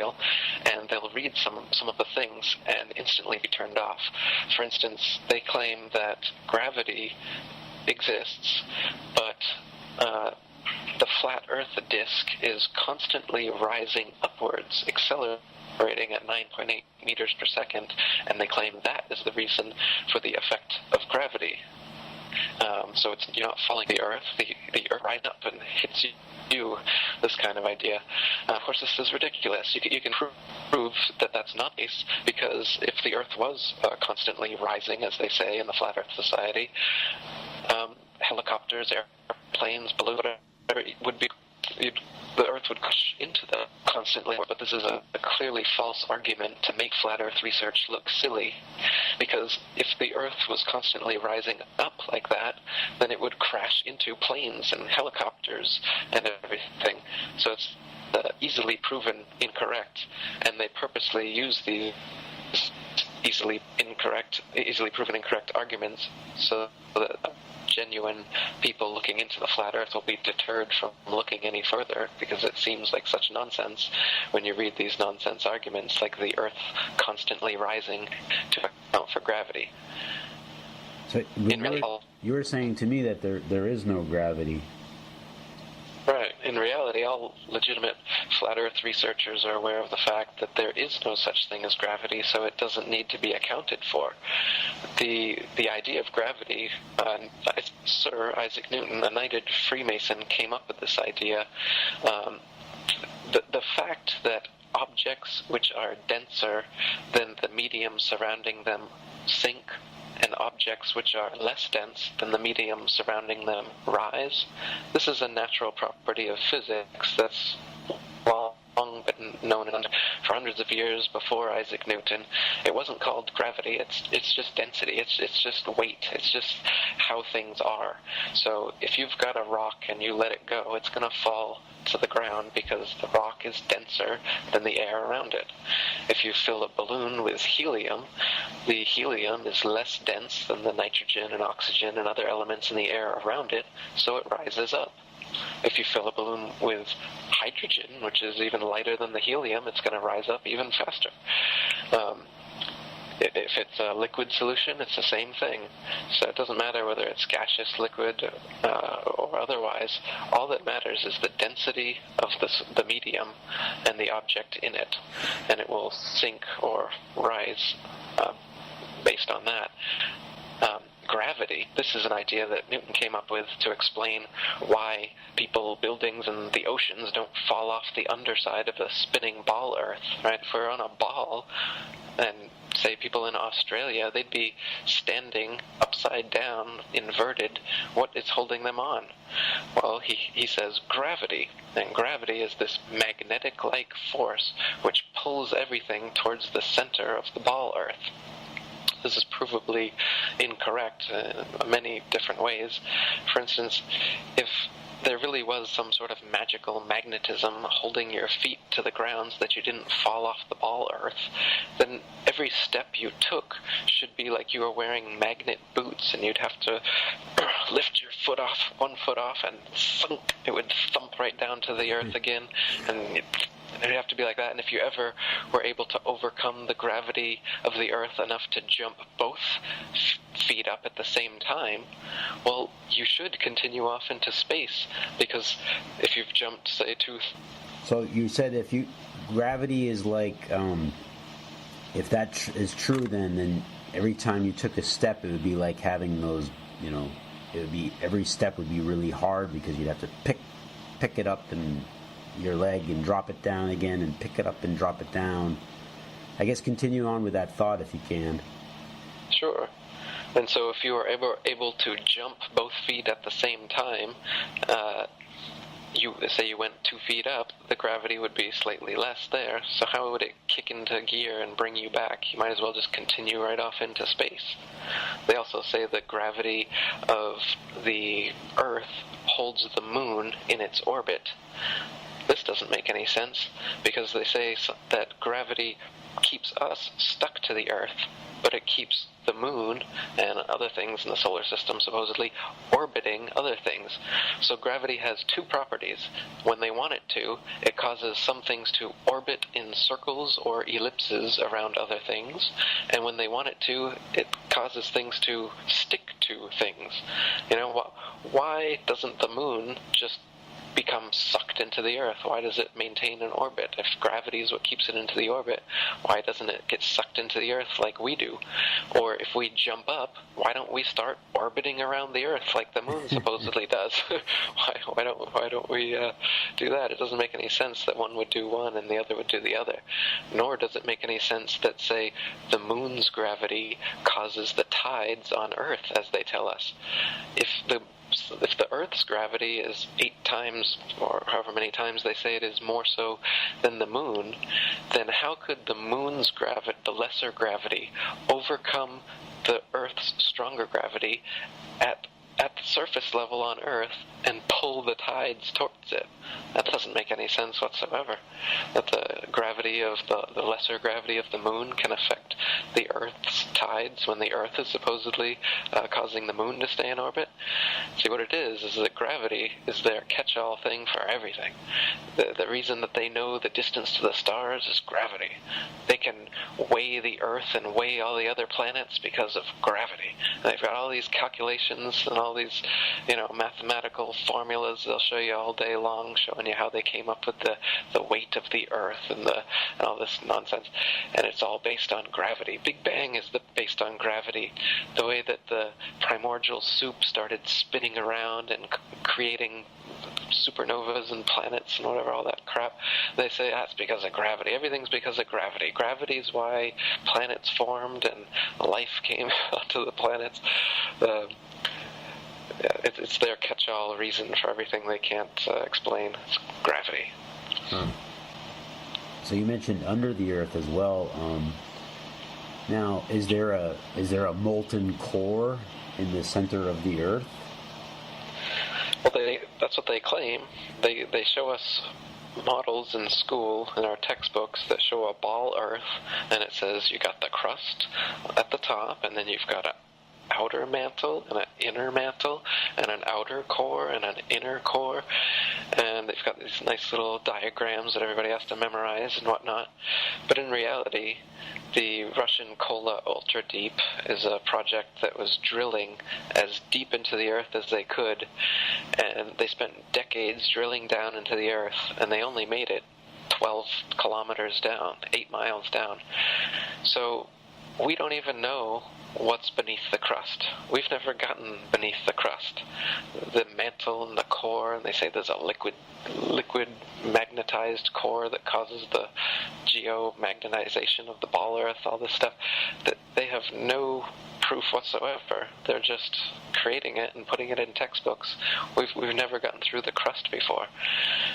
and they'll read some of the things and instantly be turned off. For instance, they claim that gravity exists, but the flat Earth disk is constantly rising upwards, accelerating at 9.8 meters per second, and they claim that is the reason for the effect of gravity. So you're not falling the Earth, the Earth rises up and hits you, this kind of idea. Of course, this is ridiculous. You can prove that that's not the case, because if the Earth was constantly rising, as they say in the Flat Earth Society, helicopters, airplanes, balloons, whatever, the Earth would crash into them constantly. But this is a clearly false argument to make flat Earth research look silly, because if the Earth was constantly rising up like that, then it would crash into planes and helicopters and everything. So it's easily proven incorrect, and they purposely use these easily proven incorrect arguments so that genuine people looking into the flat Earth will be deterred from looking any further, because it seems like such nonsense when you read these nonsense arguments, like the Earth constantly rising to account for gravity. So you were saying to me that there is no gravity. Right. In reality, all legitimate flat Earth researchers are aware of the fact that there is no such thing as gravity, so it doesn't need to be accounted for. The idea of gravity, Sir Isaac Newton, a knighted Freemason, came up with this idea. The fact that objects which are denser than the medium surrounding them sink, and objects which are less dense than the medium surrounding them rise. This is a natural property of physics that's long been known for hundreds of years before Isaac Newton. It wasn't called gravity, it's just density, it's just weight, it's just how things are. So if you've got a rock and you let it go, it's going to fall to the ground because the rock is denser than the air around it. If you fill a balloon with helium, the helium is less dense than the nitrogen and oxygen and other elements in the air around it, so it rises up. If you fill a balloon with hydrogen, which is even lighter than the helium, it's going to rise up even faster. If it's a liquid solution, it's the same thing. So it doesn't matter whether it's gaseous, liquid, or otherwise. All that matters is the density of the medium and the object in it, and it will sink or rise based on that. Gravity. This is an idea that Newton came up with to explain why people, buildings, and the oceans don't fall off the underside of a spinning ball Earth, right? If we're on a ball, and say people in Australia, they'd be standing upside down, inverted. What is holding them on? Well, he says gravity. And gravity is this magnetic-like force which pulls everything towards the center of the ball Earth. This is provably incorrect in many different ways. For instance, if there really was some sort of magical magnetism holding your feet to the ground so that you didn't fall off the ball Earth, then every step you took should be like you were wearing magnet boots, and you'd have to lift your one foot off, and thunk, it would thump right down to the earth again, and it'd have to be like that. And if you ever were able to overcome the gravity of the Earth enough to jump both feet up at the same time, well, you should continue off into space, because if you've jumped, say, So you said gravity is like, if that is true, then every time you took a step, it would be like having those, every step would be really hard, because you'd have to pick it up and your leg and drop it down again and pick it up and drop it down. I guess continue on with that thought if you can. Sure. And so if you were able to jump both feet at the same time, you went 2 feet up, the gravity would be slightly less there. So how would it kick into gear and bring you back? You might as well just continue right off into space. They also say the gravity of the Earth holds the moon in its orbit. This doesn't make any sense, because they say that gravity keeps us stuck to the Earth, but it keeps the moon and other things in the solar system supposedly orbiting other things. So gravity has two properties. When they want it to, it causes some things to orbit in circles or ellipses around other things, and when they want it to, it causes things to stick to things. Why doesn't the moon just become sucked into the Earth? Why does it maintain an orbit? If gravity is what keeps it into the orbit, why doesn't it get sucked into the Earth like we do? Or if we jump up, why don't we start orbiting around the Earth like the moon supposedly does? Why don't we do that? It doesn't make any sense that one would do one and the other would do the other. Nor does it make any sense that, say, the moon's gravity causes the tides on Earth, as they tell us. If the Earth's gravity is 8 times, or however many times they say it is, more so than the moon, then how could the moon's gravity, the lesser gravity, overcome the Earth's stronger gravity at the surface level on Earth and pull the tides towards it? That doesn't make any sense whatsoever. That the gravity of the lesser gravity of the moon can affect the Earth's tides when the Earth is supposedly causing the moon to stay in orbit. See, what it is that gravity is their catch-all thing for everything. The reason that they know the distance to the stars is gravity. They can weigh the Earth and weigh all the other planets because of gravity. And they've got all these calculations and all these, mathematical formulas they'll show you all day long, showing you how they came up with the weight of the Earth and all this nonsense. And it's all based on gravity. Big Bang is based on gravity. The way that the primordial soup started spinning around and creating supernovas and planets and whatever, all that crap, they say that's because of gravity. Everything's because of gravity. Gravity is why planets formed and life came onto the planets. It's their catch-all reason for everything they can't explain. It's gravity. So you mentioned under the Earth as well. Now, is there a molten core in the center of the Earth? Well, that's what they claim. They show us models in school, in our textbooks, that show a ball Earth, and it says you got the crust at the top, and then you've got an outer mantle and an inner mantle and an outer core and an inner core, and they've got these nice little diagrams that everybody has to memorize and whatnot. But in reality, the Russian Kola Ultra Deep is a project that was drilling as deep into the Earth as they could, and they spent decades drilling down into the Earth, and they only made it 12 kilometers down, 8 miles down. So we don't even know what's beneath the crust. We've never gotten beneath the crust. The mantle and the core, and they say there's a liquid magnetized core that causes the geomagnetization of the ball Earth, all this stuff, that they have no proof whatsoever. They're just creating it and putting it in textbooks. We've never gotten through the crust before.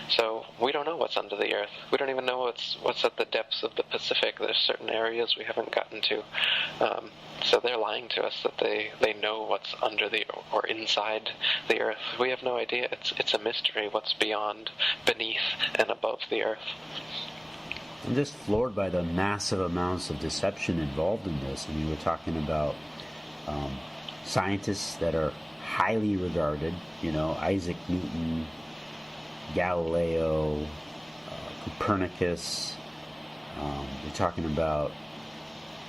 So we don't know what's under the Earth. We don't even know what's at the depths of the Pacific. There's certain areas we haven't gotten to. So they're lying to us that they know what's under or inside the Earth. We have no idea. It's a mystery what's beyond, beneath, and above the Earth. I'm just floored by the massive amounts of deception involved in this. I mean, we're talking about scientists that are highly regarded, Isaac Newton, Galileo, Copernicus. We're talking about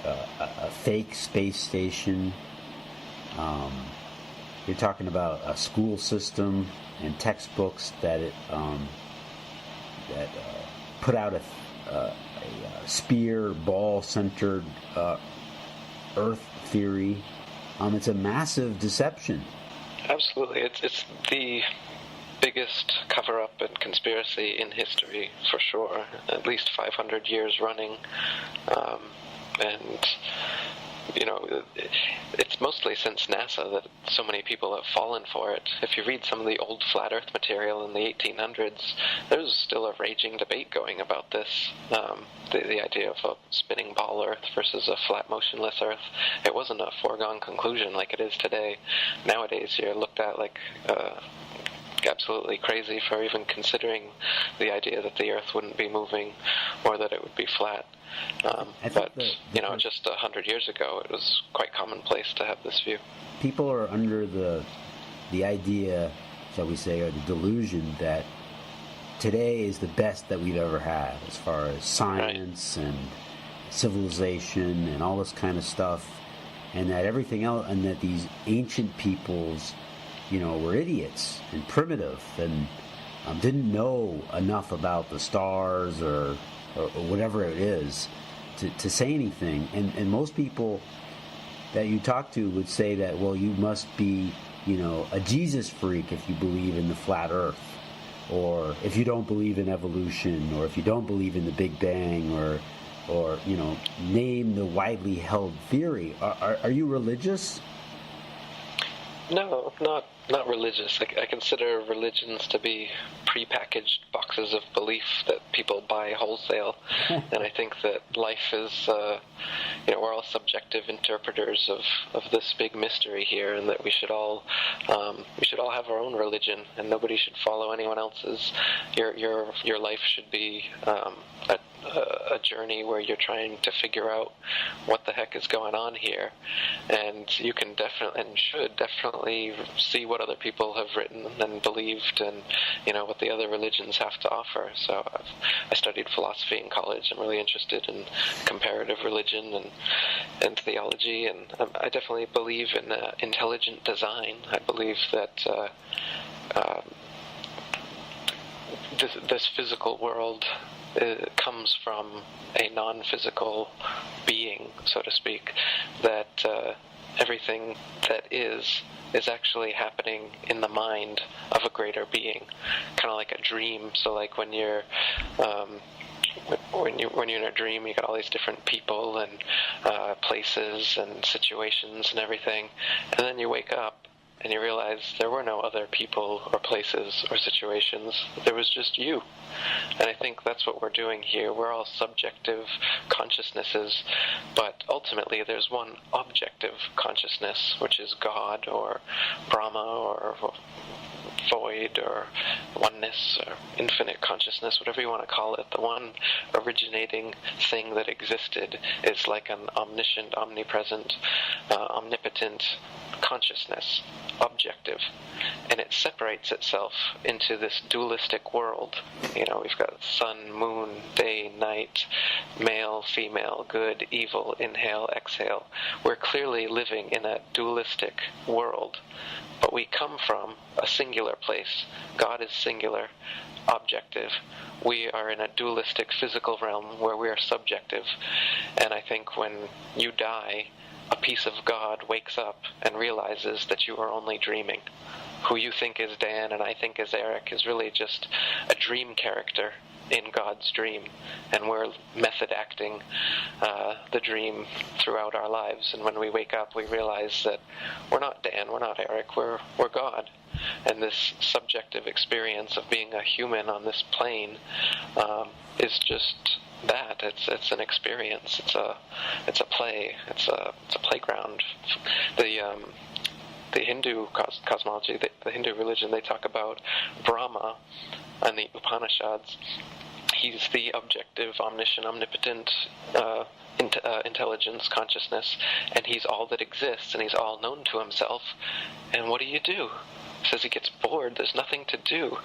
a fake space station. You're talking about a school system and textbooks that put out a spear ball centered Earth theory. It's a massive deception. Absolutely, it's the biggest cover-up and conspiracy in history for sure. At least 500 years running, and it's mostly since NASA that so many people have fallen for it. If you read some of the old flat Earth material in the 1800s, there's still a raging debate going about this. The idea of a spinning ball Earth versus a flat motionless Earth. It wasn't a foregone conclusion like it is today. Nowadays you're looked at like absolutely crazy for even considering the idea that the Earth wouldn't be moving or that it would be flat. But just 100 years ago, it was quite commonplace to have this view. People are under the idea, shall we say, or the delusion that today is the best that we've ever had as far as science and civilization and all this kind of stuff, and that everything else, and that these ancient peoples, were idiots and primitive and didn't know enough about the stars or whatever it is to say anything. And most people that you talk to would say that, well, you must be, a Jesus freak if you believe in the flat Earth, or if you don't believe in evolution, or if you don't believe in the Big Bang, or name the widely held theory. Are you religious? No, not religious. I consider religions to be prepackaged boxes of belief that people buy wholesale, and I think that life is, we're all subjective interpreters of this big mystery here, and that we should all have our own religion, and nobody should follow anyone else's. Your life should be a journey where you're trying to figure out what the heck is going on here, and you can definitely and should definitely see what other people have written and believed, and what the other religions have to offer. So I studied philosophy in college. I'm really interested in comparative religion and theology, and I definitely believe in intelligent design. I believe that this physical world comes from a non-physical being, so to speak, that everything that is actually happening in the mind of a greater being, kind of like a dream. So like when you're in a dream, you got all these different people and places and situations and everything, and then you wake up and you realize there were no other people or places or situations. There was just you. And I think that's what we're doing here. We're all subjective consciousnesses, but ultimately there's one objective consciousness, which is God or Brahma or void or oneness or infinite consciousness, whatever you want to call it. The one originating thing that existed is like an omniscient, omnipresent, omnipotent consciousness, objective, and it separates itself into this dualistic world. We've got sun, moon, day, night, male, female, good, evil, inhale, exhale. We're clearly living in a dualistic world, but we come from a singular place. God is singular, objective. We are in a dualistic physical realm where we are subjective, and I think when you die, a piece of God wakes up and realizes that you are only dreaming. Who you think is Dan and I think is Eric is really just a dream character in God's dream, and we're method acting the dream throughout our lives. And when we wake up, we realize that we're not Dan, we're not Eric, we're God. And this subjective experience of being a human on this plane is just that. It's an experience. It's a play. It's a playground. The Hindu cosmology, the Hindu religion, they talk about Brahma and the Upanishads. He's the objective, omniscient, omnipotent intelligence, consciousness, and he's all that exists, and he's all known to himself. And what do? Says he gets bored, there's nothing to do.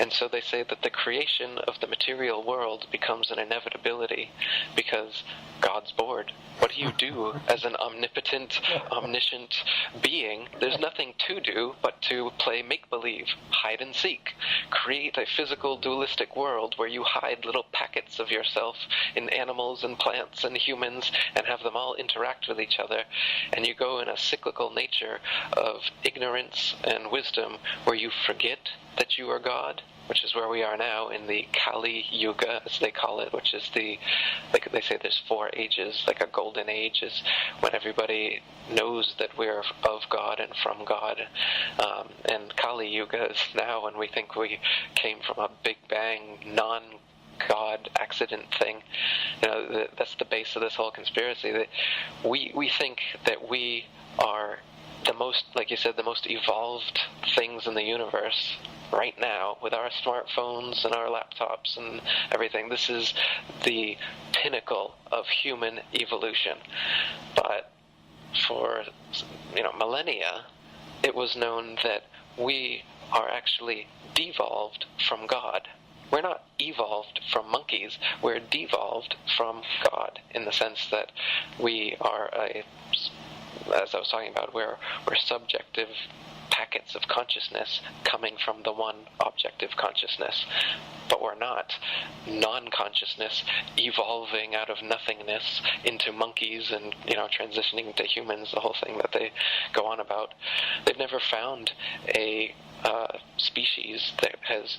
And so they say that the creation of the material world becomes an inevitability because God's bored. What do you do as an omnipotent, omniscient being? There's nothing to do but to play make-believe, hide and seek. Create a physical dualistic world where you hide little packets of yourself in animals and plants and humans and have them all interact with each other. And you go in a cyclical nature of ignorance and wisdom where you forget that you are God, which is where we are now in the Kali Yuga, as they call it, which is like they say there's 4 ages, like a golden age is when everybody knows that we're of God and from God, and Kali Yuga is now when we think we came from a Big Bang non-God accident thing. That's the base of this whole conspiracy, that we think that we are the most, like you said, the most evolved things in the universe, right now with our smartphones and our laptops and everything. This is the pinnacle of human evolution. But for millennia, it was known that we are actually devolved from God. We're not evolved from monkeys, we're devolved from God, in the sense that we are as I was talking about, we're subjective packets of consciousness coming from the one objective consciousness. But we're not non-consciousness evolving out of nothingness into monkeys and, transitioning to humans, the whole thing that they go on about. They've never found a species that has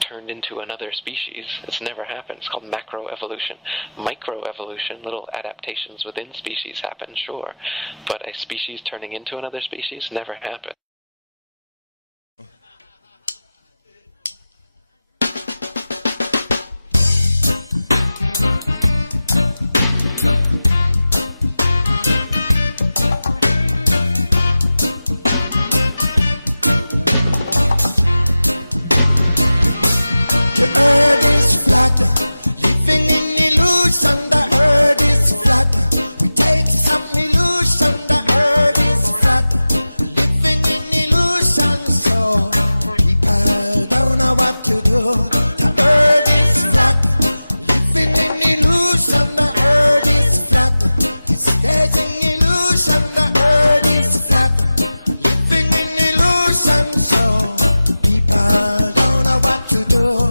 turned into another species. It's never happened. It's called macroevolution. Microevolution, little adaptations within species happen, sure, but a species turning into another species never happened. The earth is flat, living in illusion. The earth is flat. We take some illusion. The earth is flat, living in illusion. So people don't know what to do. The earth is flat, living in illusion. The earth is flat. It stays in illusion. The earth is flat, living in illusion. So people don't know what to do.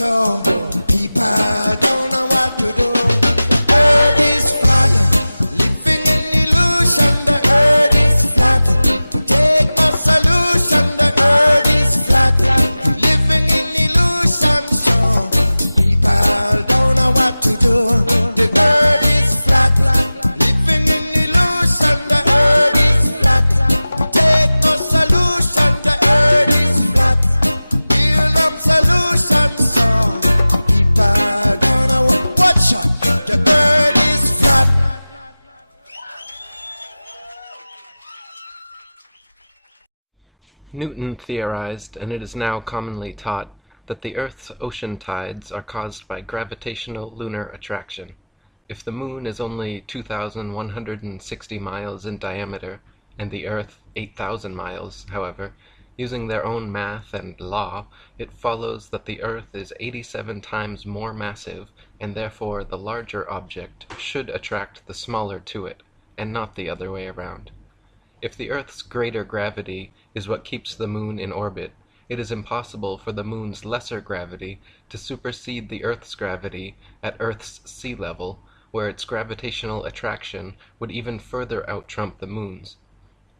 So people don't know what to do. The earth is flat, living in illusion. The earth is flat, take no solution. The earth is flat, living in illusion. So people don't know what to do. The earth is flat, living in illusion. The earth is flat, take no solution. The earth is flat, build them solutions. The earth is flat. Newton theorized, and it is now commonly taught, that the Earth's ocean tides are caused by gravitational lunar attraction. If the Moon is only 2,160 miles in diameter, and the Earth 8,000 miles, however, Using their own math and law, it follows that the Earth is 87 times more massive, and therefore the larger object should attract the smaller to it, and not the other way around. If the Earth's greater gravity is what keeps the Moon in orbit, it is impossible for the Moon's lesser gravity to supersede the Earth's gravity at Earth's sea level, where its gravitational attraction would even further out-trump the Moon's.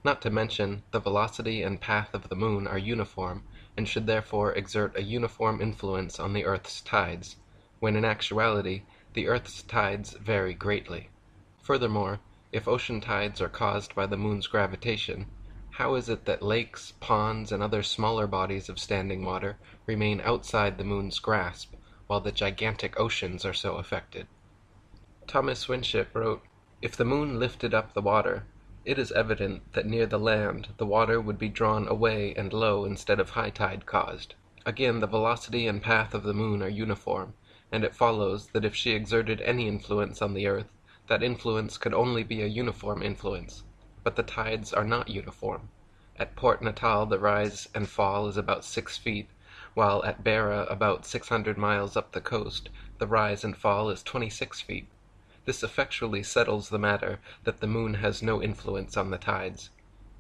Not to mention, the velocity and path of the Moon are uniform, and should therefore exert a uniform influence on the Earth's tides, when in actuality the Earth's tides vary greatly. Furthermore, if ocean tides are caused by the Moon's gravitation, how is it that lakes, ponds, and other smaller bodies of standing water remain outside the Moon's grasp, while the gigantic oceans are so affected? Thomas Winship wrote, "If the Moon lifted up the water, it is evident that near the land the water would be drawn away and low instead of high tide caused. Again, the velocity and path of the Moon are uniform, and it follows that if she exerted any influence on the Earth, that influence could only be a uniform influence. But the tides are not uniform. At Port Natal the rise and fall is about 6 feet, while at Beira, about 600 miles up the coast, the rise and fall is 26 feet. This effectually settles the matter that the Moon has no influence on the tides.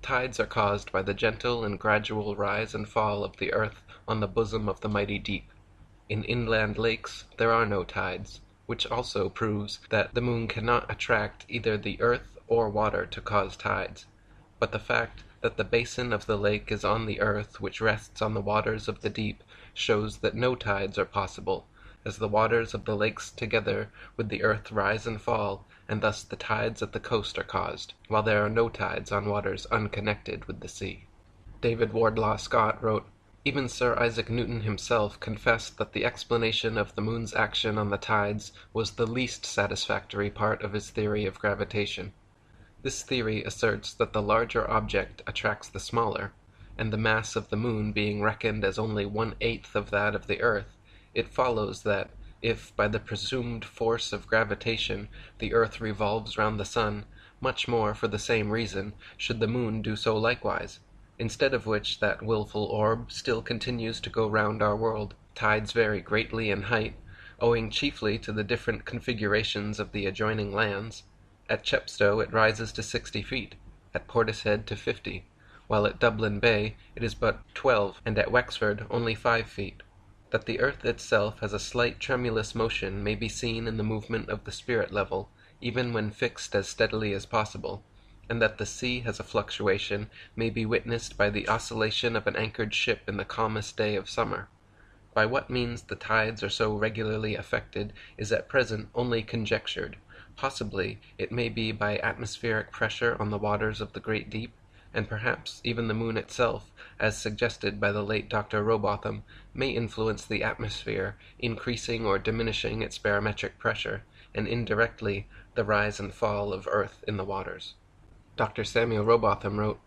Tides are caused by the gentle and gradual rise and fall of the Earth on the bosom of the mighty deep. In inland lakes there are no tides, which also proves that the Moon cannot attract either the Earth or water to cause tides. But the fact that the basin of the lake is on the Earth which rests on the waters of the deep shows that no tides are possible, as the waters of the lakes together with the Earth rise and fall, and thus the tides at the coast are caused, while there are no tides on waters unconnected with the sea." David Wardlaw Scott wrote, "Even Sir Isaac Newton himself confessed that the explanation of the Moon's action on the tides was the least satisfactory part of his theory of gravitation. This theory asserts that the larger object attracts the smaller, and the mass of the Moon being reckoned as only 1/8 of that of the Earth, it follows that, if by the presumed force of gravitation the Earth revolves round the Sun, much more for the same reason should the Moon do so likewise, instead of which that wilful orb still continues to go round our world. Tides vary greatly in height, owing chiefly to the different configurations of the adjoining lands. At Chepstow it rises to 60 feet, at Portishead to 50, while at Dublin Bay it is but 12, and at Wexford only 5 feet. That the Earth itself has a slight tremulous motion may be seen in the movement of the spirit level, even when fixed as steadily as possible, and that the sea has a fluctuation may be witnessed by the oscillation of an anchored ship in the calmest day of summer. By what means the tides are so regularly affected is at present only conjectured. Possibly it may be by atmospheric pressure on the waters of the great deep, and perhaps even the Moon itself, as suggested by the late Dr. Robotham, may influence the atmosphere, increasing or diminishing its barometric pressure, and indirectly the rise and fall of Earth in the waters." Dr. Samuel Robotham wrote,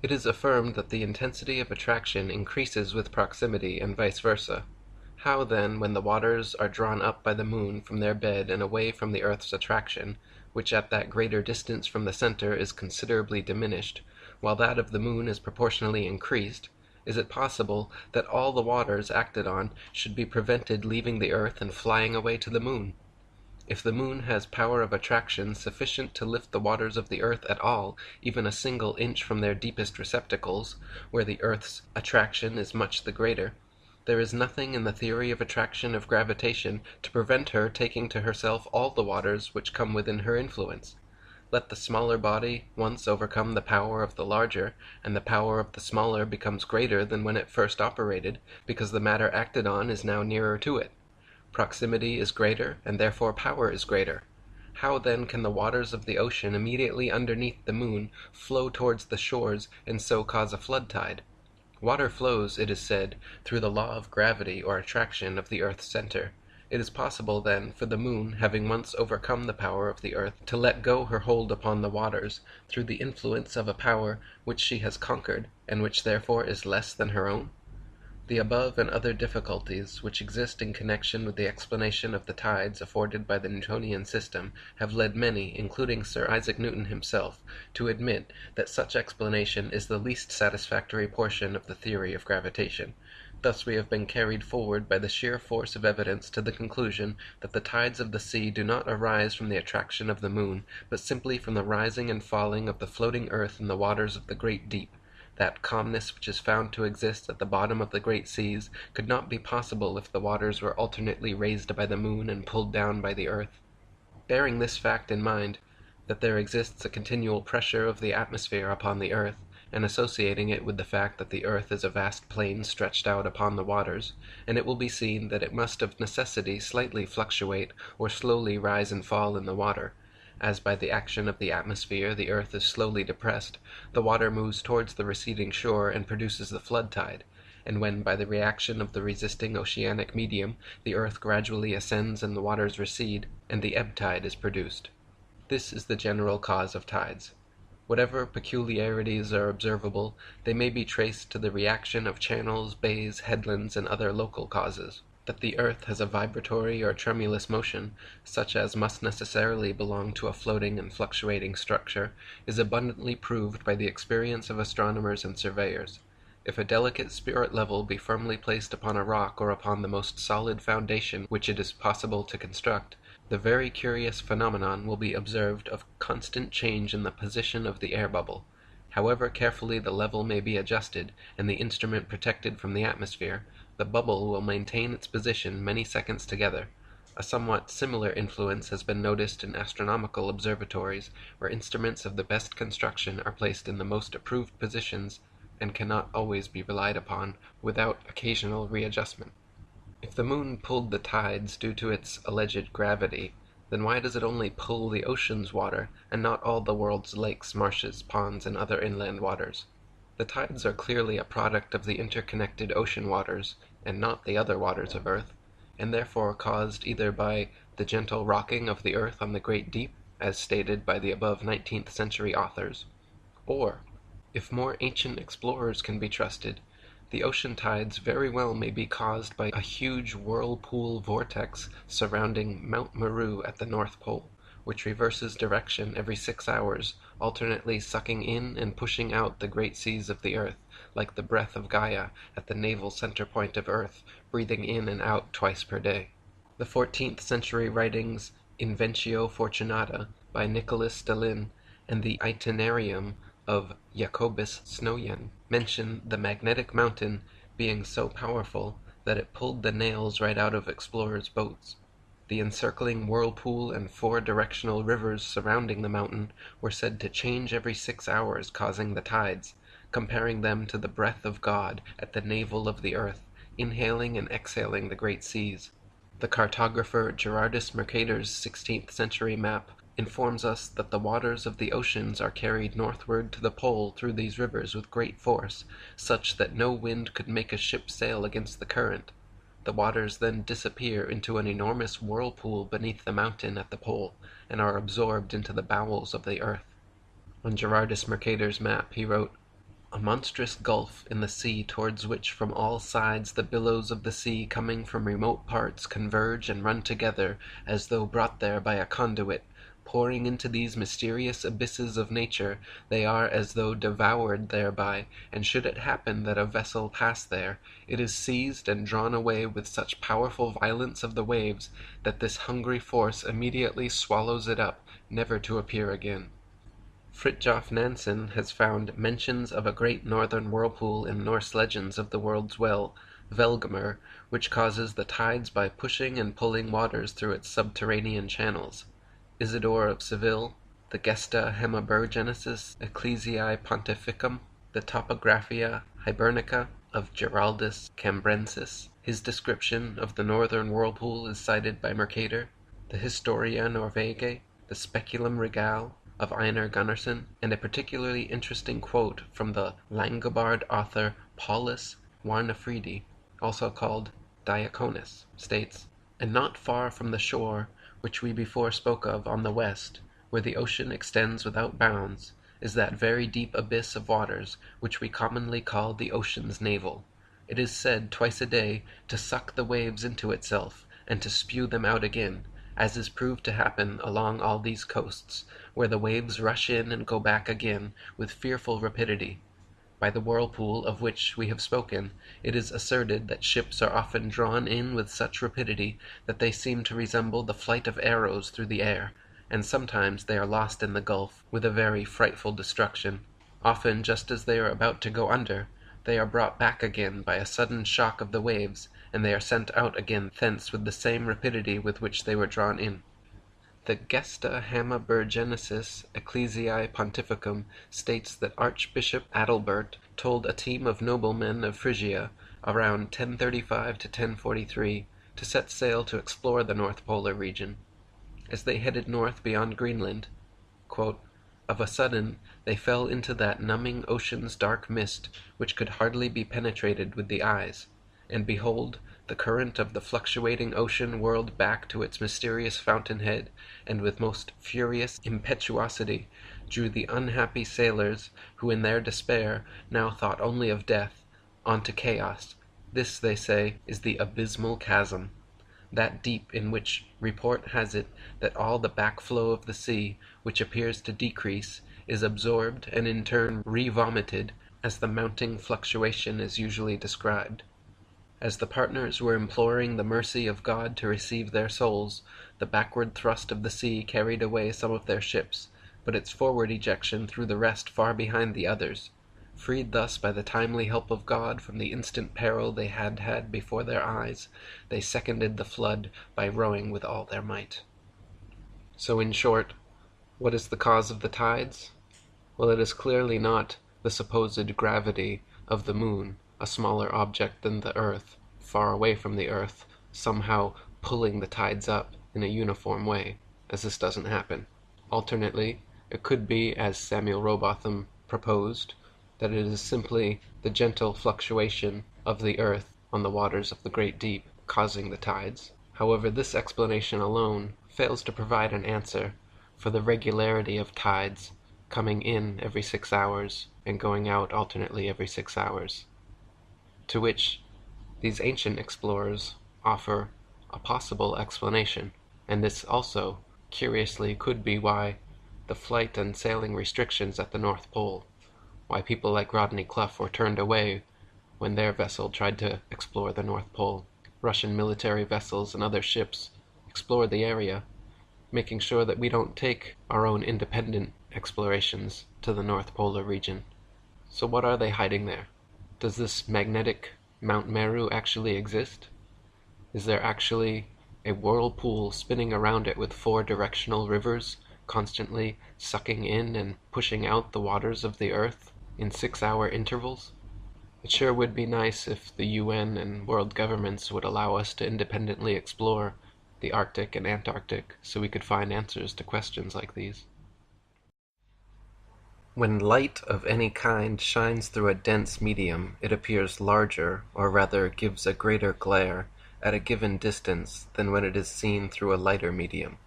"It is affirmed that the intensity of attraction increases with proximity and vice versa. How, then, when the waters are drawn up by the Moon from their bed and away from the Earth's attraction, which at that greater distance from the center is considerably diminished, while that of the Moon is proportionally increased, is it possible that all the waters acted on should be prevented leaving the Earth and flying away to the Moon? If the Moon has power of attraction sufficient to lift the waters of the Earth at all, even a single inch from their deepest receptacles, where the Earth's attraction is much the greater, there is nothing in the theory of attraction of gravitation to prevent her taking to herself all the waters which come within her influence. Let the smaller body once overcome the power of the larger, and the power of the smaller becomes greater than when it first operated, because the matter acted on is now nearer to it. Proximity is greater, and therefore power is greater. How then can the waters of the ocean immediately underneath the Moon flow towards the shores and so cause a flood tide? Water flows, it is said, through the law of gravity or attraction of the Earth's center. It is possible, then, for the Moon, having once overcome the power of the Earth, to let go her hold upon the waters, through the influence of a power which she has conquered, and which therefore is less than her own? The above and other difficulties which exist in connection with the explanation of the tides afforded by the Newtonian system have led many, including Sir Isaac Newton himself, to admit that such explanation is the least satisfactory portion of the theory of gravitation. Thus we have been carried forward by the sheer force of evidence to the conclusion that the tides of the sea do not arise from the attraction of the moon, but simply from the rising and falling of the floating earth in the waters of the great deep. That calmness which is found to exist at the bottom of the great seas could not be possible if the waters were alternately raised by the moon and pulled down by the earth. Bearing this fact in mind, that there exists a continual pressure of the atmosphere upon the earth, and associating it with the fact that the earth is a vast plain stretched out upon the waters, and it will be seen that it must of necessity slightly fluctuate or slowly rise and fall in the water. As by the action of the atmosphere the earth is slowly depressed, the water moves towards the receding shore and produces the flood tide, and when by the reaction of the resisting oceanic medium the earth gradually ascends and the waters recede, and the ebb tide is produced. This is the general cause of tides. Whatever peculiarities are observable, they may be traced to the reaction of channels, bays, headlands, and other local causes. That the earth has a vibratory or tremulous motion, such as must necessarily belong to a floating and fluctuating structure, is abundantly proved by the experience of astronomers and surveyors. If a delicate spirit level be firmly placed upon a rock or upon the most solid foundation which it is possible to construct, the very curious phenomenon will be observed of constant change in the position of the air bubble. However carefully the level may be adjusted, and the instrument protected from the atmosphere, the bubble will maintain its position many seconds together. A somewhat similar influence has been noticed in astronomical observatories, where instruments of the best construction are placed in the most approved positions, and cannot always be relied upon without occasional readjustment. If the moon pulled the tides due to its alleged gravity, then why does it only pull the ocean's water, and not all the world's lakes, marshes, ponds, and other inland waters? The tides are clearly a product of the interconnected ocean waters, and not the other waters of earth, and therefore caused either by the gentle rocking of the earth on the great deep, as stated by the above 19th century authors, or, if more ancient explorers can be trusted, the ocean tides very well may be caused by a huge whirlpool vortex surrounding Mount Meru at the North Pole, which reverses direction every 6 hours, alternately sucking in and pushing out the great seas of the earth, like the breath of Gaia at the naval center point of earth, breathing in and out twice per day. The 14th century writings Inventio Fortunata by Nicholas Stalin and the Itinerarium of Jacobus Snoyen mention the magnetic mountain being so powerful that it pulled the nails right out of explorers' boats. The encircling whirlpool and 4 directional rivers surrounding the mountain were said to change every 6 hours, causing the tides, comparing them to the breath of God at the navel of the earth, inhaling and exhaling the great seas. The cartographer Gerardus Mercator's 16th century map informs us that the waters of the oceans are carried northward to the pole through these rivers with great force, such that no wind could make a ship sail against the current. The waters then disappear into an enormous whirlpool beneath the mountain at the pole, and are absorbed into the bowels of the earth. On Gerardus Mercator's map he wrote, "A monstrous gulf in the sea towards which from all sides the billows of the sea coming from remote parts converge and run together as though brought there by a conduit. Pouring into these mysterious abysses of nature, they are as though devoured thereby, and should it happen that a vessel pass there, it is seized and drawn away with such powerful violence of the waves, that this hungry force immediately swallows it up, never to appear again." Fridtjof Nansen has found mentions of a great northern whirlpool in Norse legends of the world's well, Velgamur, which causes the tides by pushing and pulling waters through its subterranean channels. Isidore of Seville, the Gesta Hemaburgenesis Ecclesiae Pontificum, the Topographia Hibernica of Geraldus Cambrensis. His description of the northern whirlpool is cited by Mercator, the Historia Norvegae, the Speculum Regale of Einar Gunnarsson, and a particularly interesting quote from the Langobard author Paulus Warnefridi, also called Diaconus, states, "And not far from the shore, which we before spoke of on the west, where the ocean extends without bounds, is that very deep abyss of waters which we commonly call the ocean's navel. It is said twice a day to suck the waves into itself, and to spew them out again, as is proved to happen along all these coasts, where the waves rush in and go back again with fearful rapidity. By the whirlpool of which we have spoken, it is asserted that ships are often drawn in with such rapidity that they seem to resemble the flight of arrows through the air, and sometimes they are lost in the gulf, with a very frightful destruction. Often, just as they are about to go under, they are brought back again by a sudden shock of the waves, and they are sent out again thence with the same rapidity with which they were drawn in. The Gesta Hammaburgensis Ecclesiae Pontificum states that Archbishop Adalbert told a team of noblemen of Phrygia, around 1035 to 1043, to set sail to explore the North Polar region. As they headed north beyond Greenland, quote, "Of a sudden they fell into that numbing ocean's dark mist which could hardly be penetrated with the eyes, and behold, the current of the fluctuating ocean whirled back to its mysterious fountainhead, and with most furious impetuosity drew the unhappy sailors, who in their despair now thought only of death, on to chaos. This, they say, is the abysmal chasm, that deep in which report has it that all the backflow of the sea, which appears to decrease, is absorbed and in turn re-vomited, as the mounting fluctuation is usually described. As the partners were imploring the mercy of God to receive their souls, the backward thrust of the sea carried away some of their ships, but its forward ejection threw the rest far behind the others. Freed thus by the timely help of God from the instant peril they had had before their eyes, they seconded the flood by rowing with all their might." So in short, what is the cause of the tides? Well, it is clearly not the supposed gravity of the moon, a smaller object than the earth, far away from the earth, somehow pulling the tides up in a uniform way, as this doesn't happen. Alternately, it could be, as Samuel Rowbotham proposed, that it is simply the gentle fluctuation of the earth on the waters of the great deep causing the tides. However, this explanation alone fails to provide an answer for the regularity of tides coming in every 6 hours and going out alternately every 6 hours, to which these ancient explorers offer a possible explanation, and this also, curiously, could be why the flight and sailing restrictions at the North Pole, why people like Rodney Clough were turned away when their vessel tried to explore the North Pole. Russian military vessels and other ships explore the area, making sure that we don't take our own independent explorations to the North Polar region. So what are they hiding there? Does this magnetic Mount Meru actually exist? Is there actually a whirlpool spinning around it with 4 directional rivers constantly sucking in and pushing out the waters of the earth in 6-hour intervals? It sure would be nice if the UN and world governments would allow us to independently explore the Arctic and Antarctic so we could find answers to questions like these. When light of any kind shines through a dense medium, it appears larger, or rather gives a greater glare, at a given distance than when it is seen through a lighter medium.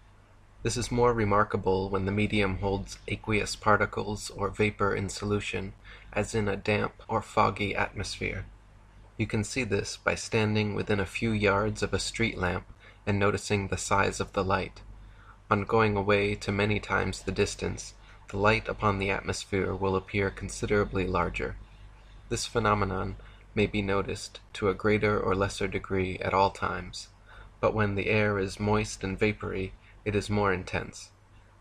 This is more remarkable when the medium holds aqueous particles or vapor in solution, as in a damp or foggy atmosphere. You can see this by standing within a few yards of a street lamp and noticing the size of the light. On going away to many times the distance, the light upon the atmosphere will appear considerably larger. This phenomenon may be noticed to a greater or lesser degree at all times, but when the air is moist and vapory, it is more intense.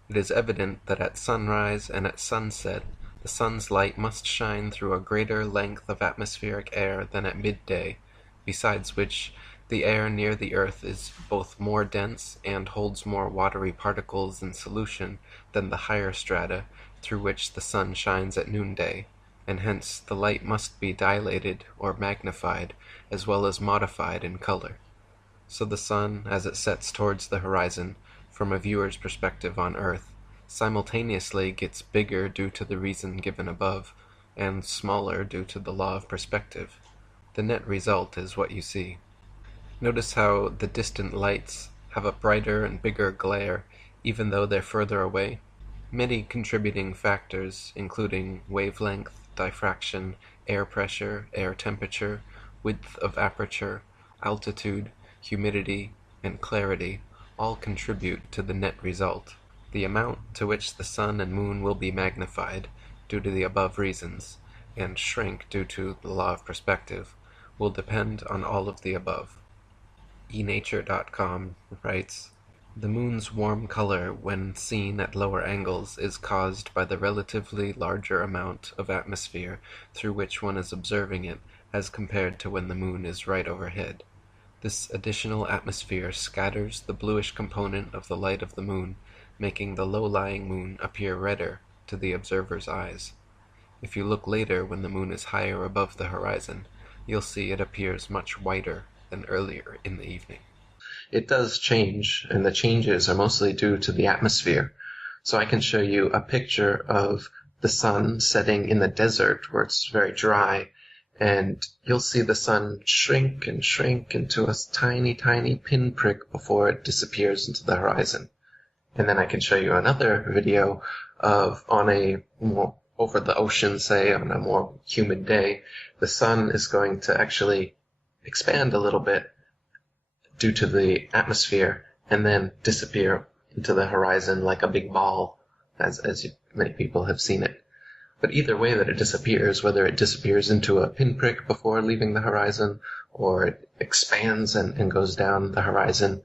It is evident that at sunrise and at sunset, the sun's light must shine through a greater length of atmospheric air than at midday, besides which the air near the earth is both more dense and holds more watery particles in solution than the higher strata through which the sun shines at noonday, and hence the light must be dilated or magnified as well as modified in color. So the sun, as it sets towards the horizon, from a viewer's perspective on Earth, simultaneously gets bigger due to the reason given above, and smaller due to the law of perspective. The net result is what you see. Notice how the distant lights have a brighter and bigger glare, even though they're further away. Many contributing factors, including wavelength, diffraction, air pressure, air temperature, width of aperture, altitude, humidity, and clarity all contribute to the net result. The amount to which the sun and moon will be magnified, due to the above reasons, and shrink due to the law of perspective, will depend on all of the above. enature.com writes, "The moon's warm color when seen at lower angles is caused by the relatively larger amount of atmosphere through which one is observing it as compared to when the moon is right overhead. This additional atmosphere scatters the bluish component of the light of the moon, making the low-lying moon appear redder to the observer's eyes. If you look later when the moon is higher above the horizon, you'll see it appears much whiter than earlier in the evening." It does change, and the changes are mostly due to the atmosphere. So I can show you a picture of the sun setting in the desert where it's very dry, and you'll see the sun shrink and shrink into a tiny, tiny pinprick before it disappears into the horizon. And then I can show you another video of on a more over the ocean, say, on a more humid day, the sun is going to actually expand a little bit due to the atmosphere and then disappear into the horizon like a big ball, as many people have seen it. But either way that it disappears, whether it disappears into a pinprick before leaving the horizon or it expands and goes down the horizon,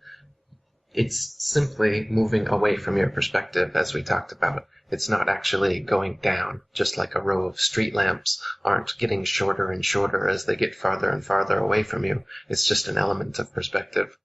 it's simply moving away from your perspective, as we talked about. It's not actually going down, just like a row of street lamps aren't getting shorter and shorter as they get farther and farther away from you. It's just an element of perspective.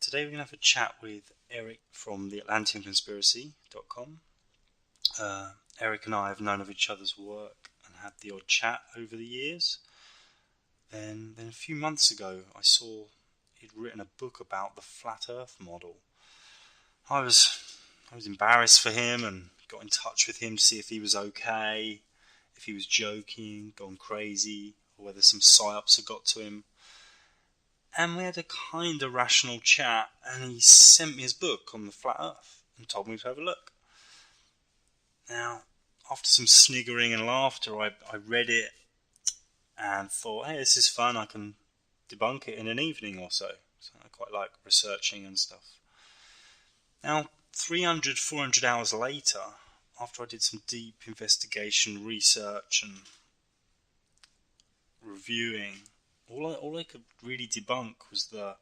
Today we're going to have a chat with Eric from the atlanteanconspiracy.com. Eric and I have known of each other's work and had the odd chat over the years. Then a few months ago I saw he'd written a book about the flat earth model. I was embarrassed for him and got in touch with him to see if he was okay, if he was joking, gone crazy, or whether some psyops had got to him. And we had a kind of rational chat, and he sent me his book on the flat earth and told me to have a look. Now, after some sniggering and laughter, I read it and thought, hey, this is fun, I can debunk it in an evening or so. So I quite like researching and stuff. Now, 300, 400 hours later, after I did some deep investigation, research and reviewing, all I could really debunk was the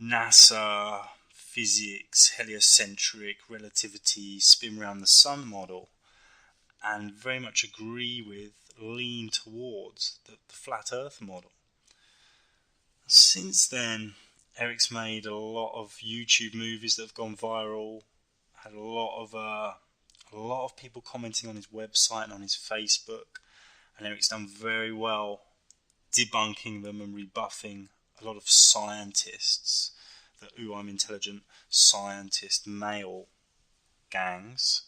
NASA physics, heliocentric, relativity, spin around the sun model, and very much agree with, lean towards the flat earth model. Since then, Eric's made a lot of YouTube movies that have gone viral, had a lot of people commenting on his website and on his Facebook, and Eric's done very well debunking them and rebuffing a lot of scientists, the I'm intelligent scientist male gangs.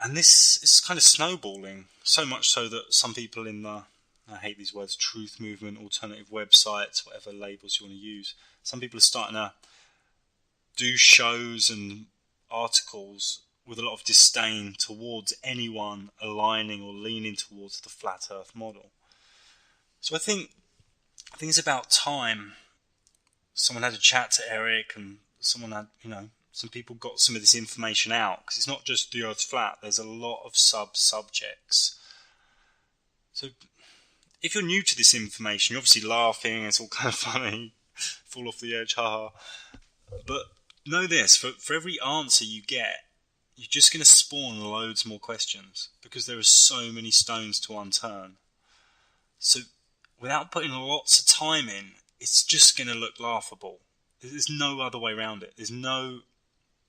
And this is kind of snowballing, so much so that some people in the, I hate these words, truth movement, alternative websites, whatever labels you want to use, some people are starting to do shows and articles with a lot of disdain towards anyone aligning or leaning towards the flat earth model. So I think it's about time someone had a chat to Eric and someone had, some people got some of this information out, because it's not just the Earth's flat, there's a lot of sub-subjects. So if you're new to this information, you're obviously laughing, it's all kind of funny, fall off the edge, haha. But know this, for every answer you get, you're just going to spawn loads more questions because there are so many stones to unturn. So without putting lots of time in, it's just going to look laughable. There's no other way around it. No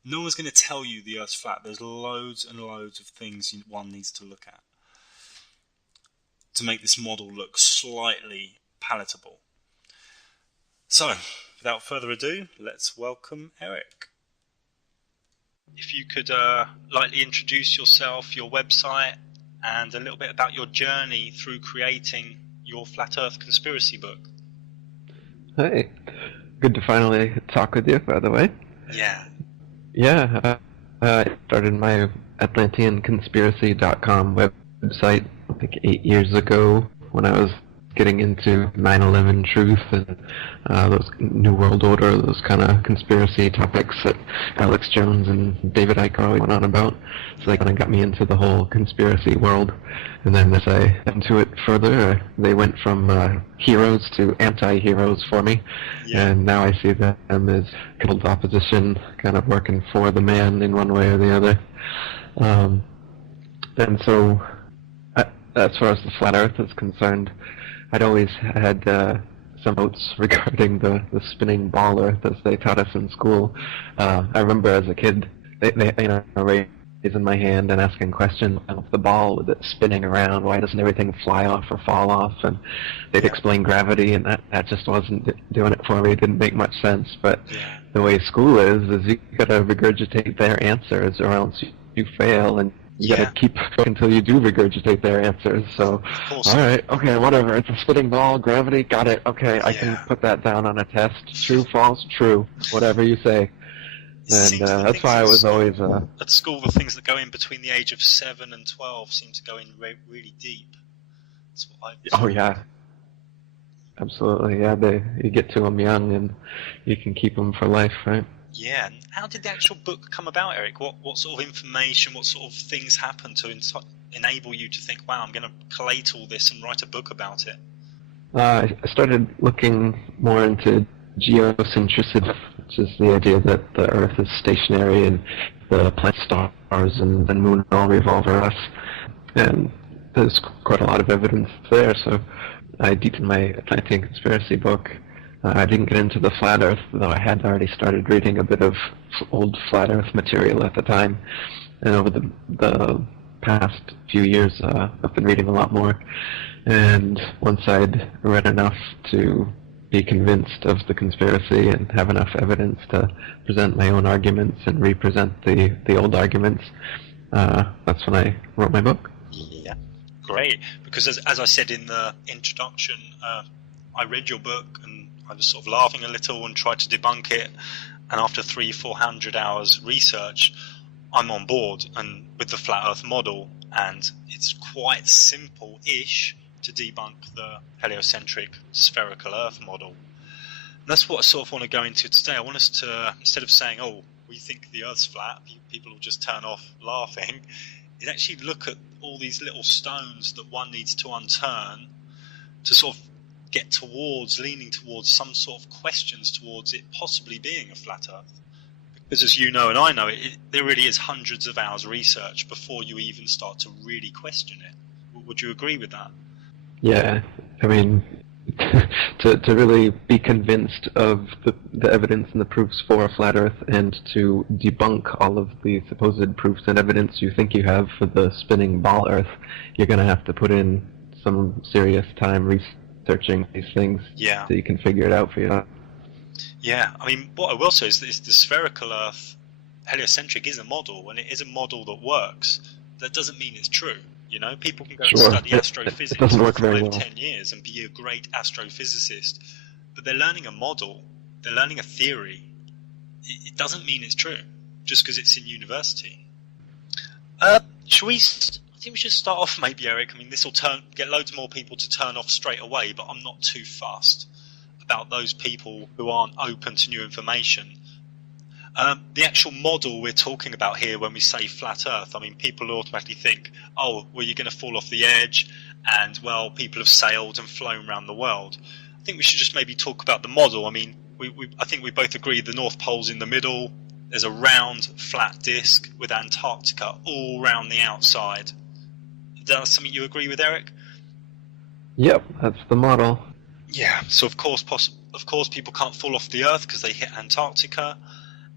one's going to tell you the Earth's flat. There's loads and loads of things one needs to look at to make this model look slightly palatable. So, without further ado, let's welcome Eric. If you could lightly introduce yourself, your website, and a little bit about your journey through creating your Flat Earth conspiracy book. Yeah. Yeah. Yeah. Mm. Yeah. Yeah. Yeah. Of course. Yeah. It seems the things at school, the things that go in between the age of 7 and 12 seem to go in really deep. That's what I've found. Yeah, and how did the actual book come about, Eric? What sort of information, what sort of things happened to enable you to think, wow, I'm going to collate all this and write a book about it? Yeah, great. Because as I said in the introduction, I read your book and I was sort of laughing a little and tried to debunk it. And after 300-400 hours research, I'm on board and with the flat Earth model, and it's quite simple-ish to debunk the heliocentric spherical Earth model. And that's what I sort of want to go into today. I want us to, instead of saying, oh, we think the Earth's flat, people will just turn off laughing, is actually look at all these little stones that one needs to unturn to sort of get towards, leaning towards some sort of questions towards it possibly being a flat Earth. Because as you know and I know, there really is hundreds of hours research before you even start to really question it. Would you agree with that? Yeah. Yeah, I mean, what I will say is that the spherical Earth heliocentric is a model, and it is a model that works. That doesn't mean it's true. You know, people can go and study astrophysics for 5-10 years and be a great astrophysicist, but they're learning a model, they're learning a theory. It doesn't mean it's true just because it's in university. I think we should start off maybe, Eric. I mean, this will get loads more people to turn off straight away, but I'm not too fussed about those people who aren't open to new information. The actual model we're talking about here when we say flat Earth, I mean, people automatically think, oh, well, you're going to fall off the edge, and, well, people have sailed and flown around the world. I think we should just maybe talk about the model. I mean, I think we both agree the North Pole's in the middle, there's a round, flat disk with Antarctica all round the outside. That's something you agree with, Eric? Yeah. So of course people can't fall off the Earth because they hit Antarctica,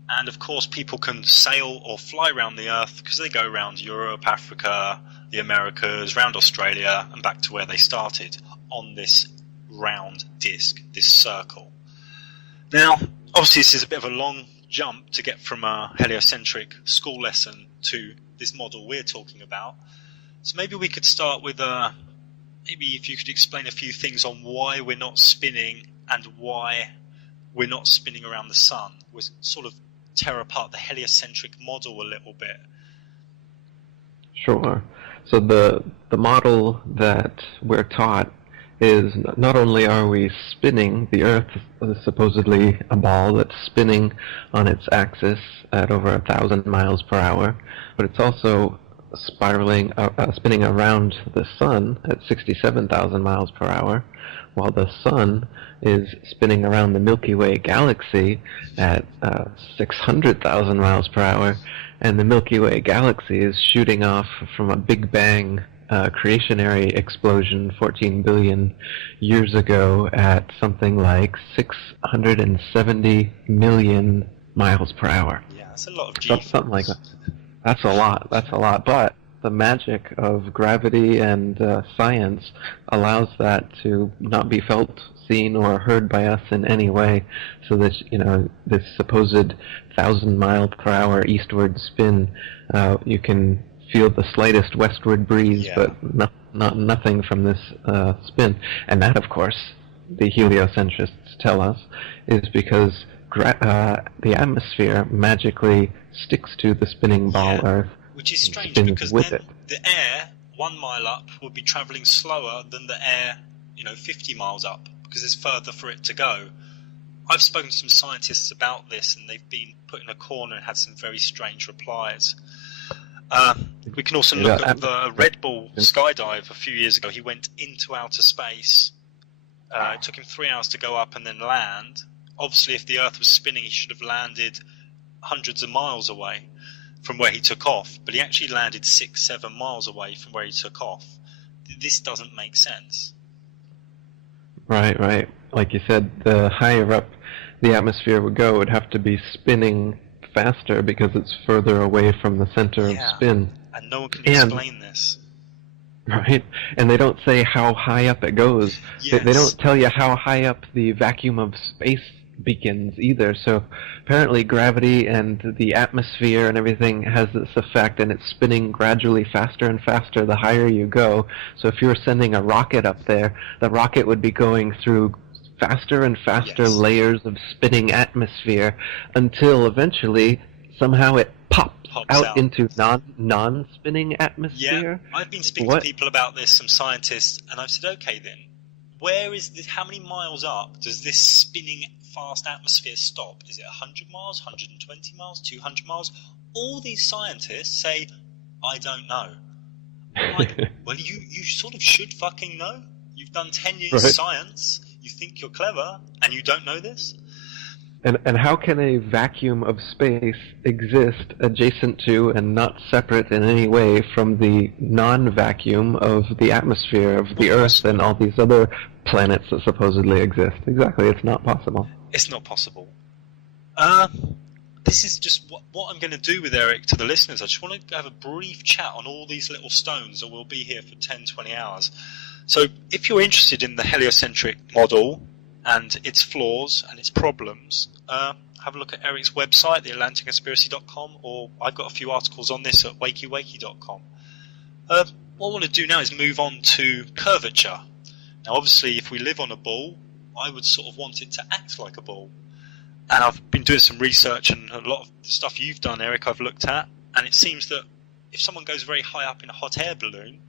and of course people can sail or fly around the Earth because they go around Europe, Africa, the Americas, round Australia, and back to where they started on this round disk, this circle. Now, obviously, this is a bit of a long jump to get from a heliocentric school lesson to this model we're talking about. So maybe we could start with maybe if you could explain a few things on why we're not spinning and why we're not spinning around the sun. We'll sort of tear apart the heliocentric model a little bit. Yeah, that's a lot of G-force. Yeah. Yeah, which is strange because then the air 1 mile up would be travelling slower than the air, 50 miles up because there's further for it to go. I've spoken to some scientists about this and they've been put in a corner and had some very strange replies. We can also look at the Red Bull skydive a few years ago. He went into outer space. It took him 3 hours to go up and then land. Obviously, if the Earth was spinning, he should have landed hundreds of miles away from where he took off, but he actually landed 6-7 miles away from where he took off. This doesn't make sense. Yeah, and no one can explain this. Yes. Yes. Pops out. Yeah, I've been speaking to people about this, some scientists, and I've said, okay then, where is this, how many miles up does this spinning fast atmosphere stop? Is it 100 miles, 120 miles, 200 miles? All these scientists say, I don't know. I'm like, well, you sort of should fucking know. You've done 10 years science, you think you're clever, and you don't know this? Not possible. It's not possible. This is just what I'm going to do with Eric to the listeners. I just want to have a brief chat on all these little stones, or we'll be here for 10, 20 hours. So if you're interested in the heliocentric model and its flaws and its problems, have a look at Eric's website, theatlanticconspiracy.com, or I've got a few articles on this at wakey.com. What I want to do now is move on to curvature. Now, obviously, if we live on a ball, I would sort of want it to act like a ball. And I've been doing some research, and a lot of the stuff you've done, Eric, I've looked at, and it seems that if someone goes very high up in a hot air balloon,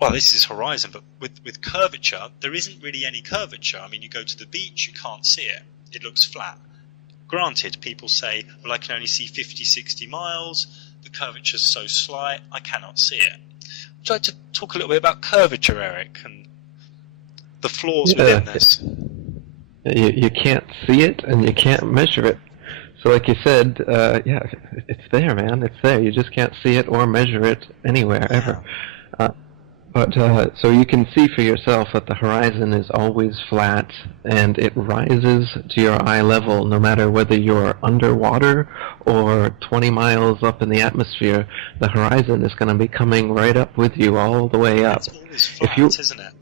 well, this is horizon, but with curvature, there isn't really any curvature. I mean, you go to the beach, you can't see it. It looks flat. Granted, people say, well, I can only see 50, 60 miles. The curvature's so slight, I cannot see it. Would you like to talk a little bit about curvature, Eric, and the flaws within this? Yeah. And it's always flat, isn't it?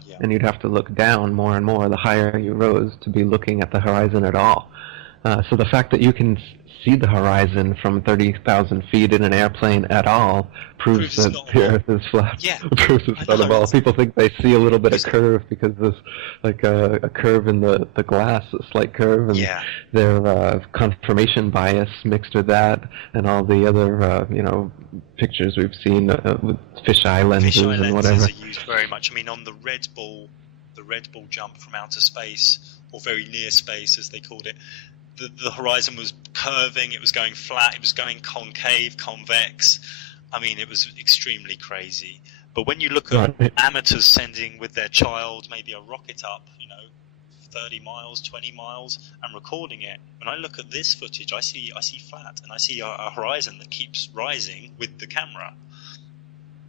Yeah. Proves it's not a ball. Yeah, I know. It's because yeah, fisheye lenses are used very much. I mean, on the Red Bull jump from outer space, or very near space, as they called it, the horizon was curving. It was going flat. It was going concave, convex. I mean, it was extremely crazy. But when you look at amateurs sending with their child maybe a rocket up, 30 miles, 20 miles, and recording it, when I look at this footage, I see flat, and I see a horizon that keeps rising with the camera.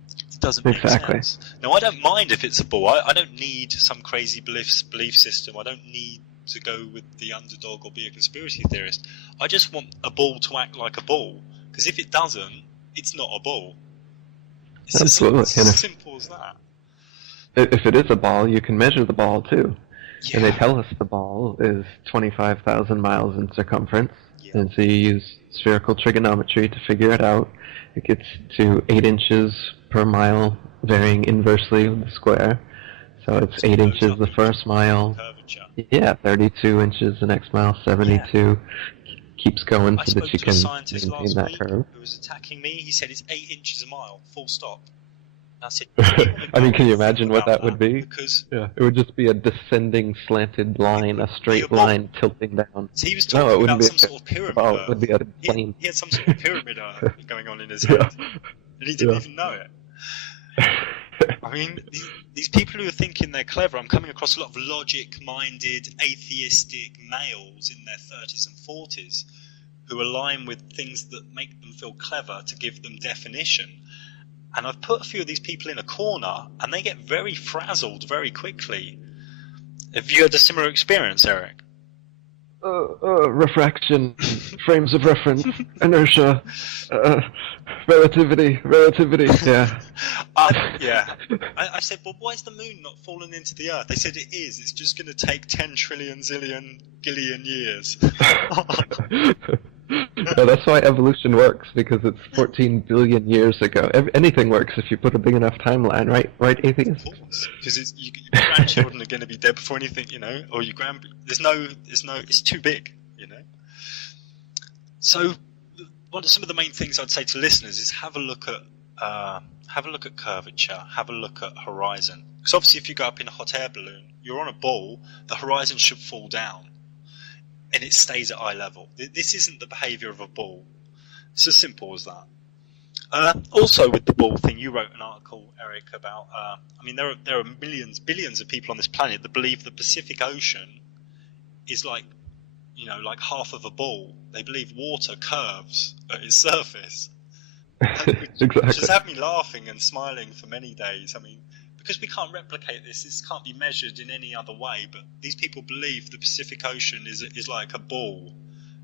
It doesn't make sense. Now, I don't mind if it's a ball. I don't need some crazy belief system. I don't need to go with the underdog or be a conspiracy theorist. I just want a ball to act like a ball, because if it doesn't, it's not a ball. It's as simple as that. Yeah. Yeah. Yeah. So it goes up each mile, the curvature. Yeah. I spoke to a scientist last week who was attacking me. He said it's 8 inches a mile, full stop. And I said, you really want to go away and think about that, because it wouldn't be a ball. So he was talking about some sort of pyramid Earth. He had some sort of pyramid Earth going on in his head, and he didn't even know it. I mean, these people who are thinking they're clever, I'm coming across a lot of logic-minded, atheistic males in their 30s and 40s who align with things that make them feel clever to give them definition. And I've put a few of these people in a corner, and they get very frazzled very quickly. Have you had a similar experience, Eric? I said, well, why is the moon not falling into the Earth? They said it is. It's just going to take 10 trillion, zillion, gillion years. Of course, because your grandchildren are going to be dead before anything, or your it's too big, So, some of the main things I'd say to listeners is have a look at curvature, have a look at horizon. Because obviously, if you go up in a hot air balloon, you're on a ball, the horizon should fall down, and it stays at eye level. This isn't the behaviour of a ball. It's as simple as that. Also, with the ball thing, you wrote an article, Eric, about. There are billions of people on this planet that believe the Pacific Ocean is like half of a ball. They believe water curves at its surface, which has had me laughing and smiling for many days. I mean, because we can't replicate this can't be measured in any other way. But these people believe the Pacific Ocean is like a ball.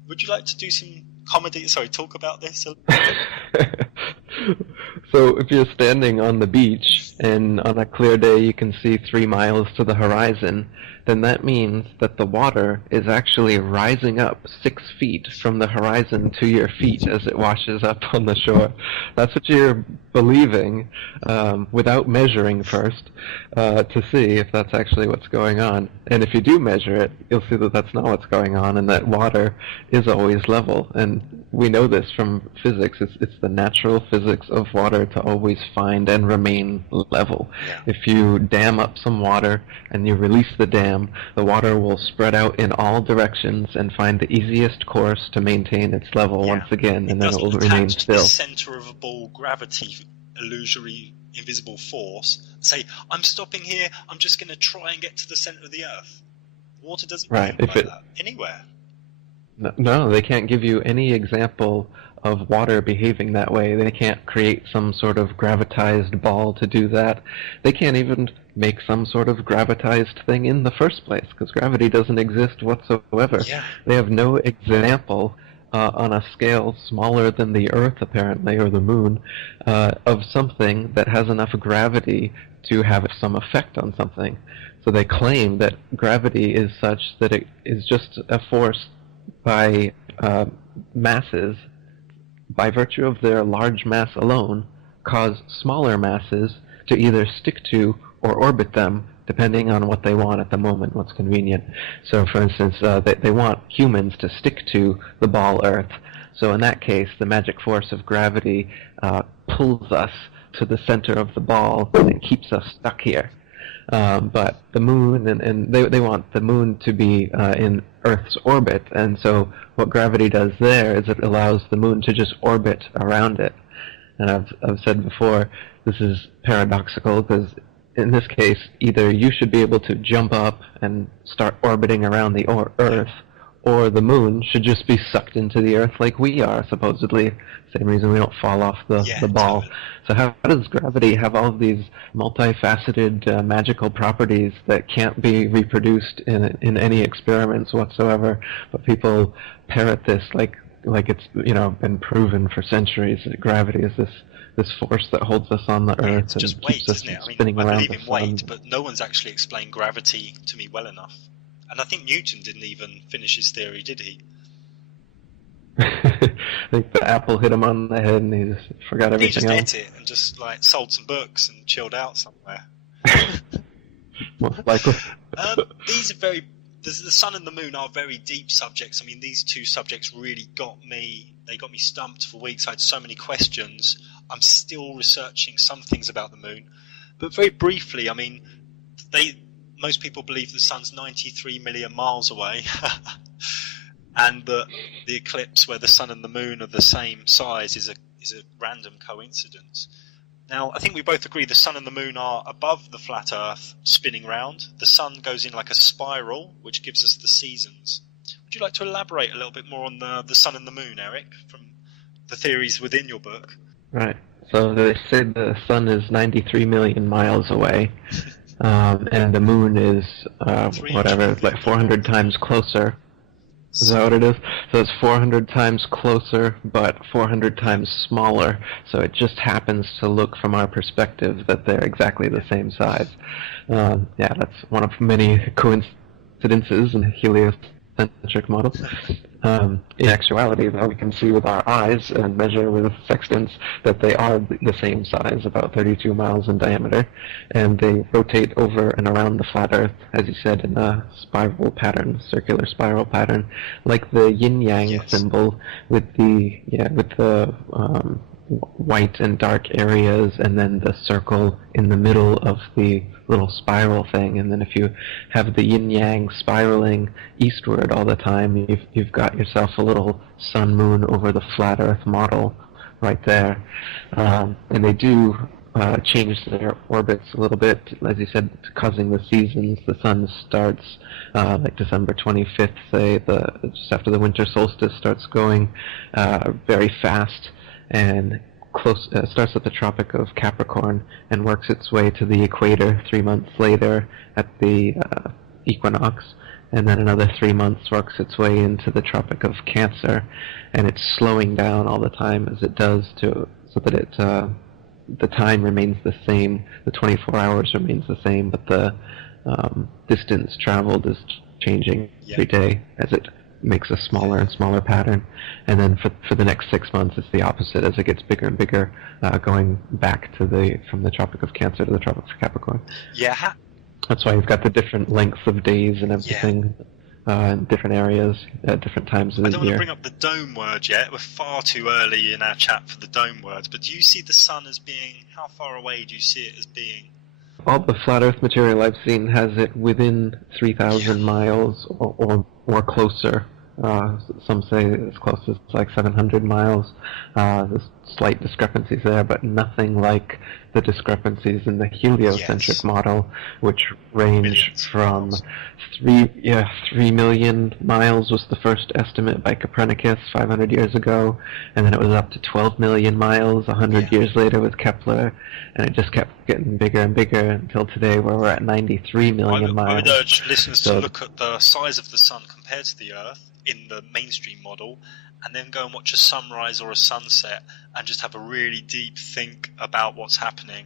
Would you like to do some comedy? Sorry, talk about this a little bit? Yeah. Yeah. It doesn't attach to this center of a ball gravity illusory invisible force say, I'm stopping here, I'm just going to try and get to the centre of the Earth. Water doesn't behave like that anywhere. Yeah. Yeah. Yeah, totally. Yeah, it's just weight, isn't it? I mean, I believe in weight, but no one's actually explained gravity to me well enough. And I think Newton didn't even finish his theory, did he? I think he just ate it and just like sold some books and chilled out somewhere. These are very. The sun and the moon are very deep subjects. I mean, these two subjects really got me. They got me stumped for weeks. I had so many questions. I'm still researching some things about the moon, but very briefly, I mean, most people believe the sun's 93 million miles away, and that the eclipse where the sun and the moon are the same size is a random coincidence. Now, I think we both agree the sun and the moon are above the flat Earth, spinning round. The sun goes in like a spiral, which gives us the seasons. Would you like to elaborate a little bit more on the sun and the moon, Eric, from the theories within your book? 350,000, yeah? Something like that. Yeah. Yeah. Yes. Yeah. Yeah, yeah, yeah. Yeah, yeah. I don't want to bring up the dome word yet. We're far too early in our chat for the dome words. But do you see the sun as being? How far away do you see it as being? Yeah. Yes. Millions of miles. Yeah. Yeah. I would urge listeners to look at the size of the sun compared to the Earth in the mainstream model, and then go and watch a sunrise or a sunset and just have a really deep think about what's happening,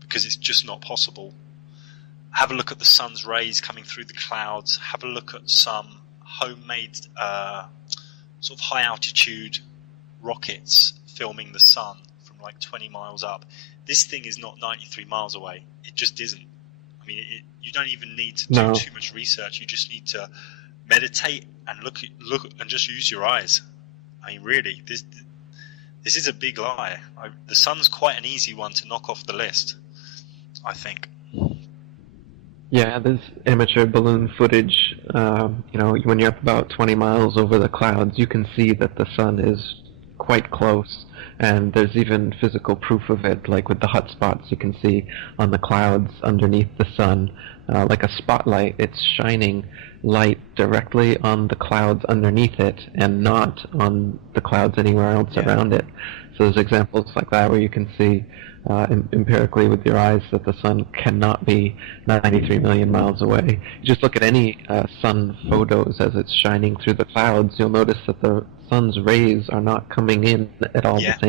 because it's just not possible. Have a look at the sun's rays coming through the clouds. Have a look at some homemade sort of high altitude rockets filming the sun from like 20 miles up. This thing is not 93 miles away. It just isn't. I mean, you don't even need to do too much research. You just need to meditate and look and just use your eyes. I mean, really, this is a big lie. The sun's quite an easy one to knock off the list, I think. Yeah. Yeah.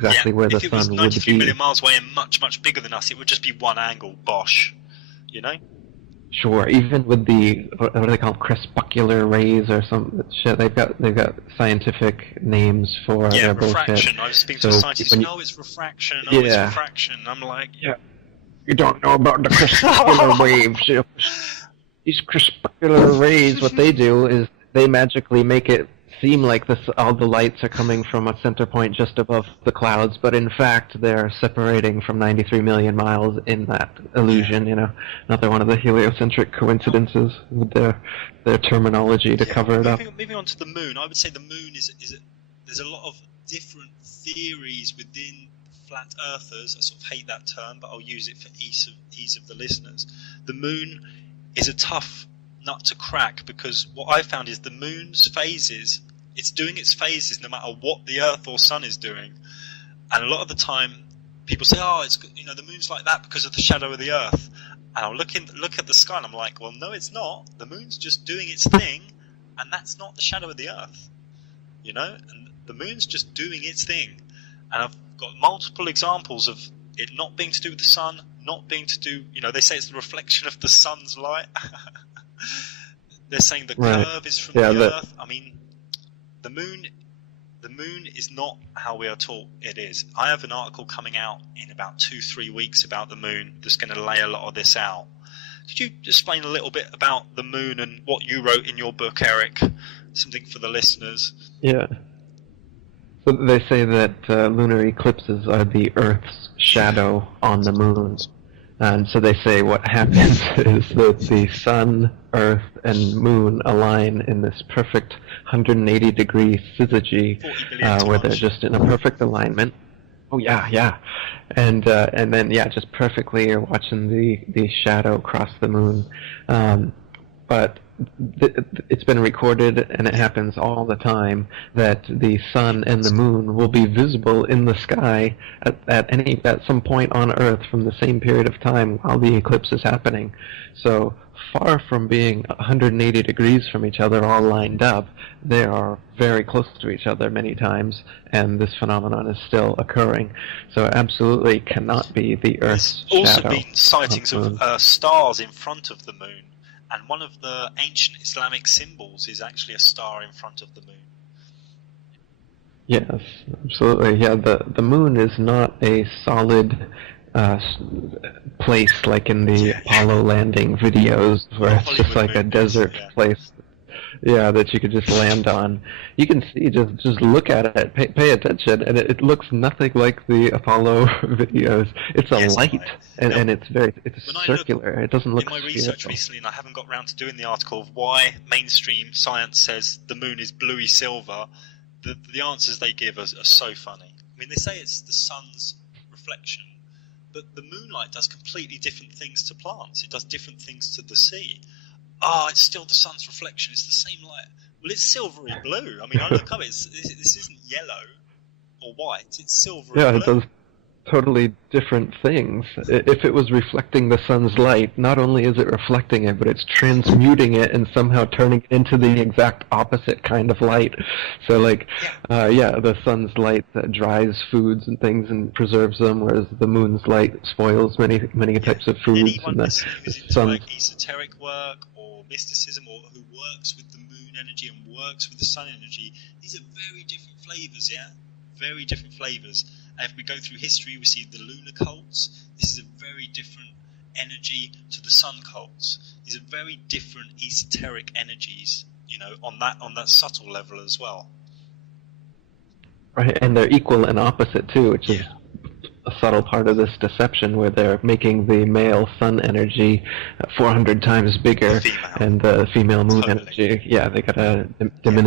Yeah. If it was 93 million miles away and much, much bigger than us, it would just be one angle. Bosh. You know? Yeah, refraction. I was speaking to a scientist, no, it's refraction, oh, it's refraction. I'm like... Yeah. Now, yeah, moving on to the moon, I would say the moon there's a lot of different theories within flat earthers. I sort of hate that term, but I'll use it for ease of the listeners. The moon is a tough nut to crack, because what I found is the moon's phases, it's doing its phases no matter what the Earth or Sun is doing. And a lot of the time, people say, "Oh, it's, you know, the moon's like that because of the shadow of the Earth." And I'll look at the sky, and I'm like, "Well, no, it's not. The moon's just doing its thing, and that's not the shadow of the Earth." You know, and the moon's just doing its thing. And I've got multiple examples of it not being to do with the sun, not being to do, you know, they say it's the reflection of the sun's light. They're saying the curve is from the Earth. I mean, the moon is not how we are taught it is. I have an article coming out in about 2-3 weeks about the moon that's going to lay a lot of this out. Could you explain a little bit about the moon and what you wrote in your book, Eric? Something for the listeners. Yeah, it's not possible. Yeah, 40 billion to one shot. Yeah. Let's go. There's also been sightings of stars in front of the moon, and one of the ancient Islamic symbols is actually a star in front of the moon. Yeah, yeah. Or the Hollywood movies, yeah. Yes, I'm right. Now, when I look in my research recently, and I haven't got round to doing the article of why mainstream science says the moon is bluey silver, the answers they give are so funny. I mean, they say it's the sun's reflection, but the moonlight does completely different things to plants. It does different things to the sea. It's still the sun's reflection. It's the same light. Well, it's silvery blue. I mean, I look up. This isn't yellow or white. It's silvery blue. Yeah. Yeah. And anyone listening who's into like esoteric work or mysticism, or who works with the moon energy and works with the sun energy, these are very different flavors, yeah? Very different flavors. And if we go through history, we see the lunar cults. This is a very different energy to the sun cults. These are very different esoteric energies, you know, on that subtle level as well. Yeah. The female. Totally. Yeah.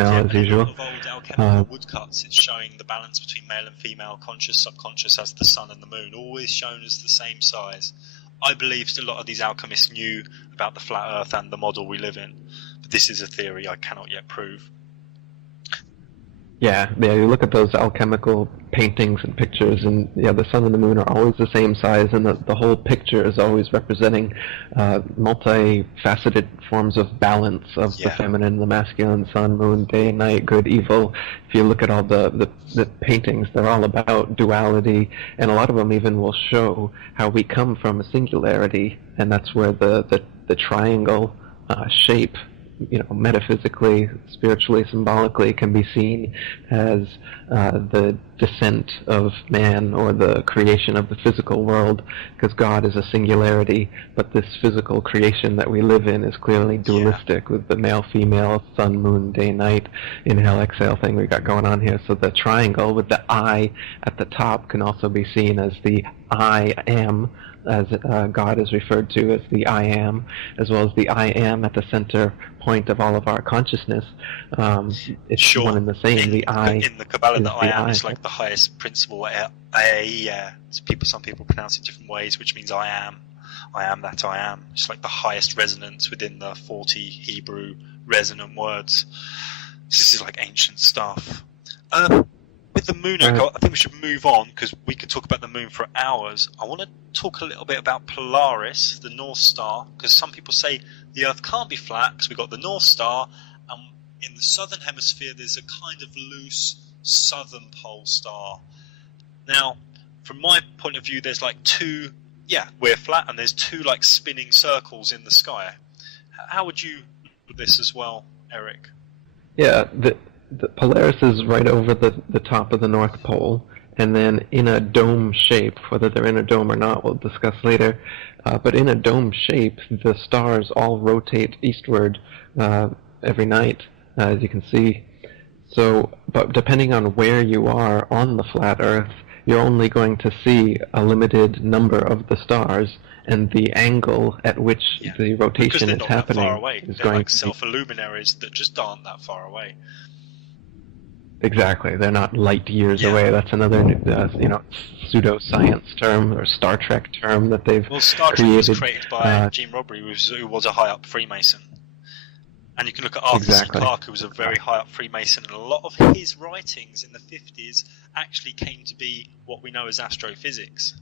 Yeah, and in a lot of old alchemical woodcuts, it's showing the balance between male and female, conscious, subconscious, as the sun and the moon, always shown as the same size. I believe a lot of these alchemists knew about the flat earth and the model we live in, but this is a theory I cannot yet prove. Yeah. Yeah. Sure. In the Kabbalah that I am is like the highest principle. Some people pronounce it different ways, which means I am that I am. It's like the highest resonance within the 40 Hebrew resonant words. This is like ancient stuff. With the moon, I think we should move on because we could talk about the moon for hours. I want to talk a little bit about Polaris, the North Star, because some people say the Earth can't be flat because we've got the North Star, and in the southern hemisphere there's a kind of loose southern pole star. Now, from my point of view, there's like two. Yeah, we're flat, and there's two like spinning circles in the sky. How would you look at this as well, Eric? Yeah, because they're not that far away. They're like self-illuminaries that just aren't that far away. Yeah. Well, Star Trek was created by Gene Roddenberry, who was a high-up Freemason. And you can look at Arthur C. Clarke, who was a very high-up Freemason, and a lot of his writings in the 50s actually came to be what we know as astrophysics.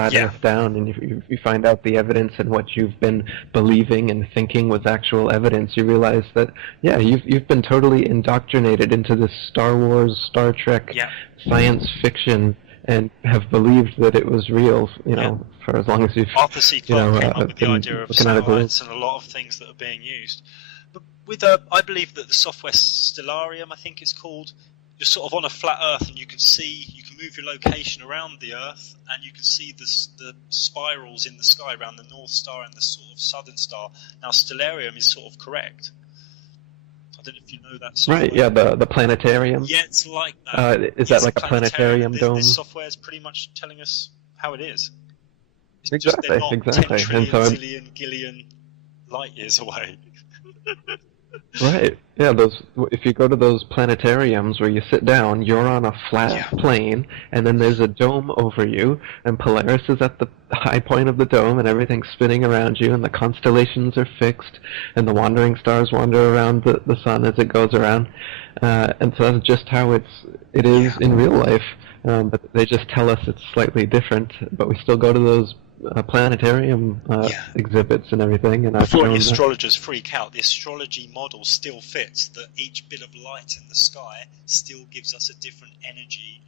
Yeah. Yeah. Yeah. Arthur C. Clarke came up with the idea of satellites and a lot of things that are being used. But with I believe that the Southwest Stellarium, I think it's called, you're sort of on a flat Earth, and you can move your location around the Earth, and you can see the spirals in the sky around the North Star and the sort of Southern Star. Now, Stellarium is sort of correct. I don't know if you know that software. Yeah, it's like that. Yeah, it's a planetarian, and this software is pretty much telling us how it is. It's just they're not 10 trillion, zillion, gillion light years away. Yeah. Yeah. Yeah. Yeah. Now, before any astrologers freak out, the astrology model still fits, that each bit of light in the sky still gives us a different energy,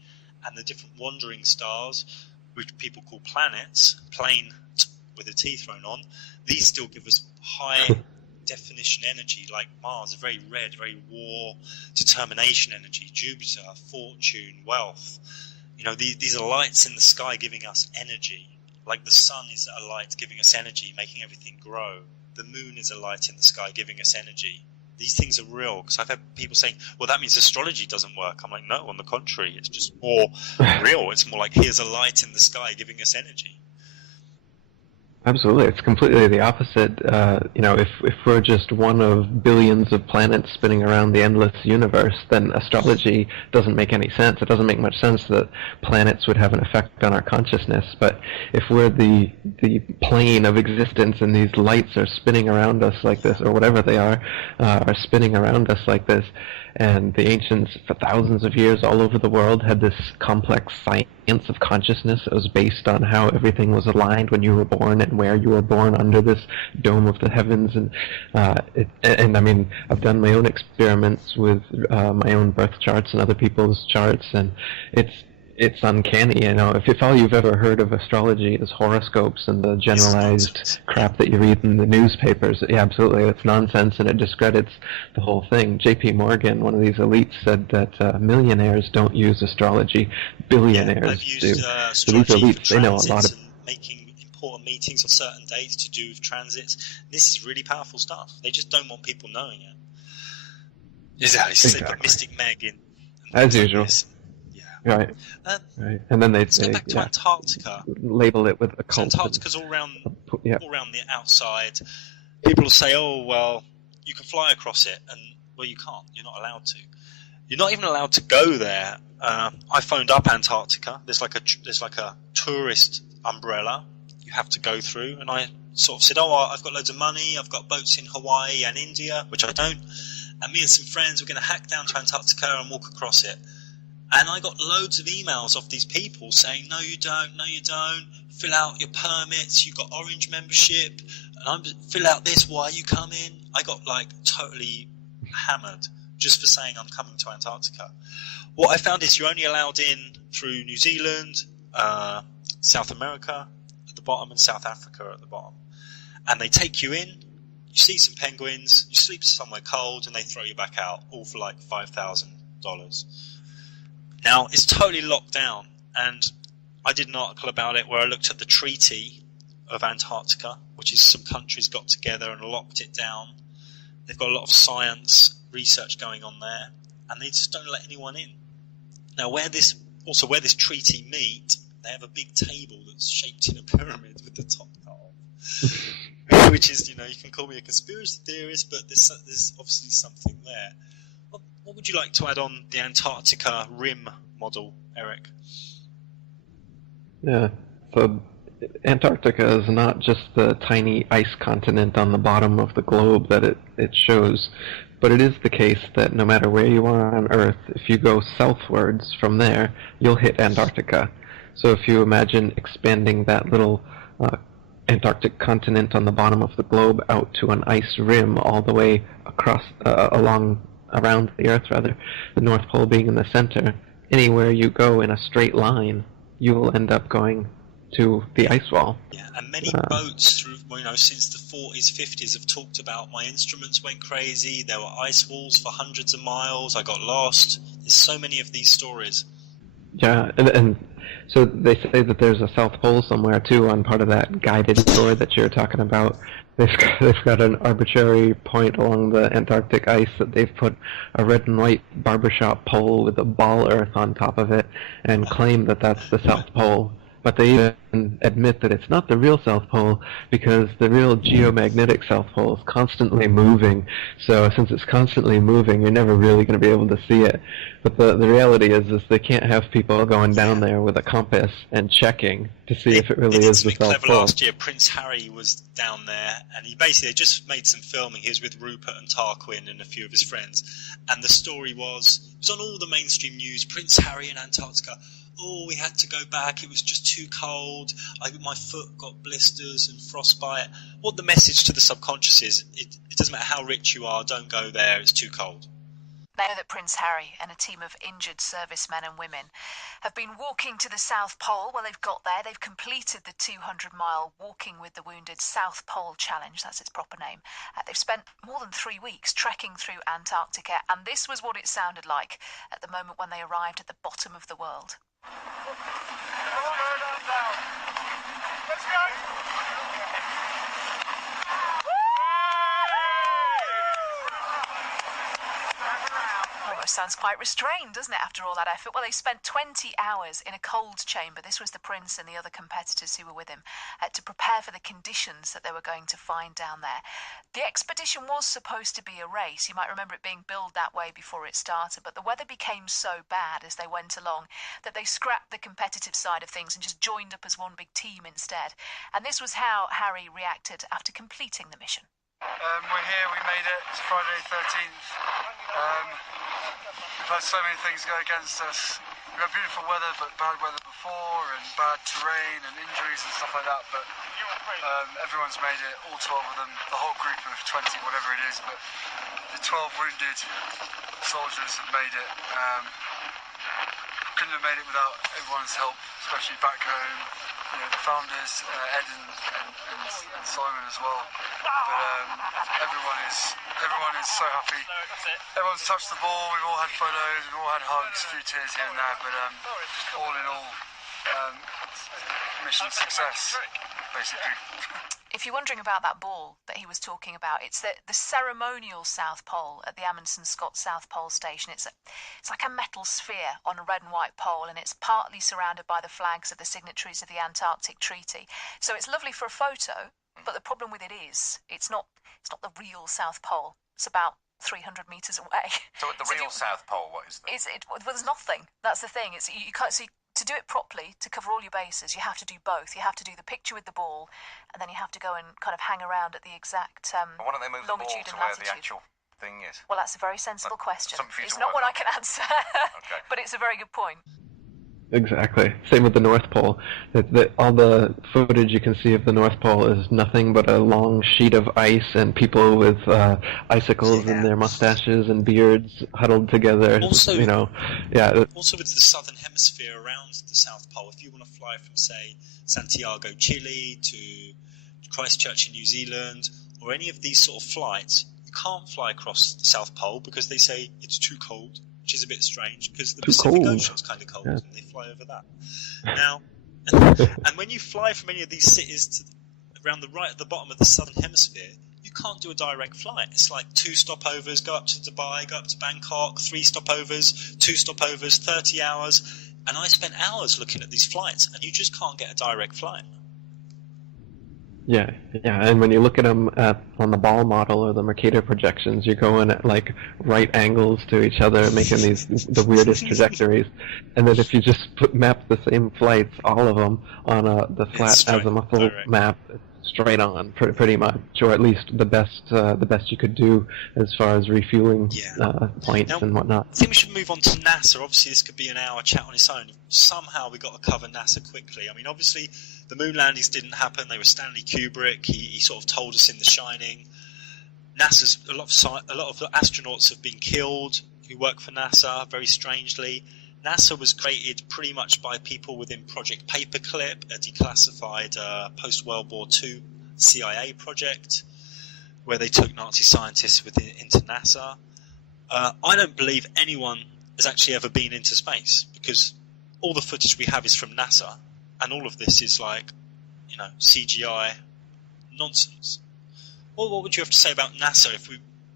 and the different wandering stars, which people call planets, plain with a T thrown on, these still give us high definition energy, like Mars, a very red, very war, determination energy, Jupiter, fortune, wealth. These are lights in the sky giving us energy. Like the sun is a light giving us energy, making everything grow. The moon is a light in the sky giving us energy. These things are real, because I've had people saying, well, that means astrology doesn't work. I'm like, no, on the contrary, it's just more real. It's more like, here's a light in the sky giving us energy. Yeah. This is nonsense. Yeah. Yeah, I've used astrology for transits and making important meetings on certain dates to do with transits. This is really powerful stuff. They just don't want people knowing it. Exactly. So they put Mystic Meg in and things like this. And, yeah. Let's go back to Antarctica. Because Antarctica's all around the outside. People will say, oh, well, you can fly across it. And, well, you can't. You're not allowed to. You're not even allowed to go there. I phoned up Antarctica. There's like a tourist umbrella you have to go through, and I sort of said, "Oh, I've got loads of money. I've got boats in Hawaii and India, which I don't. And me and some friends, we're going to hack down to Antarctica and walk across it." And I got loads of emails off these people saying, "No, you don't. No, you don't. Fill out your permits. You got Orange membership. And fill out this. Why are you coming?" I got like totally hammered just for saying I'm coming to Antarctica. What I found is you're only allowed in through New Zealand, South America at the bottom, and South Africa at the bottom. And they take you in, you see some penguins, you sleep somewhere cold, and they throw you back out, all for like $5,000. Now, it's totally locked down, and I did an article about it where I looked at the Treaty of Antarctica, which is some countries got together and locked it down. They've got a lot of science research going on there, and they just don't let anyone in. Now, where this treaty meet, they have a big table that's shaped in a pyramid with the top cut off, which is, you can call me a conspiracy theorist, but there's obviously something there. What would you like to add on the Antarctica rim model, Eric? Yeah. Yeah, and many boats through, since the 40s, 50s have talked about my instruments went crazy, there were ice walls for hundreds of miles, I got lost. There's so many of these stories. Yeah. They did something clever last year. Prince Harry was down there, and he basically just made some filming. He was with Rupert and Tarquin and a few of his friends, and the story was, it was on all the mainstream news, Prince Harry in Antarctica. Oh, we had to go back, it was just too cold, my foot got blisters and frostbite. What the message to the subconscious is, it doesn't matter how rich you are, don't go there, it's too cold. They know that Prince Harry and a team of injured servicemen and women have been walking to the South Pole. Well, they've got there. They've completed the 200-mile Walking with the Wounded South Pole Challenge. That's its proper name. They've spent more than 3 weeks trekking through Antarctica, and this was what it sounded like at the moment when they arrived at the bottom of the world. Let's go! Almost sounds quite restrained, doesn't it, after all that effort? Well, they spent 20 hours in a cold chamber. This was the prince and the other competitors who were with him to prepare for the conditions that they were going to find down there. The expedition was supposed to be a race. You might remember it being billed that way before it started, but the weather became so bad as they went along that they scrapped the competitive side of things and just joined up as one big team instead. And this was how Harry reacted after completing the mission. We're here, we made it. It's Friday 13th. We've had so many things go against us. We've had beautiful weather, but bad weather before, and bad terrain and injuries and stuff like that. But everyone's made it, all 12 of them, the whole group of 20, whatever it is. But the 12 wounded soldiers have made it. Couldn't have made it without everyone's help, especially back home. You know, the founders, Ed and Simon as well. But everyone is so happy. Everyone's touched the ball. We've all had photos. We've all had hugs, a few tears here and there. But all in all, mission success, basically. If you're wondering about that ball that he was talking about, it's the ceremonial South Pole at the Amundsen Scott South Pole Station. It's like a metal sphere on a red and white pole, and it's partly surrounded by the flags of the signatories of the Antarctic Treaty. So it's lovely for a photo, but the problem with it is it's not the real South Pole. It's about 300 metres away. So at the real South Pole, what is that? Well, there's nothing. That's the thing. You can't see. To do it properly, to cover all your bases, you have to do both. You have to do the picture with the ball, and then you have to go and kind of hang around at the exact why don't they move the ball longitude to and where latitude. the actual thing is? Well, that's a very sensible question. Something for you It's to not work one I on. can answer, Okay. but it's a very good point. Yeah. Also with the southern hemisphere around the South Pole, if you want to fly from, say, Santiago, Chile to Christchurch in New Zealand, or any of these sort of flights, you can't fly across the South Pole because they say it's too cold, which is a bit strange because the Pacific Ocean's kind of cold and they fly over that. Now, and when you fly from any of these cities around the right at the bottom of the southern hemisphere, you can't do a direct flight. It's like 2 stopovers, go up to Dubai, go up to Bangkok, 3 stopovers, 2 stopovers, 30 hours. And I spent hours looking at these flights, and you just can't get a direct flight. It's straight, direct. Yeah. Yeah. Now, I think we should move on to NASA. Obviously, this could be an hour chat on its own. Somehow we got to cover NASA quickly. I mean, obviously, the moon landings didn't happen. They were Stanley Kubrick. He sort of told us in The Shining. NASA's a lot of the astronauts have been killed who work for NASA. Very strangely, NASA was created pretty much by people within Project Paperclip, a declassified post-World War II CIA project, where they took Nazi scientists into NASA. I don't believe anyone has actually ever been into space because all the footage we have is from NASA, and all of this is like, CGI nonsense. Well, what would you have to say about NASA if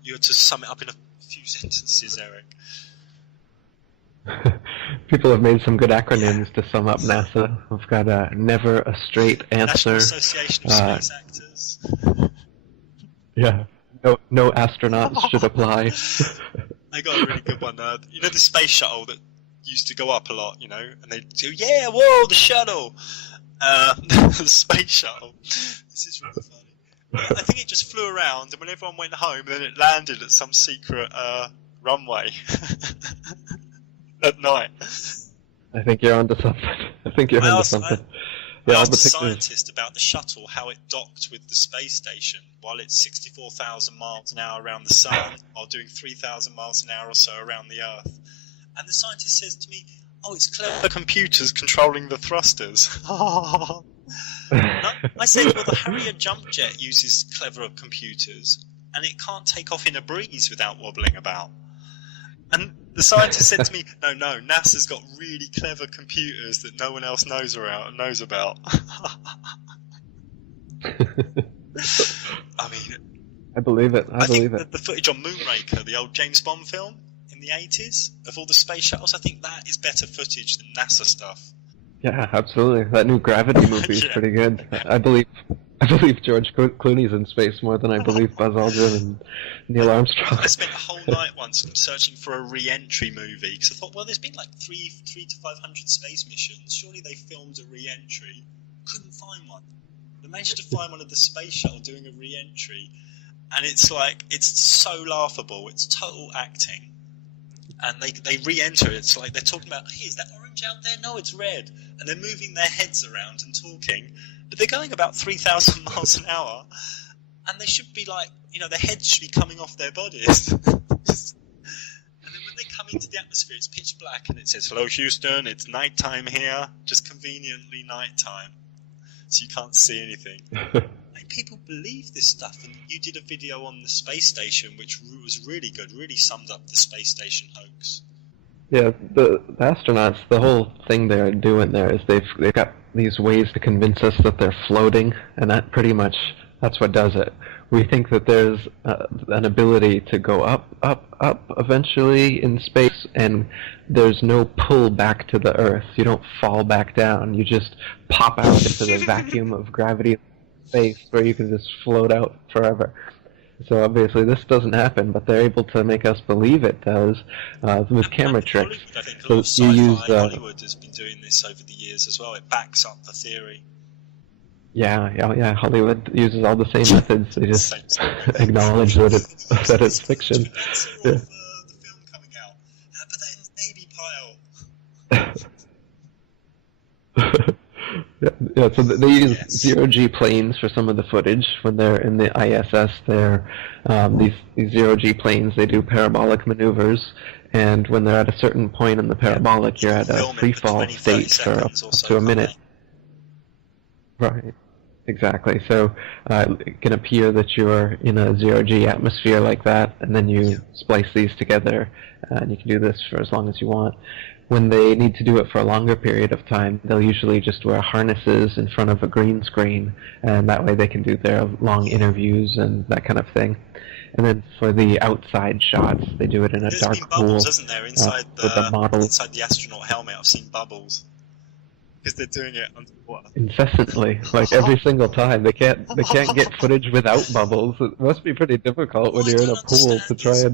you were to sum it up in a few sentences, Eric? Yeah. National Association of Space Actors. They got a really good one. You know the space shuttle that used to go up a lot, you know, and they do, yeah, whoa, the shuttle, the space shuttle. This is really funny. I think it just flew around, and when everyone went home, then it landed at some secret runway at night. I asked a scientist about the shuttle, how it docked with the space station while it's 64,000 miles an hour around the sun, while doing 3,000 miles an hour or so around the Earth. And the scientist says to me, "Oh, it's clever computers controlling the thrusters." No, I said, well, the Harrier jump jet uses clever computers, and it can't take off in a breeze without wobbling about. And the scientist said to me, no, NASA's got really clever computers that no one else knows about. I mean, I think that the footage on Moonraker, the old James Bond film in the 80s, of all the space shuttles, I think that is better footage than NASA stuff. Yeah. I spent a whole night once searching for a re-entry movie because I thought, well, there's been like 300 to 500 space missions. Surely they filmed a re-entry. Couldn't find one. They managed to find one of the space shuttle doing a re-entry, and it's like, it's so laughable. It's total acting. And they re-enter it. It's like they're talking about, hey, is that orange out there? No, it's red. And they're moving their heads around and talking, but they're going about 3,000 miles an hour. And they should be like, you know, their heads should be coming off their bodies. And then when they come into the atmosphere, it's pitch black and it says, "Hello, Houston, it's nighttime here." Just conveniently nighttime. So you can't see anything. And people believe this stuff. And you did a video on the space station, which was really good, really summed up the space station hoax. And with Hollywood, I think a lot of sci-fi Hollywood has been doing this over the years as well. It backs up the theory. Same, you know, hey, are we using this footage for NASA or for the film coming out? Put that in the baby pile. Yes. Yeah, they can film it for 20, 30 seconds or so, can't they? Yeah. Yeah. There's been bubbles, hasn't there, inside the astronaut helmet? I've seen bubbles because they're doing it underwater. What I don't understand is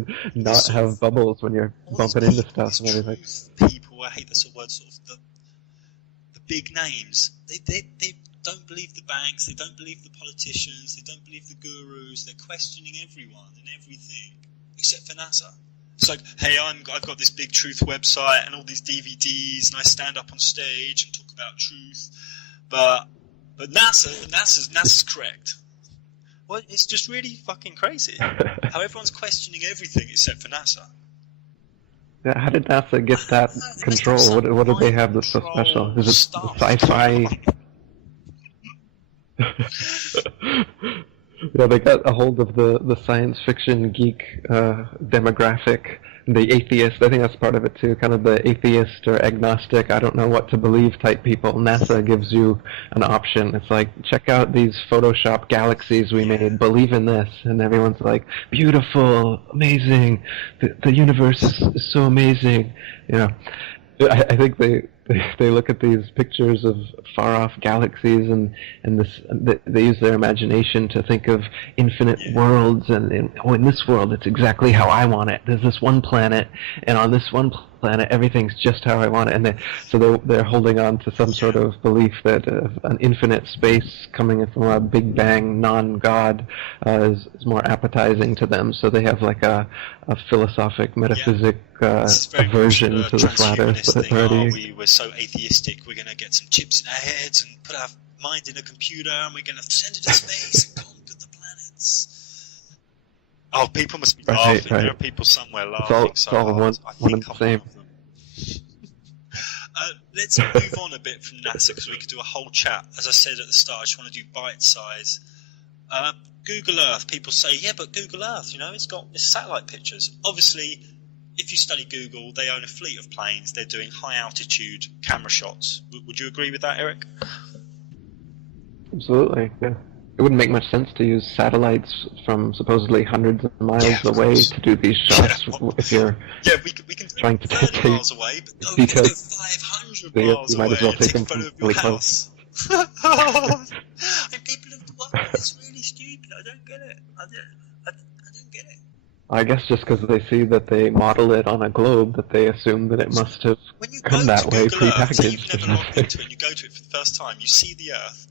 all these people, these truth people. I hate that sort of word, sort of the big names. They don't believe the banks. They don't believe the politicians. They don't believe the gurus. They're questioning everyone and everything except for NASA. It's like, hey, I've got this big truth website and all these DVDs, and I stand up on stage and talk about truth. But NASA's correct. Well, it's just really fucking crazy how everyone's questioning everything except for NASA. I don't know. They must have some mind control stuff going on. Yeah. Yeah. Yeah. Yeah. This is very much the transhumanist thing. We're so atheistic, we're going to get some chips in our heads and put our mind in a computer and we're going to send it to space and conquer the planets. Oh, people must be laughing. There are people somewhere laughing so hard. I think I'm one of them. Let's move on a bit from NASA because we could do a whole chat. As I said at the start, I just want to do bite size. Google Earth, people say, yeah, but Google Earth, it's satellite pictures. Obviously, if you study Google, they own a fleet of planes. They're doing high altitude camera shots. Would you agree with that, Eric? Yeah, of course. Yeah, yeah, we can do it 30 miles away, but no, we're going to go 500 miles away and take a photo of your house. And people have, well, it's really stupid. I don't get it. I don't get it. When you go to Google Earth, say you've never logged into it and you go to it for the first time, you see the Earth.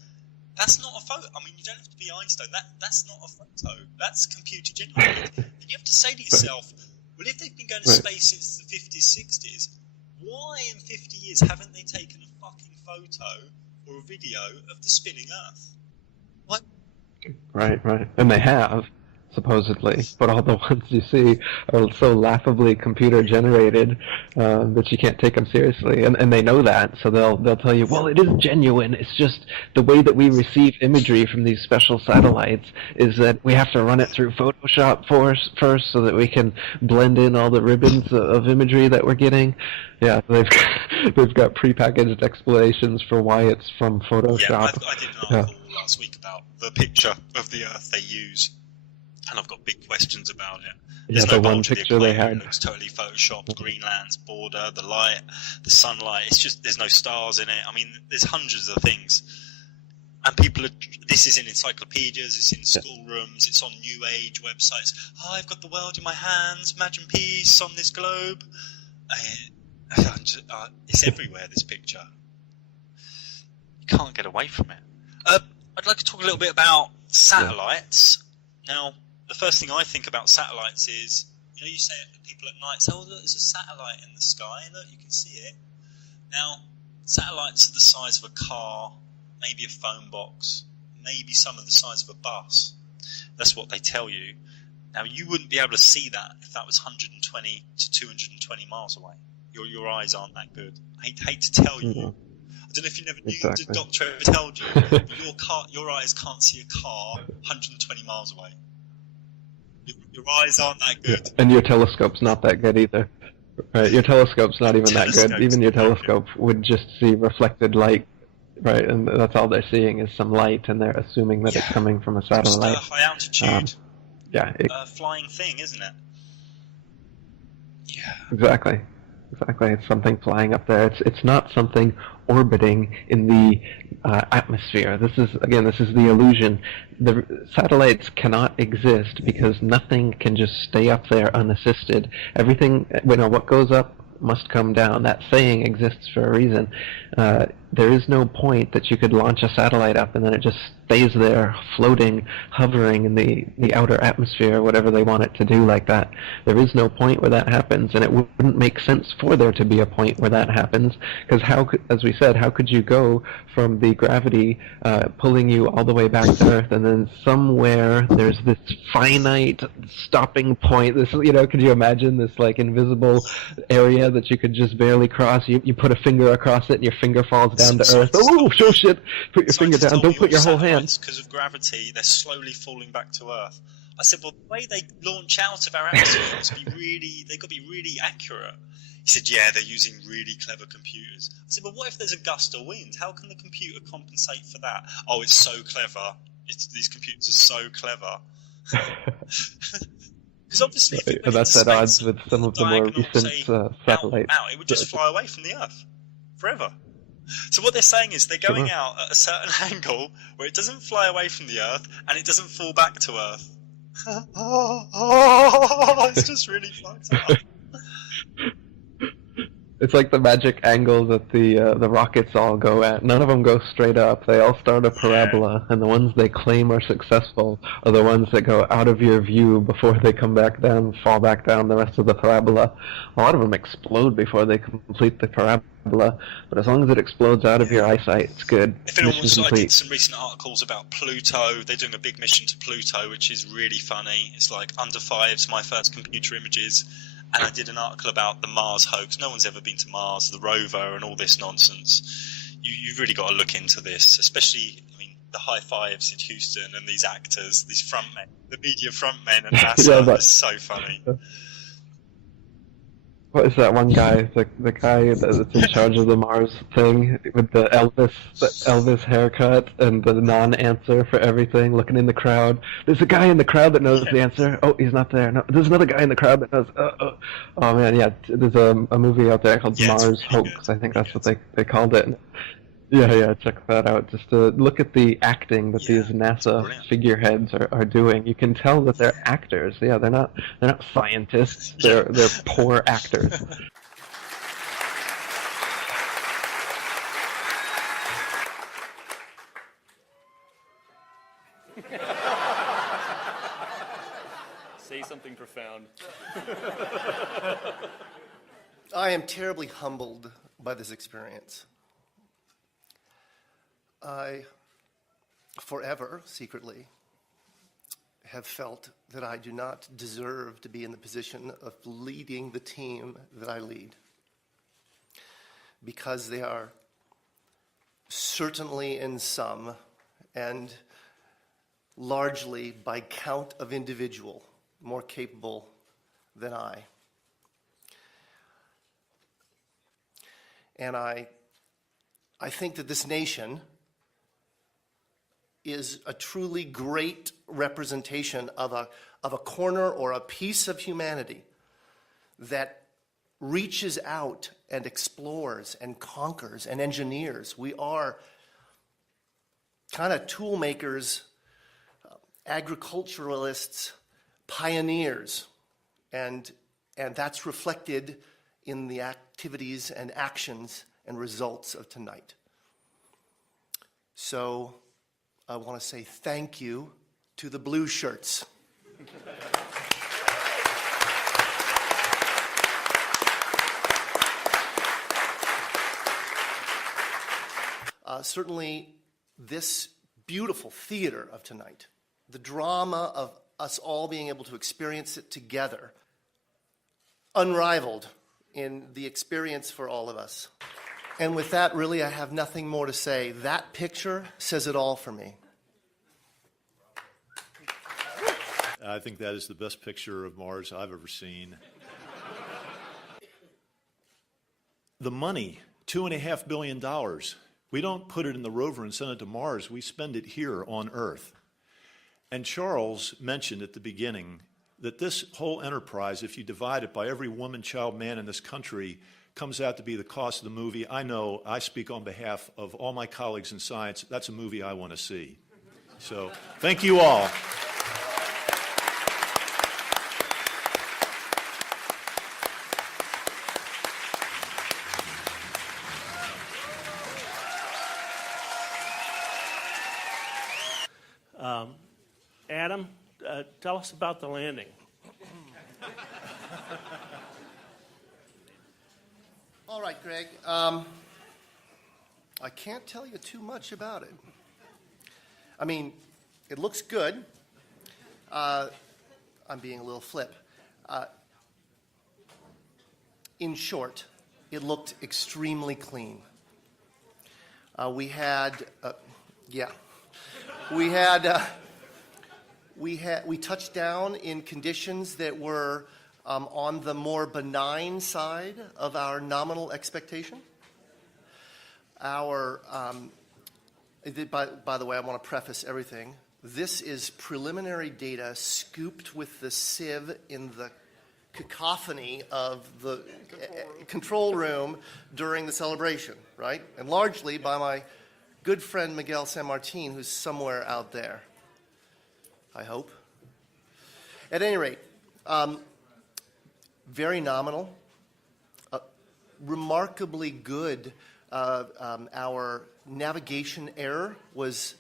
That's not a photo. I mean, you don't have to be Einstein. That's not a photo. That's computer generated. And you have to say to yourself, well, if they've been going to space since the 50s, 60s, why in 50 years haven't they taken a fucking photo or a video of the spinning Earth? What? Yeah. Yeah. Yeah, I did an article last week about the picture of the Earth they use, and I've got big questions about it. There's no bulge of the equator, it looks totally photoshopped, Greenland's border, the light, the sunlight, it's just, there's no stars in it. I mean, there's hundreds of things. And this is in encyclopedias, it's in schoolrooms, it's on New Age websites. Oh, I've got the world in my hands, imagine peace on this globe. It's everywhere, this picture. Can't get away from it. I'd like to talk a little bit about satellites. Now, the first thing I think about satellites is, you say to people at night, say, oh, look, there's a satellite in the sky, look, you can see it. Now, satellites are the size of a car, maybe a phone box, maybe some of the size of a bus. That's what they tell you. Now, you wouldn't be able to see that if that was 120 to 220 miles away. Your eyes aren't that good. I hate to tell you, I don't know if you never knew, the doctor ever told you, but your eyes can't see a car 120 miles away. Your eyes aren't that good. Your telescopes aren't that good. Yeah, it's just a high altitude flying thing, isn't it? Yeah. Scientists told me all satellites, because of gravity, they're slowly falling back to Earth. I said, well, the way they launch out of our atmosphere must be they've got to be really accurate. He said, yeah, they're using really clever computers. I said, but what if there's a gust of wind? How can the computer compensate for that? Oh, it's so clever. These computers are so clever. Because obviously if it went into space at a diagonal, say, out, it would just fly away from the Earth forever. So what they're saying is they're going out at a certain angle where it doesn't fly away from the Earth and it doesn't fall back to Earth. It's just really fucked up. Yeah. Yeah. If anyone wants, I did some recent articles about Pluto. They're doing a big mission to Pluto, which is really funny. It's like Under Fives, my first computer images. And I did an article about the Mars hoax. No one's ever been to Mars, the rover, and all this nonsense. You've really got to look into this, especially, I mean, the high fives in Houston and these actors, these frontmen, the media frontmen at NASA is so funny. Yeah. Yeah. Yeah, it's really good, really good. Yeah, it's brilliant. Yeah. Yeah. Say something profound. I am terribly humbled by this experience. I forever, secretly, have felt that I do not deserve to be in the position of leading the team that I lead, because they are certainly in sum and largely by count of individual more capable than I. And I think that this nation is a truly great representation of a corner or a piece of humanity that reaches out and explores and conquers and engineers. We are kind of tool makers, agriculturalists, pioneers, and that's reflected in the activities and actions and results of tonight. So I want to say thank you to the blue shirts. Certainly this beautiful theater of tonight, the drama of us all being able to experience it together, unrivaled in the experience for all of us. And with that, really, I have nothing more to say. That picture says it all for me. I think that is the best picture of Mars I've ever seen. The money, $2.5 billion. We don't put it in the rover and send it to Mars. We spend it here on Earth. And Charles mentioned at the beginning that this whole enterprise, if you divide it by every woman, child, man in this country, comes out to be the cost of the movie. I know I speak on behalf of all my colleagues in science. That's a movie I want to see. So thank you all. Adam, tell us about the landing. All right, Greg. I can't tell you too much about it. I mean, it looks good. I'm being a little flip. In short, it looked extremely clean. We touched down in conditions that were on the more benign side of our nominal expectation. By the way, I want to preface everything. This is preliminary data scooped with the sieve in the cacophony of the control room during the celebration, right? And largely by my good friend Miguel San Martin, who's somewhere out there, I hope. At any rate, very nominal, remarkably good. Our navigation error was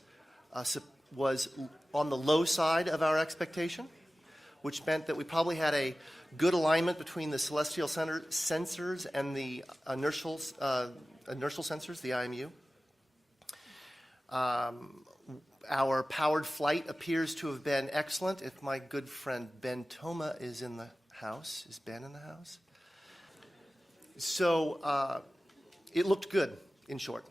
was on the low side of our expectation, which meant that we probably had a good alignment between the celestial sensors and the inertial sensors, the IMU. Our powered flight appears to have been excellent. If my good friend Ben Toma is in the house, is Ben in the house? So it looked good, in short.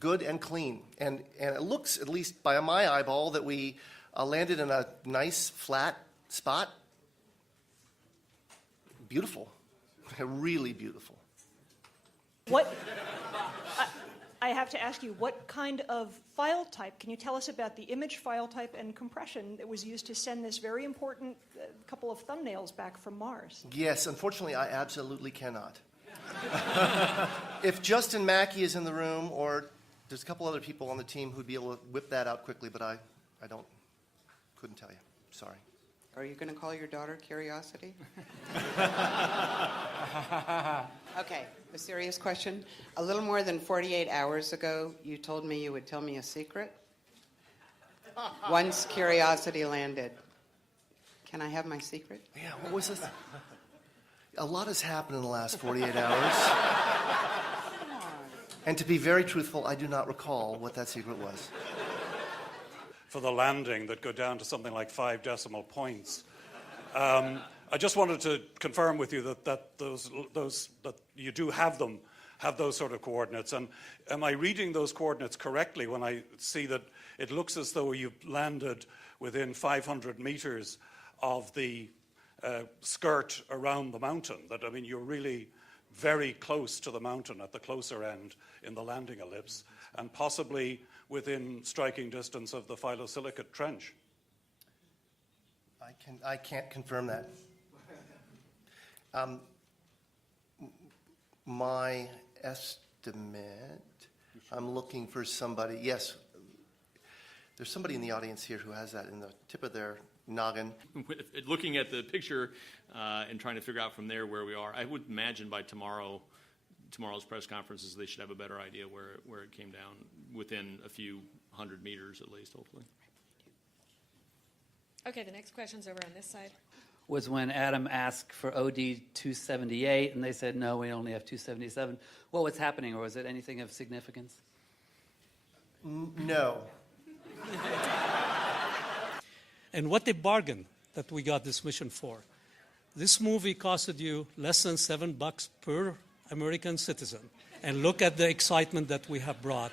Good and clean. And it looks, at least by my eyeball, that we landed in a nice, flat spot. Beautiful. Really beautiful. What? I have to ask you, what kind of file type, can you tell us about the image file type and compression that was used to send this very important couple of thumbnails back from Mars? Yes, unfortunately, I absolutely cannot. If Justin Mackey is in the room, or there's a couple other people on the team who'd be able to whip that out quickly, but I couldn't tell you. Sorry. Are you going to call your daughter Curiosity? Okay, a serious question. A little more than 48 hours ago, you told me you would tell me a secret. Once Curiosity landed. Can I have my secret? Yeah, what was this? A lot has happened in the last 48 hours. And to be very truthful, I do not recall what that secret was. For the landing that go down to something like 5 decimal points. I just wanted to confirm with you that those that you do have those sort of coordinates. And am I reading those coordinates correctly when I see that it looks as though you've landed within 500 meters of the skirt around the mountain? That, I mean, you're really very close to the mountain at the closer end in the landing ellipse, and possibly within striking distance of the phyllosilicate trench. I can't confirm that. My estimate, I'm looking for somebody. Yes, there's somebody in the audience here who has that in the tip of their noggin. Looking at the picture and trying to figure out from there where we are, I would imagine by tomorrow's press conferences, they should have a better idea where it came down, within a few hundred meters at least, hopefully. Okay, the next question's over on this side. Was when Adam asked for OD 278, and they said, no, we only have 277. What was happening, or was it anything of significance? No. And what a bargain that we got this mission for. This movie costed you less than $7 per American citizen. And look at the excitement that we have brought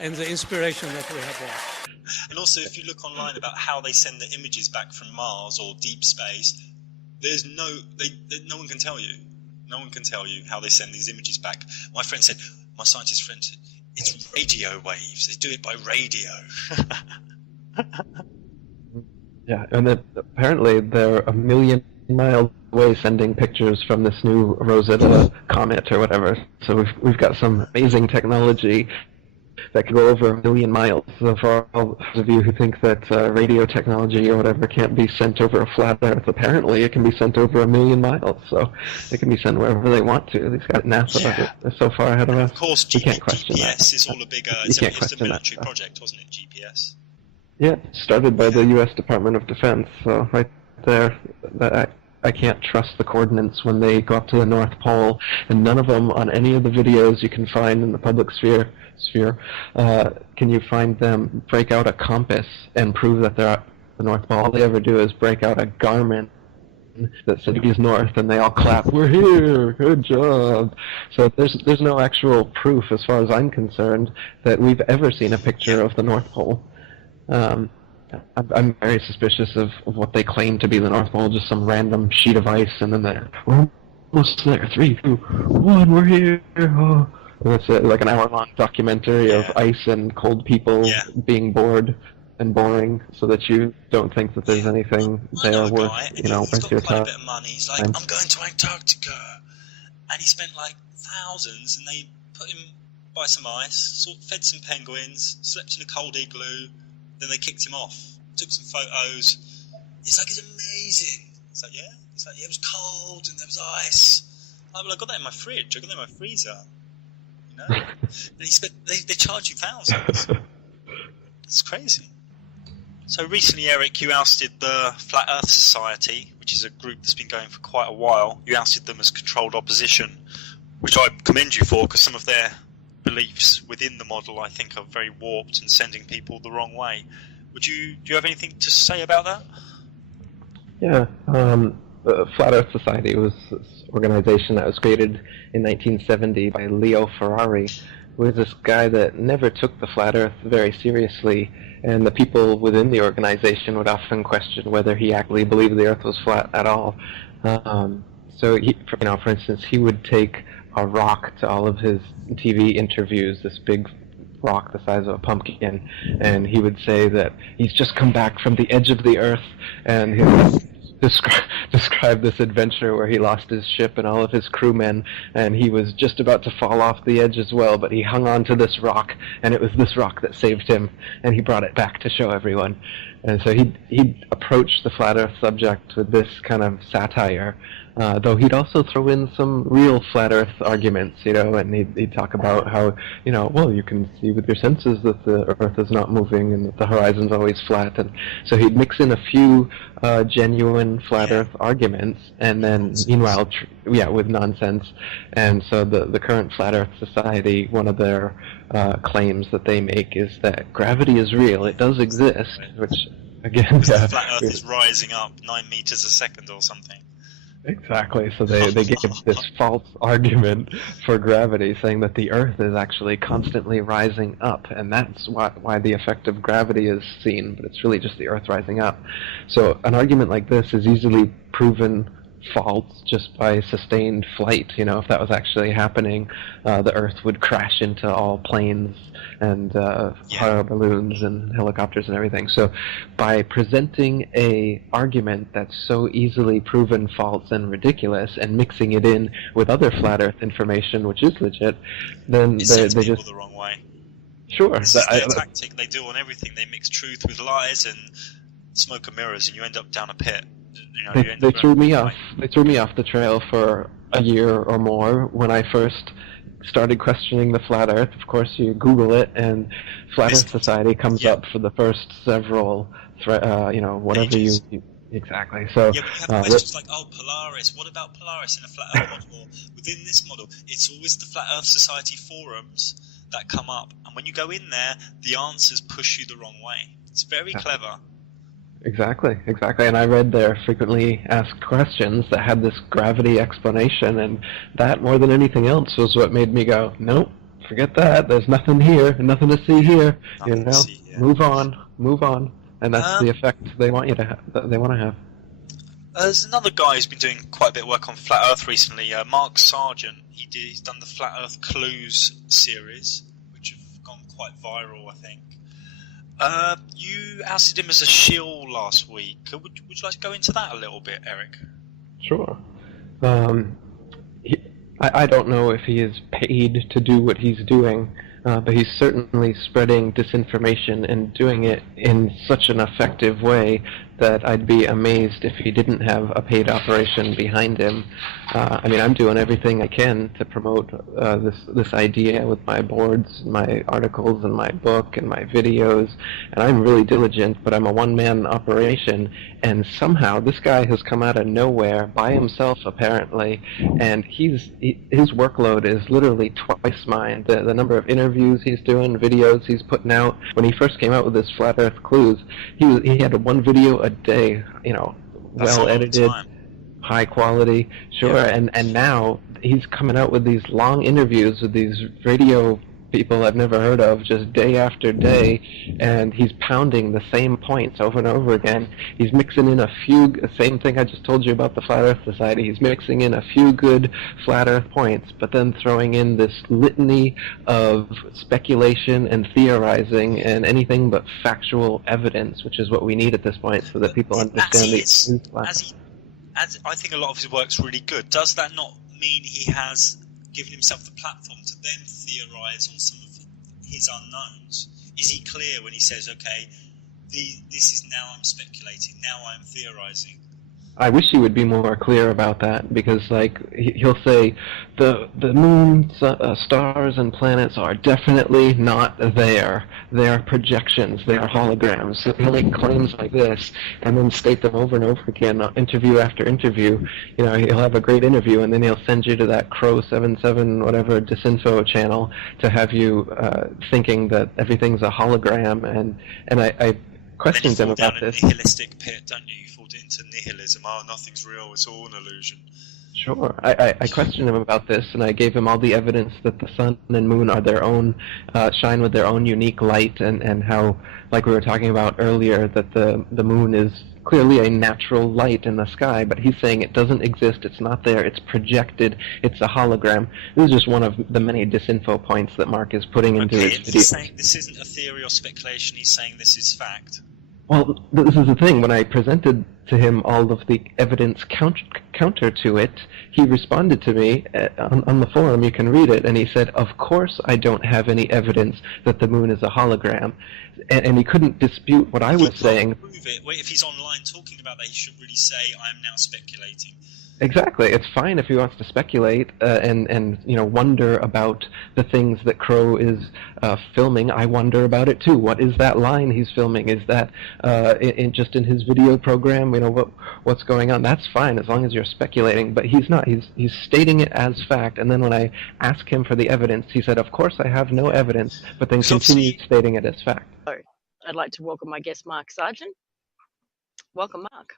and the inspiration that we have brought. And also, if you look online about how they send the images back from Mars or deep space, there's no one can tell you. No one can tell you how they send these images back. My scientist friend said, it's radio waves. They do it by radio. Yeah, and of course GPS is all a bigger. It's a military project, wasn't it? GPS. Yeah. Yeah. Yeah. Yeah. Yeah. I know a guy, and he's got quite a bit of money. He's like, I'm going to Antarctica. And he spent like thousands, and they put him by some ice, fed some penguins, slept in a cold igloo, then they kicked him off, took some photos. It's like, it's amazing. It's like, yeah? It's like, yeah, it was cold and there was ice. Oh, well, I got that in my fridge. I got that in my freezer. You know? And they charge you thousands. It's crazy. So recently, Eric, you ousted the Flat Earth Society, which is a group that's been going for quite a while. You ousted them as controlled opposition, which I commend you for, because some of their beliefs within the model, I think, are very warped and sending people the wrong way. Do you have anything to say about that? Yeah, with nonsense. Yeah, because they're right. Because the flat Earth is rising up 9 meters a second or something. Yeah. It sends people the wrong way. This is their tactic they do on everything. They mix truth with lies and smoke and mirrors, and you end up down a pit. You know, you end up going the wrong way. This comes up. Yeah. Pages. Yeah, when you have questions like, oh, Polaris, what about Polaris in a Flat Earth model? Or within this model, it's always the Flat Earth Society forums that come up. And when you go in there, the answers push you the wrong way. It's very clever. Yeah, nothing to see here. There's another guy who's been doing quite a bit of work on Flat Earth recently, Mark Sargent. He's done the Flat Earth Clues series, which have gone quite viral, I think. You ousted him as a shill last week. Would you like to go into that a little bit, Eric? That's a lot of time. Yeah. But as I think a lot of his work's really good, does that not mean he has given himself the platform to then theorise on some of his unknowns? Is he clear when he says, okay, this is now I'm speculating, now I'm theorising? And then you fall down a nihilistic pit, don't you? You fall into nihilism. Oh, nothing's real. It's all an illusion. Yeah. Okay, and he's saying this isn't a theory or speculation, he's saying this is fact. If he can't prove it, if he's online talking about that, he should really say, I am now speculating. Yeah, because obviously... I'd like to welcome my guest, Mark Sargent. Welcome, Mark.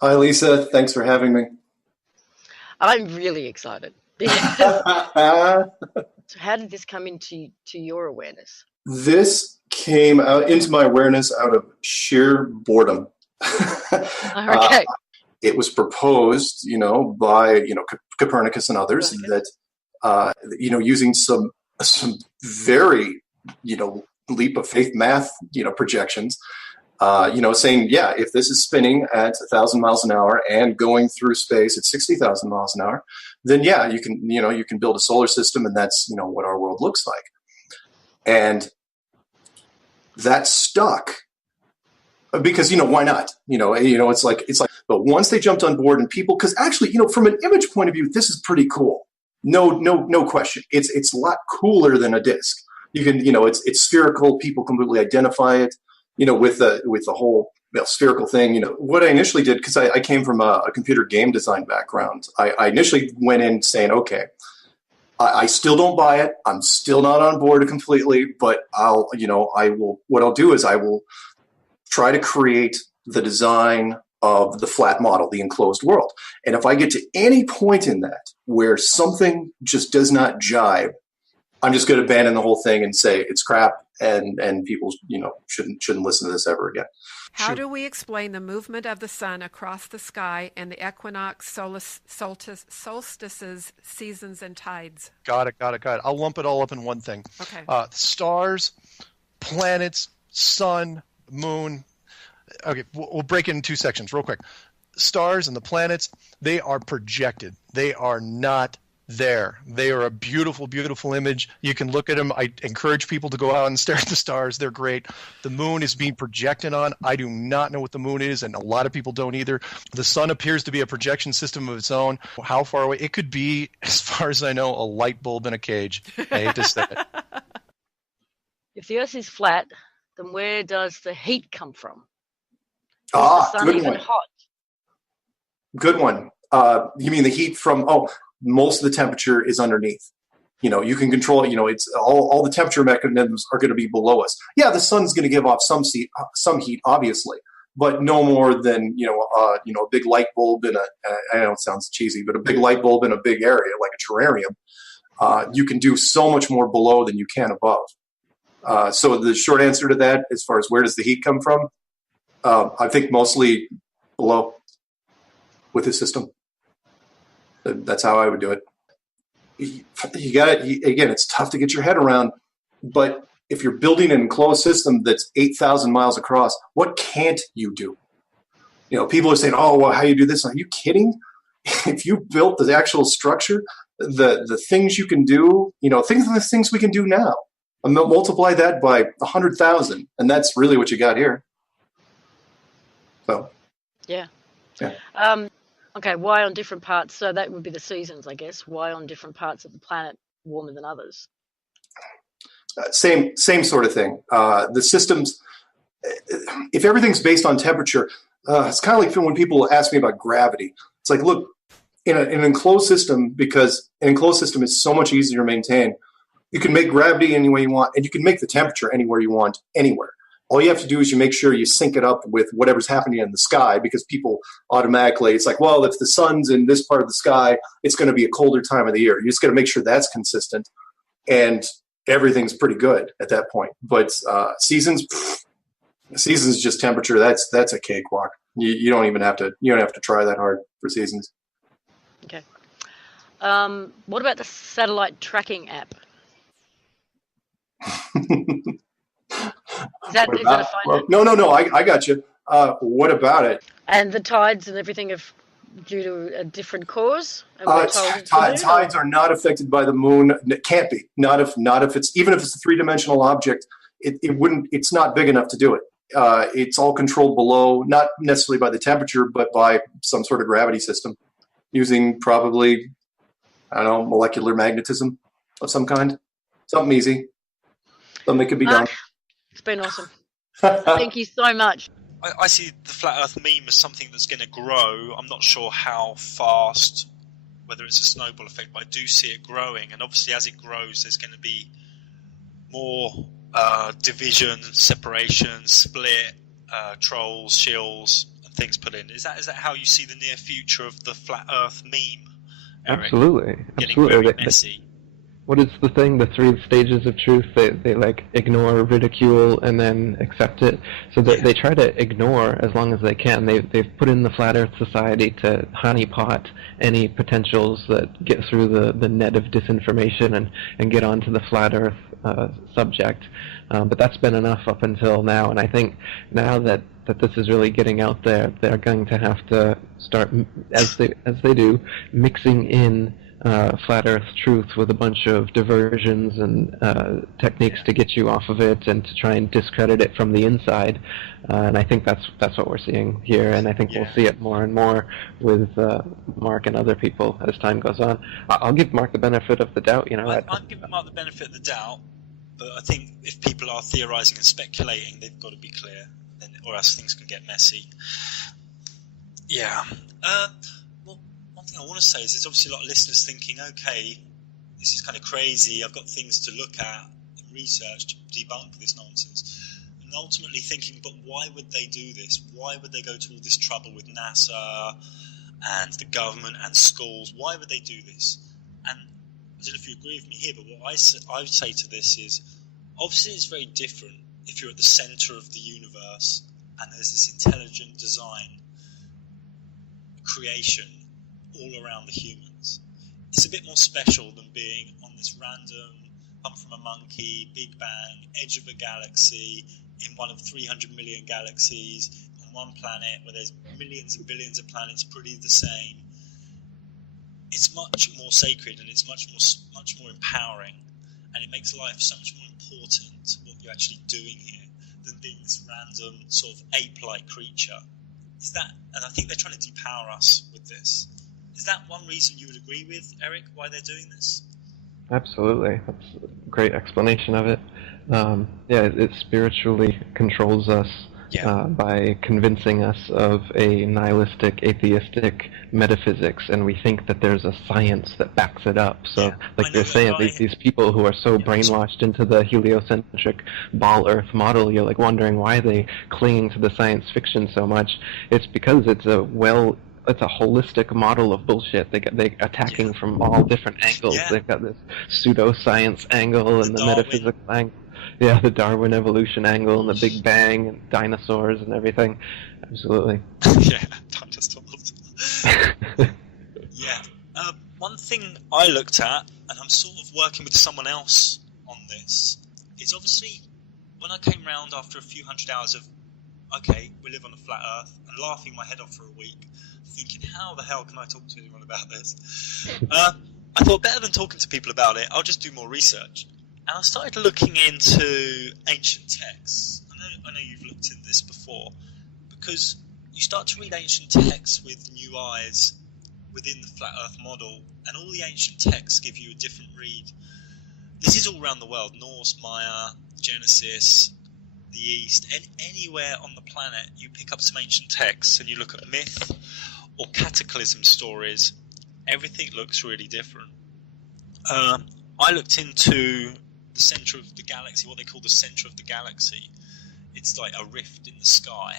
Hi, Lisa. Thanks for having me. I'm really excited. So how did this come into your awareness? This came out into my awareness out of sheer boredom. Okay. It was proposed, by, Copernicus and others that, using some very, leap of faith math, projections, saying, yeah, if this is spinning at 1,000 miles an hour and going through space at 60,000 miles an hour, then yeah, you can build a solar system, and that's, what our world looks like. And that stuck because, why not? It's like, but once they jumped on board and people, because actually, from an image point of view, this is pretty cool. No question. It's a lot cooler than a disk. You can, it's spherical. People completely identify it, with the whole spherical thing. What I initially did, because I came from a computer game design background, I initially went in saying, okay, I still don't buy it. I'm still not on board completely, but what I'll do is I will try to create the design of the flat model, the enclosed world. And if I get to any point in that where something just does not jive, I'm just going to abandon the whole thing and say it's crap, and people shouldn't listen to this ever again. How do we explain the movement of the sun across the sky and the equinox, solstices, seasons, and tides? Got it. I'll lump it all up in one thing. Okay. Stars, planets, sun, moon. Okay, we'll break it in two sections real quick. Stars and the planets, they are projected. They are not there. They are a beautiful, beautiful image. You can look at them. I encourage people to go out and stare at the stars. They're great. The moon is being projected on. I do not know what the moon is, and a lot of people don't either. The sun appears to be a projection system of its own. How far away? It could be, as far as I know, a light bulb in a cage. I hate to say it. If the Earth is flat, then where does the heat come from? Is the sun good even one. hot? Good one. You mean the heat from, most of the temperature is underneath. You can control it. It's all the temperature mechanisms are going to be below us. Yeah, the sun's going to give off some heat, obviously, but no more than, a big light bulb in I know it sounds cheesy, but a big light bulb in a big area, like a terrarium. You can do so much more below than you can above. So the short answer to that, as far as where does the heat come from, I think mostly below with the system. That's how I would do it. You got it. Again, it's tough to get your head around, but if you're building an enclosed system that's 8,000 miles across, what can't you do? People are saying, "Oh, well, how do you do this?" Are you kidding? If you built the actual structure, the things you can do, think of the things we can do now. And multiply that by 100,000, and that's really what you got here. So. Yeah. Yeah. Okay, why on different parts? So that would be the seasons, I guess. Why on different parts of the planet warmer than others? Same sort of thing. The systems, if everything's based on temperature, it's kind of like when people ask me about gravity. It's like, look, in an enclosed system, because an enclosed system is so much easier to maintain, you can make gravity any way you want, and you can make the temperature anywhere you want, anywhere. all you have to do is you make sure you sync it up with whatever's happening in the sky, because people automatically, it's like, well, if the sun's in this part of the sky, it's going to be a colder time of the year. You just got to make sure that's consistent, and everything's pretty good at that point. But seasons just temperature. That's a cakewalk. You don't even have to try that hard for seasons. Okay. What about the satellite tracking app? Is that a fine? No. I got you. What about it? And the tides and everything due to a different cause? And we're told Tides are not affected by the moon. It can't be. Not if it's, even if it's a three-dimensional object, it wouldn't. It's not big enough to do it. It's all controlled below, not necessarily by the temperature, but by some sort of gravity system, using probably, I don't know, molecular magnetism of some kind. Something easy. Something that could be done. It's been awesome. Thank you so much. I see the flat Earth meme as something that's going to grow. I'm not sure how fast, whether it's a snowball effect, but I do see it growing. And obviously, as it grows, there's going to be more division, separation, split, trolls, shills, and things put in. Is that how you see the near future of the flat Earth meme, Eric? Getting very messy. Yeah. Yeah. Yeah. I'm giving Mark the benefit of the doubt, but I think if people are theorising and speculating, they've got to be clear, or else things can get messy. Yeah. Well, one thing I want to say is there's obviously a lot of listeners thinking, okay, this is kind of crazy, I've got things to look at and research to debunk this nonsense. And ultimately thinking, but why would they do this? Why would they go to all this trouble with NASA and the government and schools? Why would they do this? And I don't know if you agree with me here, but what I would say to this is, obviously it's very different if you're at the centre of the universe and there's this intelligent design creation all around the humans. It's a bit more special than being on this random, come from a monkey, Big Bang, edge of a galaxy, in one of 300 million galaxies, on one planet where there's millions and billions of planets pretty the same. It's much more sacred, and it's much more empowering, and it makes life so much more important what you're actually doing here than being this random sort of ape-like creature. Is that, and I think they're trying to depower us with this. Is that one reason you would agree with, Eric, why they're doing this? Yeah. Yeah. I know that guy. Yeah, sorry. Yeah. Yeah. The Darwin. Yeah, dinosaurs. Yeah. One thing I looked at, and I'm sort of working with someone else on this, is obviously when I came round after a few hundred hours of, okay, we live on a flat earth, and laughing my head off for a week, thinking, how the hell can I talk to anyone about this? I thought, better than talking to people about it, I'll just do more research. And I started looking into ancient texts. I know you've looked into this before, because you start to read ancient texts with new eyes within the flat earth model, and all the ancient texts give you a different read. This is all around the world: Norse, Maya, Genesis, the East, anywhere on the planet you pick up some ancient texts and you look at myth or cataclysm stories, everything looks really different. I looked into the centre of the galaxy, what they call the centre of the galaxy, it's like a rift in the sky.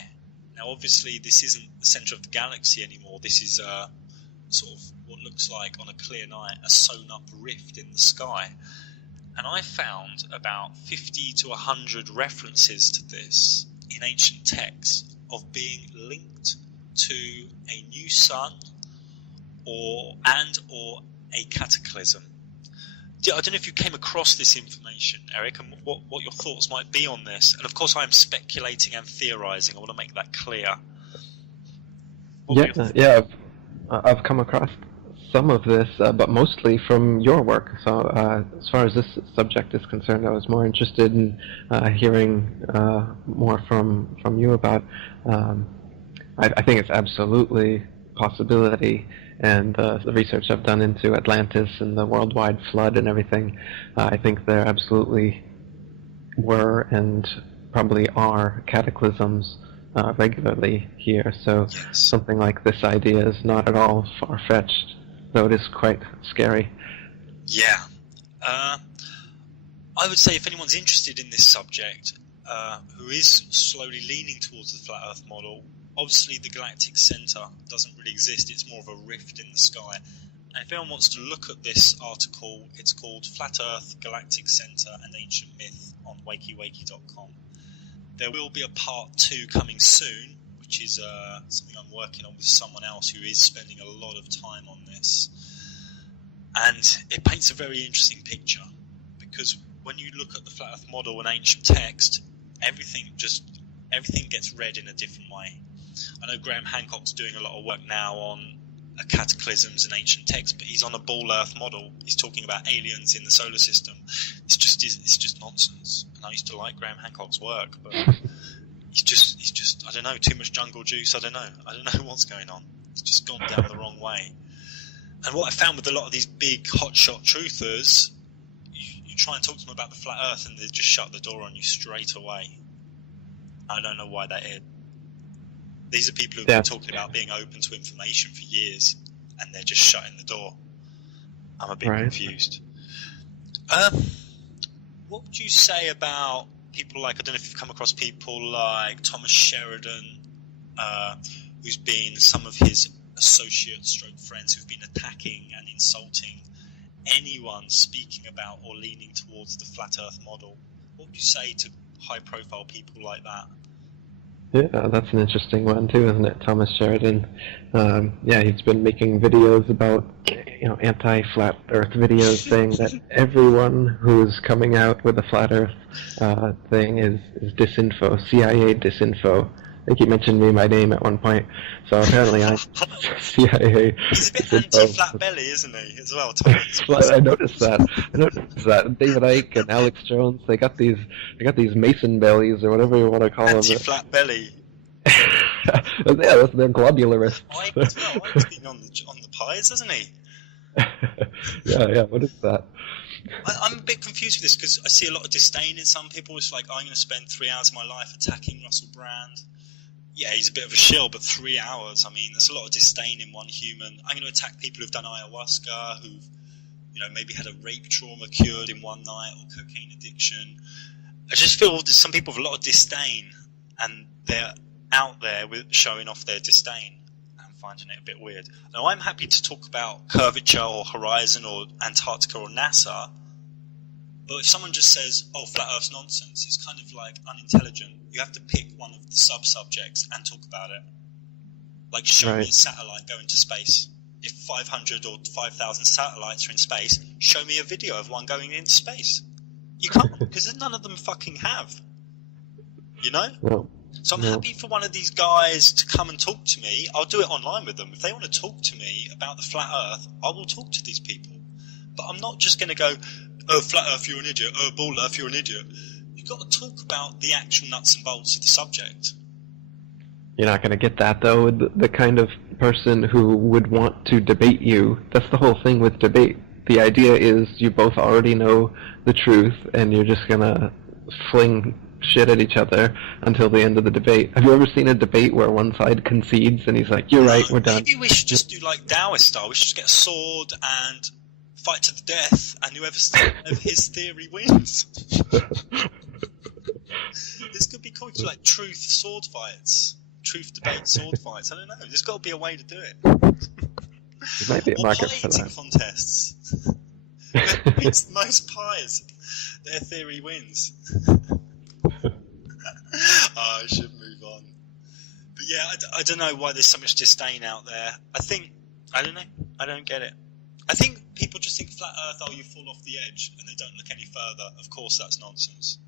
Now, obviously, this isn't the centre of the galaxy anymore. This is sort of what looks like, on a clear night, a sewn-up rift in the sky. And I found about 50 to 100 references to this in ancient texts of being linked to a new sun or a cataclysm. I don't know if you came across this information, Eric, and what your thoughts might be on this. And of course, I'm speculating and theorising. I want to make that clear. What were your Yes. Yeah. I would say if anyone's interested in this subject, who is slowly leaning towards the flat Earth model, obviously the galactic centre doesn't really exist. It's more of a rift in the sky. And if anyone wants to look at this article, it's called Flat Earth, Galactic Centre and Ancient Myth on wakey.com. There will be a part 2 coming soon, which is something I'm working on with someone else who is spending a lot of time on this. And it paints a very interesting picture, because when you look at the flat Earth model and ancient text, everything gets read in a different way. I know Graham Hancock's doing a lot of work now on cataclysms and ancient text, but he's on a ball Earth model. He's talking about aliens in the solar system. It's just nonsense. And I used to like Graham Hancock's work, but He's just, I don't know, too much jungle juice. I don't know what's going on. It's just gone down the wrong way. And what I found with a lot of these big hotshot truthers, you try and talk to them about the flat Earth and they just shut the door on you straight away. I don't know why that is. These are people who've been talking about being open to information for years, and they're just shutting the door. I'm a bit confused. What would you say about people like, I don't know if you've come across people like Thomas Sheridan, who's been some of his associates stroke friends who've been attacking and insulting anyone speaking about or leaning towards the flat Earth model? What would you say to high profile people like that? He's a bit anti-flat belly, isn't he, as well, Thomas? Anti-flat belly. Ike as well. Ike's been on the pies, hasn't he? I'm a bit confused with this because I see a lot of disdain in some people. It's like, I'm going to spend 3 hours of my life attacking Russell Brand. Yeah, he's a bit of a shill, but 3 hours, I mean, there's a lot of disdain in one human. I'm going to attack people who've done ayahuasca, who've, maybe had a rape trauma cured in one night, or cocaine addiction. I just feel there's some people with a lot of disdain, and they're out there with showing off their disdain. I'm finding it a bit weird. Now, I'm happy to talk about curvature or horizon or Antarctica or NASA, but if someone just says, oh, flat Earth's nonsense, it's kind of like unintelligent. You have to pick one of the sub-subjects and talk about it. Like, show me a satellite going to space. If 500 or 5,000 satellites are in space, show me a video of one going into space. You can't, because none of them fucking have. So I'm happy for one of these guys to come and talk to me. I'll do it online with them. If they want to talk to me about the flat Earth, I will talk to these people. But I'm not just going to go, oh, flat Earth, you're an idiot. Oh, ball Earth, you're an idiot. You've got to talk about the actual nuts and bolts of the subject. No, maybe we should just do like Taoist style. We should just get a sword and fight to the death, and whoever's still alive, his theory wins. This could be called like truth sword fights, truth debate sword fights. I don't know. There's got to be a way to do it. Or pie eating contests. Whoever eats the most pies, their theory wins. I should move on. But yeah, I don't know why there's so much disdain out there. I don't know. I don't get it. I think people just think flat Earth, oh, you fall off the edge, and they don't look any further. Of course, that's nonsense.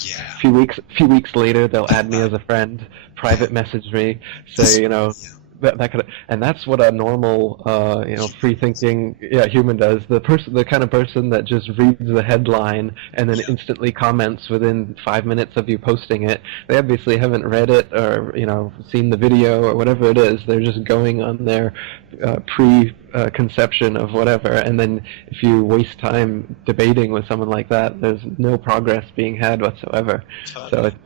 Yeah. Come back. Yeah. Yeah. Human does. Yeah. Totally.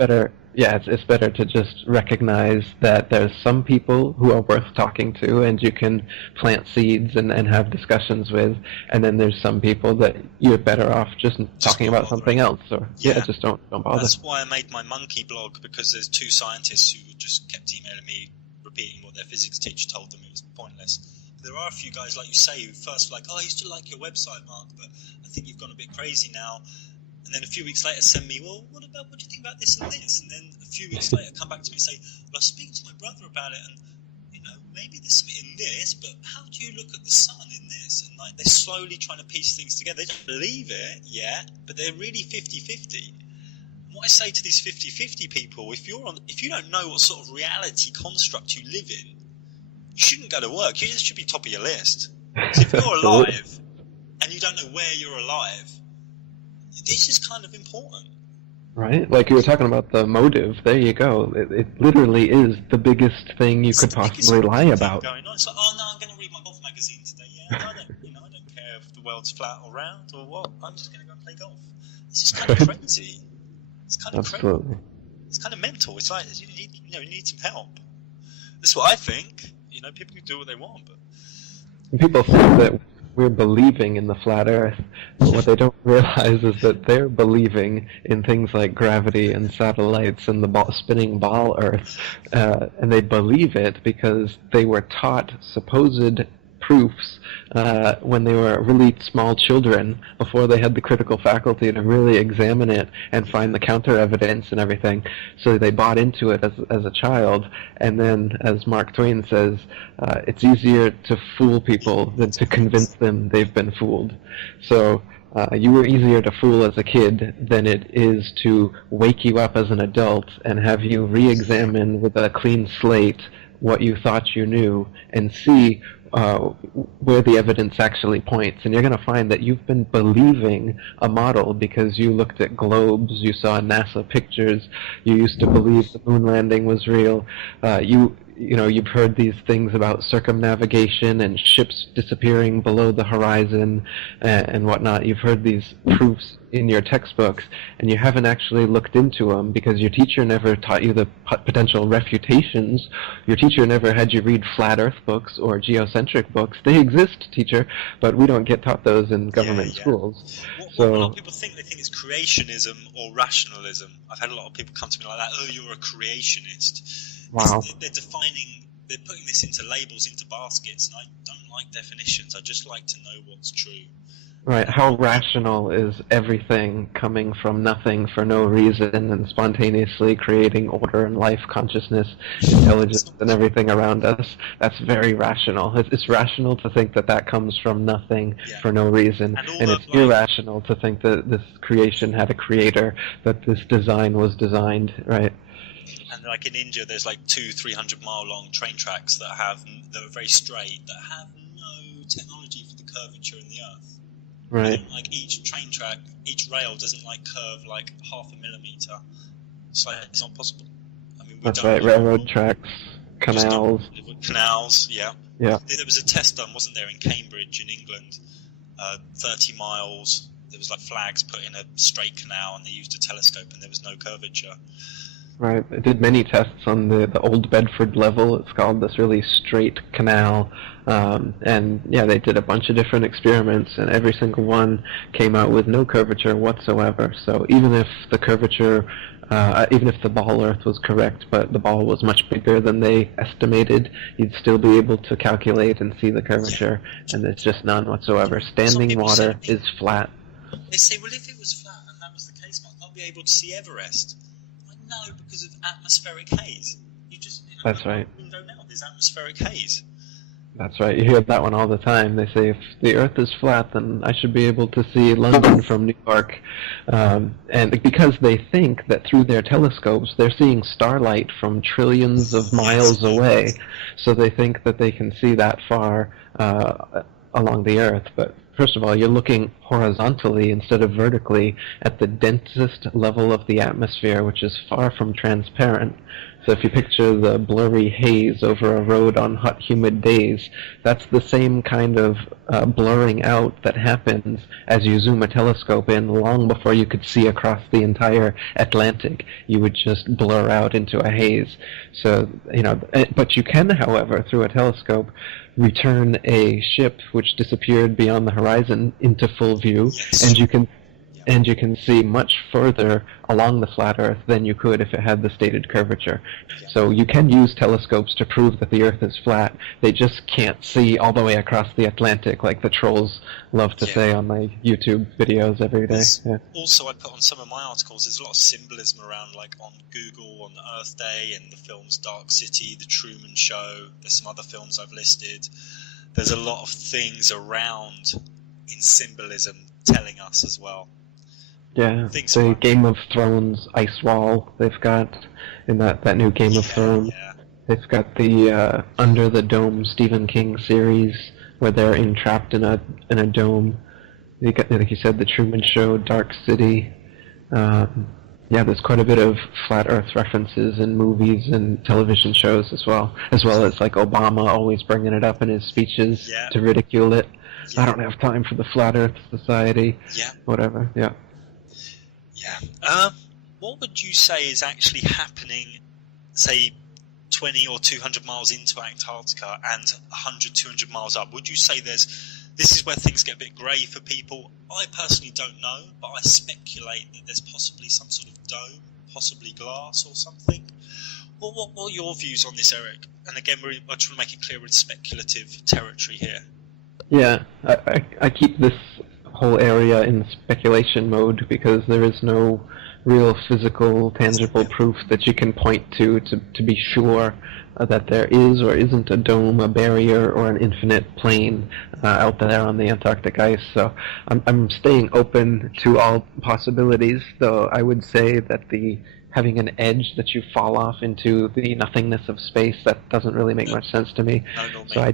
Just not bothering. Yeah. That's why I made my monkey blog, because there's two scientists who just kept emailing me, repeating what their physics teacher told them. It was pointless. There are a few guys, like you say, who first were like, oh, I used to like your website, Mark, but I think you've gone a bit crazy now. And then a few weeks later send me, well, what do you think about this and this? And then a few weeks later come back to me and say, well, I was speaking to my brother about it, and, maybe there's something in this, but how do you look at the sun in this? And, they're slowly trying to piece things together. They don't believe it, yeah, but they're really 50-50. And what I say to these 50-50 people, if you don't know what sort of reality construct you live in, you shouldn't go to work. You just should be top of your list. Because if you're alive, and you don't know where you're alive, this is kind of important. You can't. It's the biggest fucking thing going on. It's like, oh no, I'm going to read my golf magazine today. Yeah, I don't care if the world's flat or round or what. I'm just going to go and play golf. It's just kind of crazy. It's kind of crazy. It's kind of mental. It's like you need some help. That's what I think. People can do what they want, but. Yeah. And to convince them. Yeah. Yeah. What a lot of people think, they think it's creationism or rationalism. I've had a lot of people come to me like that, oh, you're a creationist. They're putting this into labels, into baskets, and I don't like definitions. I just like to know what's true. And what people... It's not possible. Yeah. Yeah. And all the, and in India, there's 200-300 mile long train tracks that are very straight, that have no technology for the curvature in the earth. They don't each train track, each rail doesn't curve half a millimeter. It's not possible. I mean, we don't live on the ball. We just don't live with canals, yeah. There was a test done, wasn't there, in Cambridge in England, 30 miles. There was like flags put in a straight canal, and they used a telescope, and there was no curvature. Yeah. Do you know what some people say to me? They say, well, if it was flat and that was the case, Mark, I'll be able to see Everest. I know, because of atmospheric haze. You just, look out the window now, there's atmospheric haze. Yes. Yes, sure. Yeah. Yeah. Yeah. There's also, I put on some of my articles, there's a lot of symbolism around, like on Google on Earth Day and the films Dark City, The Truman Show. There's some other films I've listed. There's a lot of things around in symbolism telling us as well. Things flat. Yeah, yeah. Yeah. Yeah. Yeah. Yeah. What would you say is actually happening, say, 20 or 200 miles into Antarctica and 100, 200 miles up? Would you say this is where things get a bit grey for people? I personally don't know, but I speculate that there's possibly some sort of dome, possibly glass or something. What are your views on this, Eric? And again, I try to make it clear we're in speculative territory here. There's no way of knowing. No, nor me.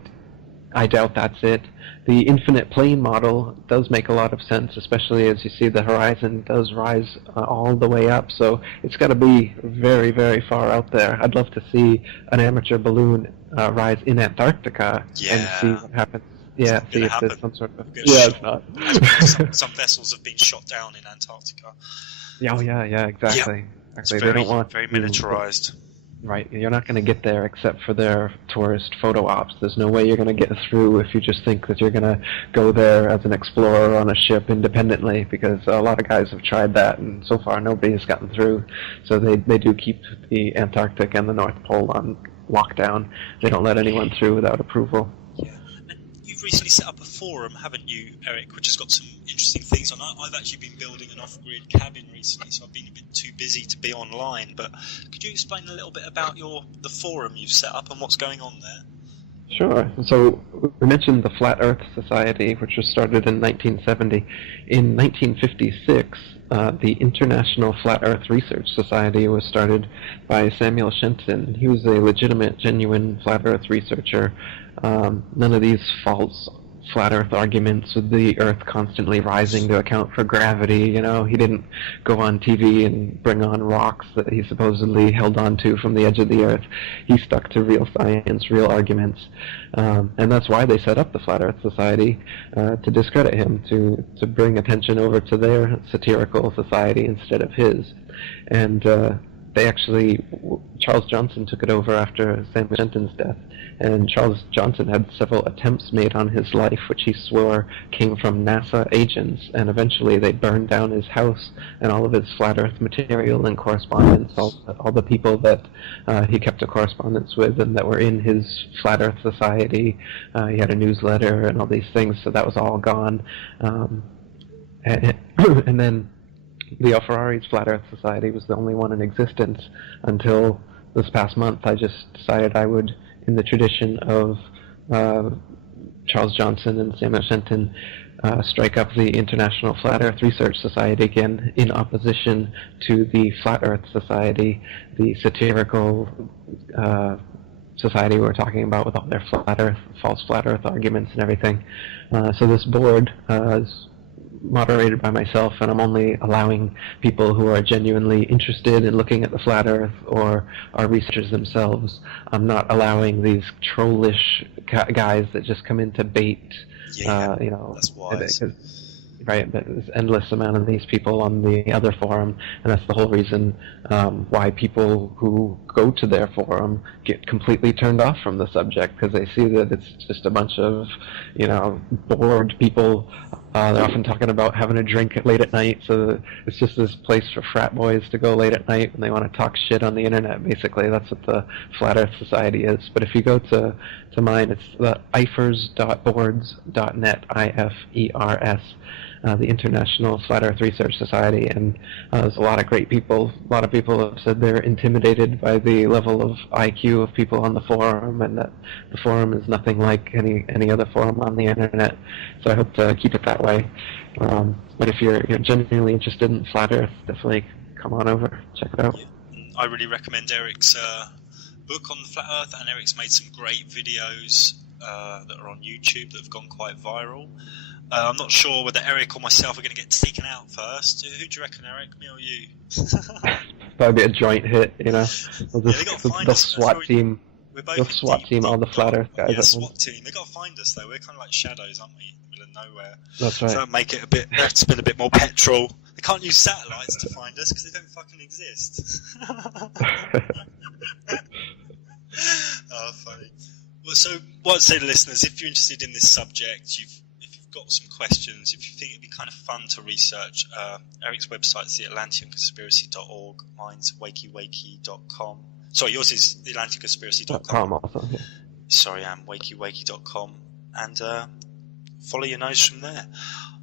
Yeah, it's not going to happen. You'll get shot. As we know, some vessels have been shot down in Antarctica. Yeah, it's very, very militarized. Yeah, and you've recently set up a forum, haven't you, Eric, which has got some interesting things on. I've actually been building an off-grid cabin recently, so I've been a bit too busy to be online. But could you explain a little bit about the forum you've set up and what's going on there? Yeah, that's wise. Yeah, and I really recommend Eric's book on the flat Earth, and Eric's made some great videos that are on YouTube that have gone quite viral. I'm not sure whether Eric or myself are going to get taken out first. Who do you reckon, Eric? Me or you? Yeah, they got to find us first. We're both in deep, dark, SWAT team. They got to find us though. We're kind of like shadows, aren't we? In the middle of nowhere. So that'll make it a bit. They have to spend a bit more petrol. They can't use satellites to find us because they don't fucking exist. Oh, funny. Well, so what I'd say to listeners, if you're interested in this subject, if you've got some questions, if you think it'd be kind of fun to research, Eric's website's theatlanteanconspiracy.org. Mine's wakey.com. Sorry, yours is theatlanteanconspiracy.com. Sorry, wakey.com. And follow your nose from there.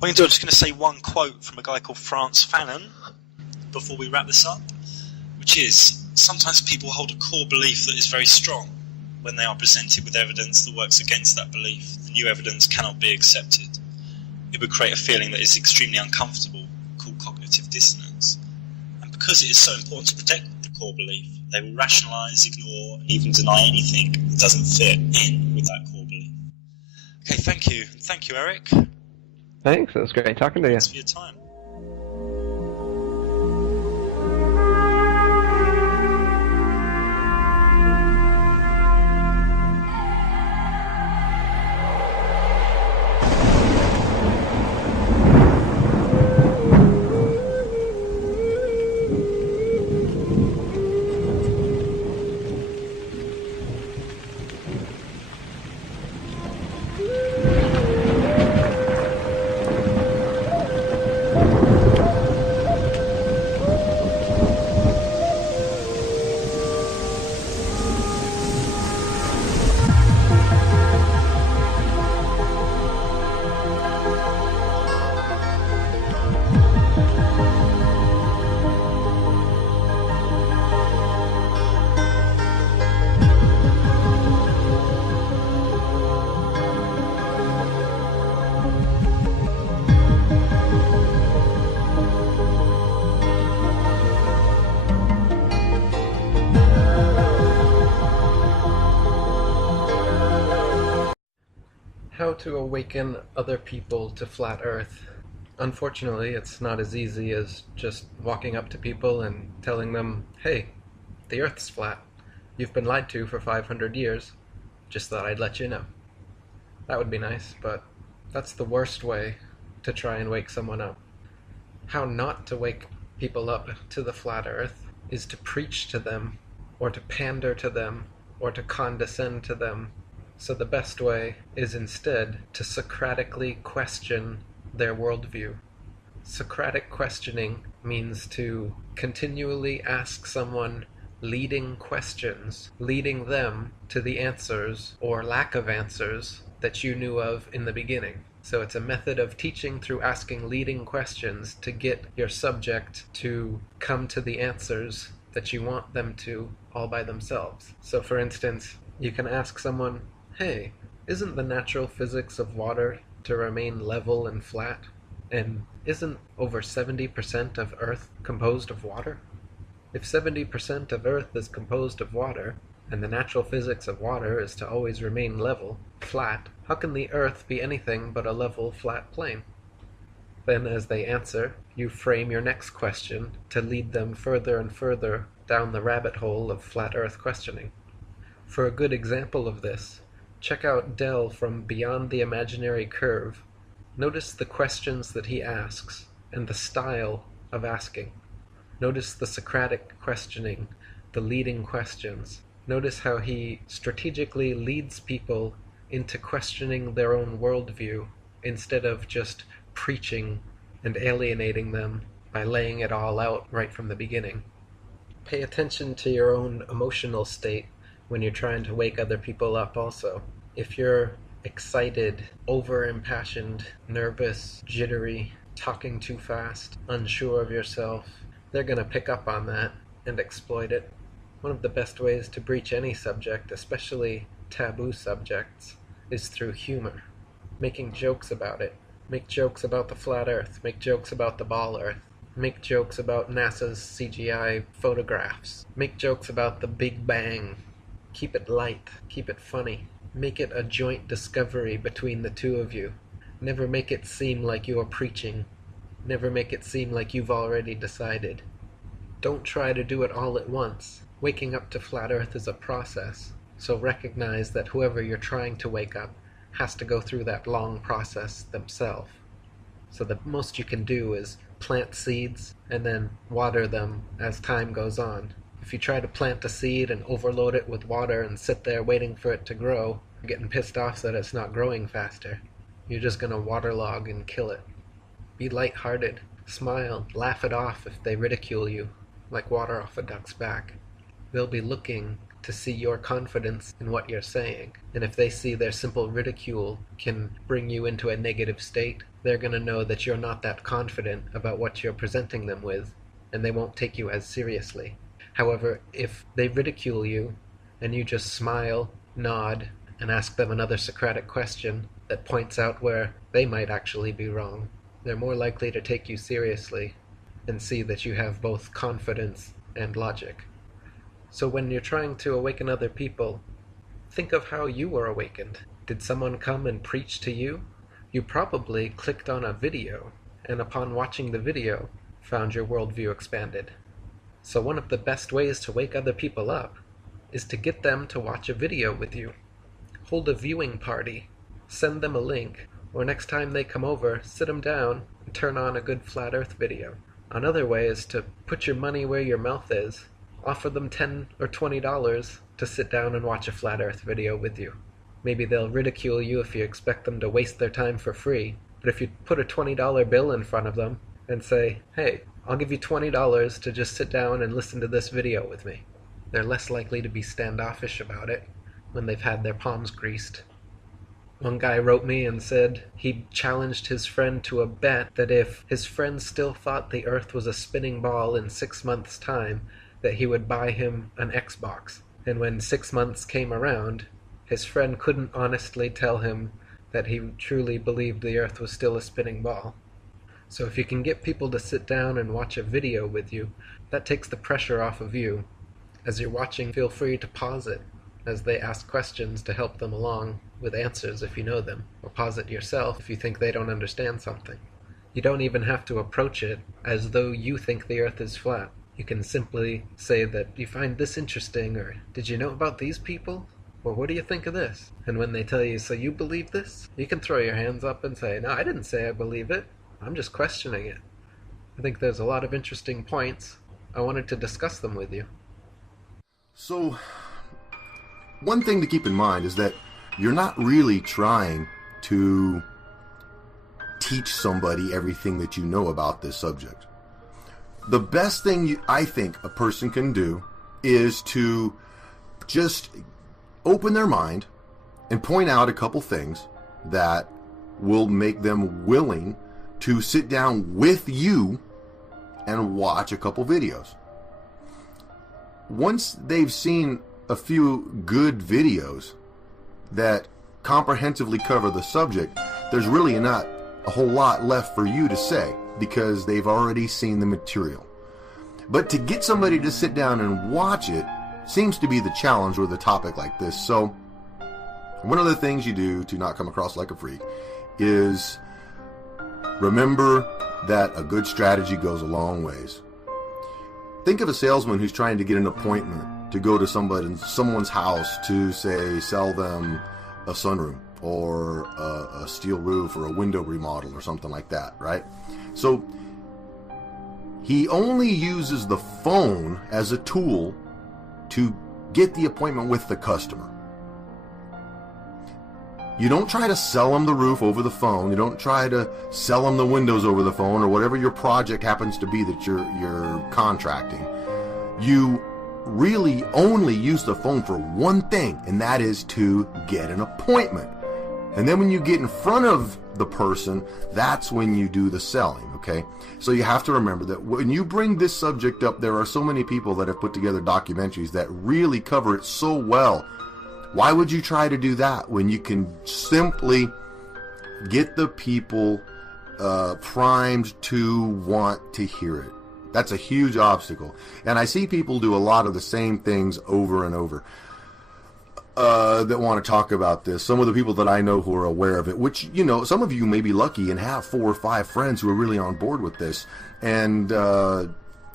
I'm just going to say one quote from a guy called Frantz Fanon before we wrap this up, which is, sometimes people hold a core belief that is very strong. When they are presented with evidence that works against that belief, the new evidence cannot be accepted. It would create a feeling that is extremely uncomfortable, called cognitive dissonance. And because it is so important to protect the core belief, they will rationalise, ignore, and even deny anything that doesn't fit in with that core belief. Okay, thank you. Thank you, Eric. Thanks for your time. How to awaken other people to flat Earth. Unfortunately, it's not as easy as just walking up to people and telling them, hey, the Earth's flat. You've been lied to for 500 years. Just thought I'd let you know. That would be nice, but that's the worst way to try and wake someone up. How not to wake people up to the flat Earth is to preach to them, or to pander to them, or to condescend to them. So the best way is instead to Socratically question their worldview. Socratic questioning means to continually ask someone leading questions, leading them to the answers or lack of answers that you knew of in the beginning. So it's a method of teaching through asking leading questions to get your subject to come to the answers that you want them to all by themselves. So for instance, you can ask someone, hey, isn't the natural physics of water to remain level and flat? And isn't over 70% of Earth composed of water? If 70% of Earth is composed of water, and the natural physics of water is to always remain level, flat, how can the Earth be anything but a level, flat plane? Then as they answer, you frame your next question to lead them further and further down the rabbit hole of flat Earth questioning. For a good example of this, Check out Del from Beyond the Imaginary Curve. Notice the questions that he asks and the style of asking. Notice the Socratic questioning, the leading questions. Notice how he strategically leads people into questioning their own worldview instead of just preaching and alienating them by laying it all out right from the beginning. Pay attention to your own emotional state when you're trying to wake other people up also. If you're excited, over-impassioned, nervous, jittery, talking too fast, unsure of yourself, they're going to pick up on that and exploit it. One of the best ways to breach any subject, especially taboo subjects, is through humor. Making jokes about it. Make jokes about the flat earth. Make jokes about the ball earth. Make jokes about NASA's CGI photographs. Make jokes about the Big Bang. Keep it light. Keep it funny. Make it a joint discovery between the two of you. Never make it seem like you are preaching. Never make it seem like you've already decided. Don't try to do it all at once. Waking up to flat earth is a process, so recognize that whoever you're trying to wake up has to go through that long process themselves. So the most you can do is plant seeds and then water them as time goes on. If you try to plant a seed and overload it with water and sit there waiting for it to grow, you're getting pissed off that it's not growing faster. You're just going to waterlog and kill it. Be lighthearted. Smile. Laugh it off if they ridicule you, like water off a duck's back. They'll be looking to see your confidence in what you're saying. And if they see their simple ridicule can bring you into a negative state, they're going to know that you're not that confident about what you're presenting them with, and they won't take you as seriously. However, if they ridicule you, and you just smile, nod, and ask them another Socratic question that points out where they might actually be wrong, they're more likely to take you seriously and see that you have both confidence and logic. So when you're trying to awaken other people, think of how you were awakened. Did someone come and preach to you? You probably clicked on a video, and upon watching the video, found your worldview expanded. So one of the best ways to wake other people up is to get them to watch a video with you. Hold a viewing party, send them a link, or next time they come over, sit them down and turn on a good flat earth video. Another way is to put your money where your mouth is. Offer them $10 or $20 to sit down and watch a flat earth video with you. Maybe they'll ridicule you if you expect them to waste their time for free, but if you put a $20 bill in front of them and say, hey, I'll give you $20 to just sit down and listen to this video with me, they're less likely to be standoffish about it when they've had their palms greased. One guy wrote me and said he challenged his friend to a bet that if his friend still thought the earth was a spinning ball in 6 months' time, that he would buy him an Xbox. And when 6 months came around, his friend couldn't honestly tell him that he truly believed the earth was still a spinning ball. So if you can get people to sit down and watch a video with you, that takes the pressure off of you. As you're watching, feel free to pause it as they ask questions to help them along with answers if you know them, or pause it yourself if you think they don't understand something. You don't even have to approach it as though you think the earth is flat. You can simply say that you find this interesting, or did you know about these people? Or what do you think of this? And when they tell you, so you believe this? You can throw your hands up and say, no, I didn't say I believe it. I'm just questioning it. I think there's a lot of interesting points. I wanted to discuss them with you. So, one thing to keep in mind is that you're not really trying to teach somebody everything that you know about this subject. The best thing I think a person can do is to just open their mind and point out a couple things that will make them willing to sit down with you and watch a couple videos. Once they've seen a few good videos that comprehensively cover the subject, there's really not a whole lot left for you to say, because they've already seen the material. But to get somebody to sit down and watch it seems to be the challenge with a topic like this. So one of the things you do to not come across like a freak is remember that a good strategy goes a long ways. Think of a salesman who's trying to get an appointment to go to someone's house to, say, sell them a sunroom or a steel roof or a window remodel or something like that, right? So he only uses the phone as a tool to get the appointment with the customer. You don't try to sell them the roof over the phone. You don't try to sell them the windows over the phone, or whatever your project happens to be that you're contracting. You really only use the phone for one thing, and that is to get an appointment. And then when you get in front of the person, that's when you do the selling, okay? So you have to remember that when you bring this subject up, there are so many people that have put together documentaries that really cover it so well. Why would you try to do that when you can simply get the people primed to want to hear it? That's a huge obstacle. And I see people do a lot of the same things over and over that want to talk about this. Some of the people that I know who are aware of it, which, you know, some of you may be lucky and have 4 or 5 friends who are really on board with this. And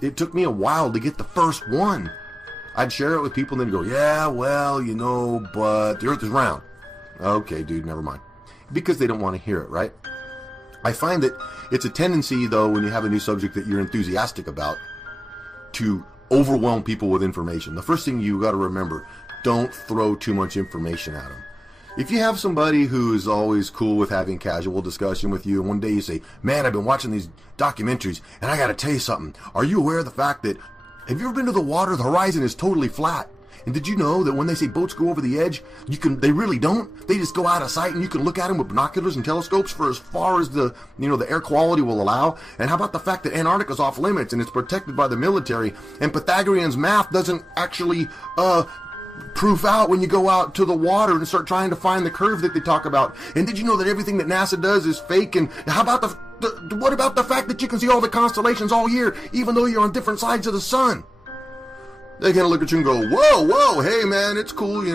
it took me a while to get the first one. I'd share it with people and they'd go, yeah, well, you know, but the earth is round. Okay, dude, never mind. Because they don't want to hear it, right? I find that it's a tendency, though, when you have a new subject that you're enthusiastic about, to overwhelm people with information. The first thing you got to remember, don't throw too much information at them. If you have somebody who is always cool with having casual discussion with you, and one day you say, man, I've been watching these documentaries, and I got to tell you something. Are you aware of the fact that, have you ever been to the water? The horizon is totally flat. And did you know that when they say boats go over the edge, they really don't? They just go out of sight, and you can look at them with binoculars and telescopes for as far as the air quality will allow. And how about the fact that Antarctica's off limits and it's protected by the military, and Pythagorean's math doesn't actually proof out when you go out to the water and start trying to find the curve that they talk about? And did you know that everything that NASA does is fake? And how about what about the fact that you can see all the constellations all year, even though you're on different sides of the sun? They kind of look at you and go, whoa, hey man, it's cool, you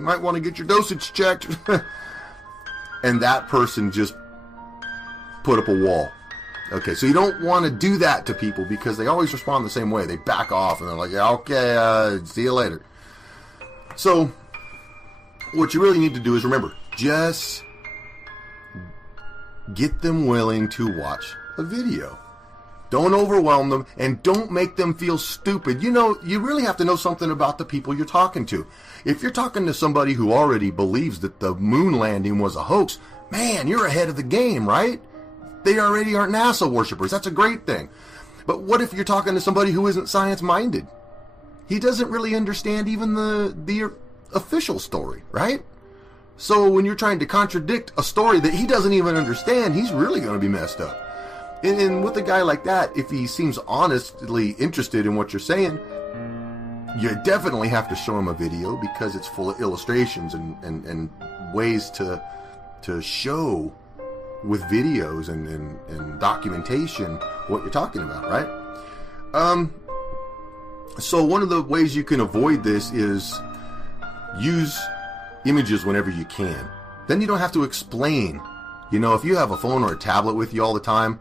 might want to get your dosage checked. And that person just put up a wall. Okay, so you don't want to do that to people because they always respond the same way. They back off and they're like, yeah, okay, see you later. So what you really need to do is remember, just get them willing to watch a video. Don't overwhelm them, and don't make them feel stupid. You really have to know something about the people you're talking to. If you're talking to somebody who already believes that the moon landing was a hoax, man, you're ahead of the game, right? They already aren't NASA worshipers. That's a great thing. But what if you're talking to somebody who isn't science-minded? He doesn't really understand even the official story, right? So when you're trying to contradict a story that he doesn't even understand, he's really going to be messed up. And with a guy like that, if he seems honestly interested in what you're saying, you definitely have to show him a video because it's full of illustrations and ways to show with videos and documentation what you're talking about, right? So one of the ways you can avoid this is use images whenever you can. Then you don't have to explain. If you have a phone or a tablet with you all the time,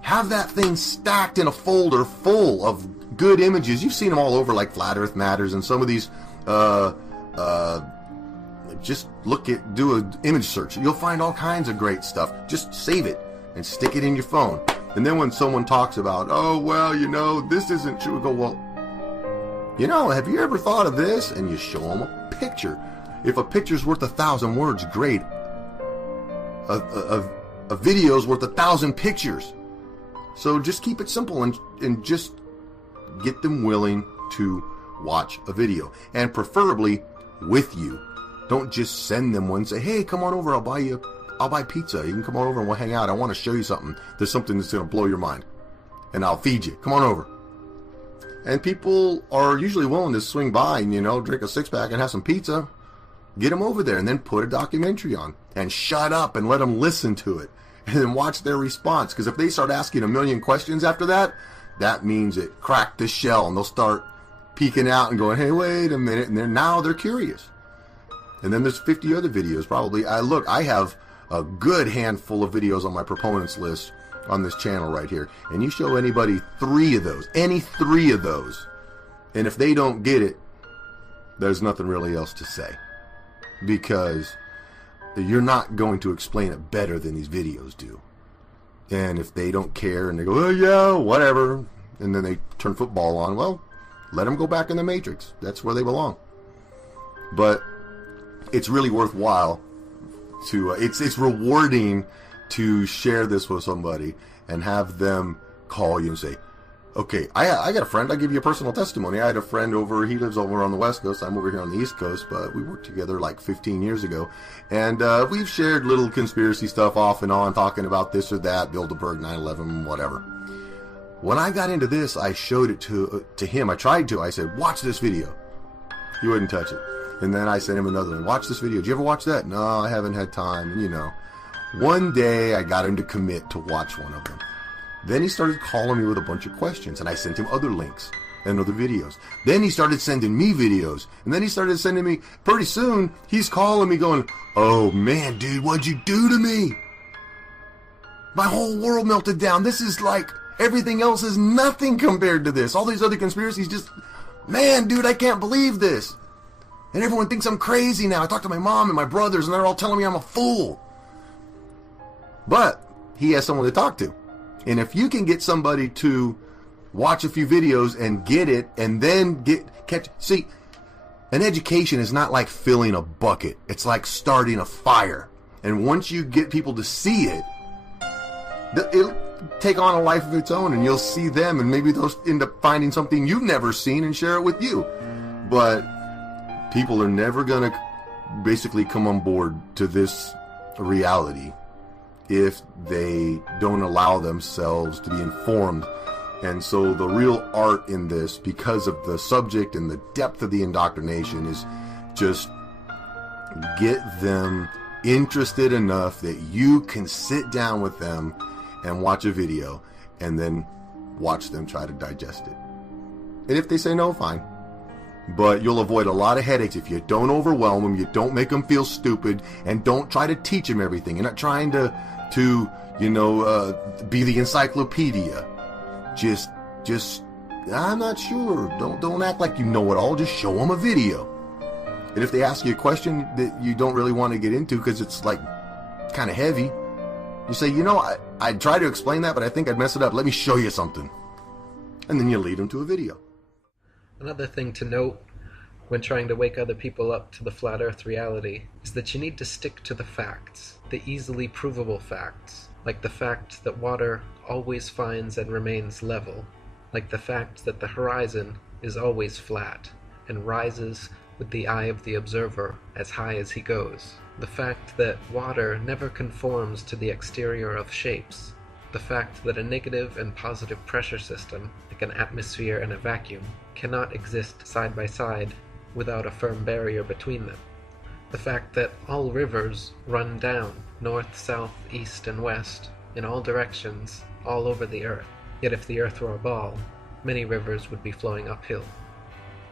have that thing stacked in a folder full of good images. You've seen them all over, like Flat Earth Matters and some of these. Just do an image search. You'll find all kinds of great stuff. Just save it and stick it in your phone. And then when someone talks about, oh, well, this isn't true, go, well, have you ever thought of this? And you show them a picture. If a picture's worth 1,000 words, great. A video's worth 1,000 pictures. So just keep it simple and just get them willing to watch a video. And preferably with you. Don't just send them one and say, hey, come on over, I'll buy pizza. You can come on over and we'll hang out. I want to show you something. There's something that's going to blow your mind. And I'll feed you. Come on over. And people are usually willing to swing by and, drink a 6-pack and have some pizza. Get them over there and then put a documentary on. And shut up and let them listen to it. And then watch their response. Because if they start asking a million questions after that, that means it cracked the shell. And they'll start peeking out and going, hey, wait a minute. And now they're curious. And then there's 50 other videos probably. I have a good handful of videos on my proponents list on this channel right here. And you show anybody 3 of those, any 3 of those, and if they don't get it, there's nothing really else to say. Because you're not going to explain it better than these videos do. And if they don't care and they go, oh yeah, whatever, and then they turn football on, well, let them go back in the Matrix. That's where they belong. But it's really worthwhile to, it's rewarding to share this with somebody and have them call you and say, okay, I got a friend. I'll give you a personal testimony. I had a friend over, he lives over on the West Coast. I'm over here on the East Coast, but we worked together like 15 years ago. And we've shared little conspiracy stuff off and on, talking about this or that, Bilderberg, 9/11, whatever. When I got into this, I showed it to him. I tried to. I said, watch this video. He wouldn't touch it. And then I sent him another one. Watch this video. Did you ever watch that? No, I haven't had time. You know. One day, I got him to commit to watch one of them. Then he started calling me with a bunch of questions, and I sent him other links and other videos. Then he started sending me videos, and then he started sending me, pretty soon, he's calling me going, oh man, dude, what'd you do to me? My whole world melted down. This is like, everything else is nothing compared to this. All these other conspiracies just, man, dude, I can't believe this. And everyone thinks I'm crazy now. I talked to my mom and my brothers, and they're all telling me I'm a fool. But he has someone to talk to. And if you can get somebody to watch a few videos and get it, and then see, an education is not like filling a bucket. It's like starting a fire. And once you get people to see it, it'll take on a life of its own, and you'll see them, and maybe they'll end up finding something you've never seen and share it with you. But people are never going to basically come on board to this reality if they don't allow themselves to be informed. And so the real art in this, because of the subject and the depth of the indoctrination, is just get them interested enough that you can sit down with them and watch a video and then watch them try to digest it. And if they say no, fine. But you'll avoid a lot of headaches if you don't overwhelm them, you don't make them feel stupid, and don't try to teach them everything. You're not trying to be the encyclopedia. Just, I'm not sure. Don't act like you know it all. Just show them a video. And if they ask you a question that you don't really want to get into because it's like kind of heavy, you say, I'd try to explain that, but I think I'd mess it up. Let me show you something. And then you lead them to a video. Another thing to note when trying to wake other people up to the flat earth reality is that you need to stick to the facts, the easily provable facts, like the fact that water always finds and remains level, like the fact that the horizon is always flat and rises with the eye of the observer as high as he goes, the fact that water never conforms to the exterior of shapes, the fact that a negative and positive pressure system, like an atmosphere and a vacuum, cannot exist side by side without a firm barrier between them, the fact that all rivers run down, north, south, east, and west, in all directions, all over the earth. Yet if the earth were a ball, many rivers would be flowing uphill.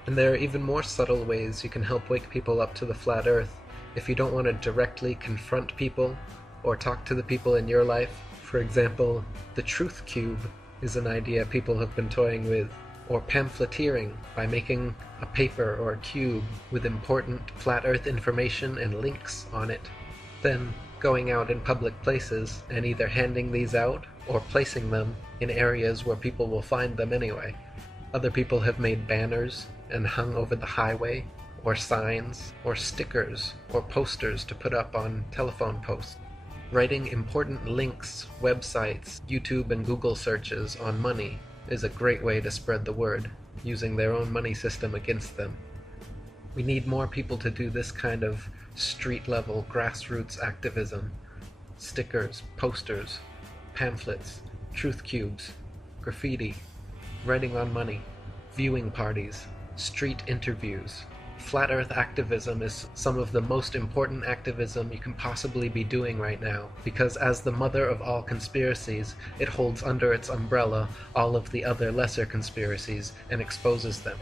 And there are even more subtle ways you can help wake people up to the flat earth if you don't want to directly confront people or talk to the people in your life. For example, the truth cube is an idea people have been toying with, or pamphleteering by making a paper or a cube with important flat earth information and links on it, then going out in public places and either handing these out or placing them in areas where people will find them anyway. Other people have made banners and hung over the highway, or signs, or stickers, or posters to put up on telephone posts. Writing important links, websites, YouTube and Google searches on money is a great way to spread the word, using their own money system against them. We need more people to do this kind of street-level grassroots activism. Stickers, posters, pamphlets, truth cubes, graffiti, writing on money, viewing parties, street interviews. Flat Earth activism is some of the most important activism you can possibly be doing right now, because as the mother of all conspiracies, it holds under its umbrella all of the other lesser conspiracies and exposes them.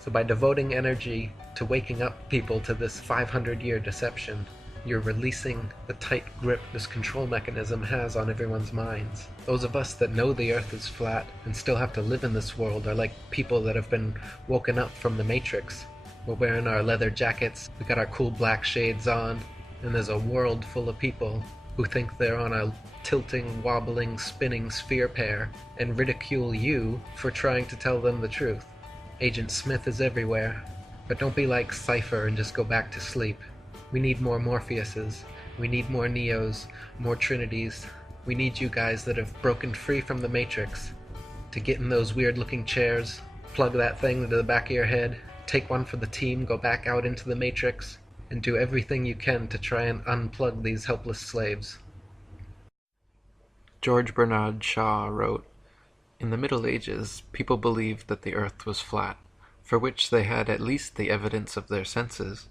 So by devoting energy to waking up people to this 500-year deception, you're releasing the tight grip this control mechanism has on everyone's minds. Those of us that know the Earth is flat and still have to live in this world are like people that have been woken up from the Matrix. We're wearing our leather jackets, we got our cool black shades on, and there's a world full of people who think they're on a tilting, wobbling, spinning sphere pair and ridicule you for trying to tell them the truth. Agent Smith is everywhere, but don't be like Cypher and just go back to sleep. We need more Morpheuses. We need more Neos, more Trinities. We need you guys that have broken free from the Matrix to get in those weird-looking chairs, plug that thing into the back of your head, take one for the team, go back out into the Matrix, and do everything you can to try and unplug these helpless slaves. George Bernard Shaw wrote, "In the Middle Ages, people believed that the earth was flat, for which they had at least the evidence of their senses.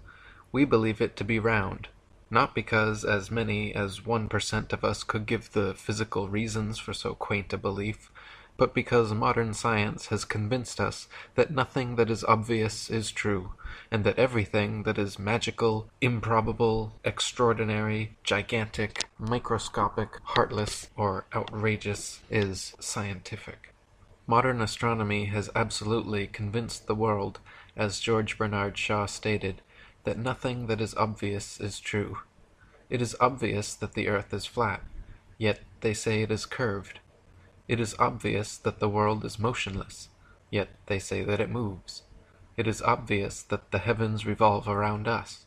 We believe it to be round, not because as many as 1% of us could give the physical reasons for so quaint a belief, but because modern science has convinced us that nothing that is obvious is true, and that everything that is magical, improbable, extraordinary, gigantic, microscopic, heartless, or outrageous is scientific. Modern astronomy has absolutely convinced the world, as George Bernard Shaw stated, that nothing that is obvious is true. It is obvious that the earth is flat, yet they say it is curved. It is obvious that the world is motionless, yet they say that it moves. It is obvious that the heavens revolve around us,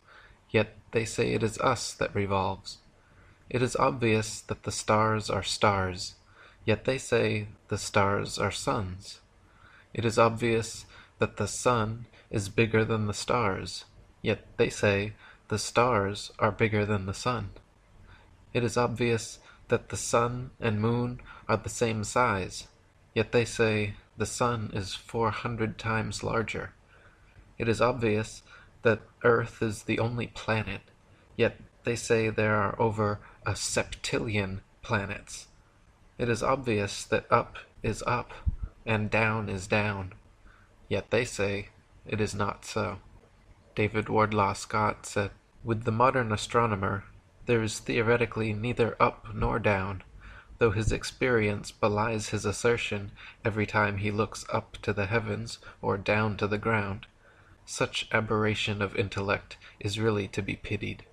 yet they say it is us that revolves. It is obvious that the stars are stars, yet they say the stars are suns. It is obvious that the sun is bigger than the stars, yet they say the stars are bigger than the sun. It is obvious that the sun and moon are the same size, yet they say the sun is 400 times larger. It is obvious that Earth is the only planet, yet they say there are over a septillion planets. It is obvious that up is up and down is down, yet they say it is not so. David Wardlaw Scott said, "With the modern astronomer, there is theoretically neither up nor down, though his experience belies his assertion every time he looks up to the heavens or down to the ground. Such aberration of intellect is really to be pitied."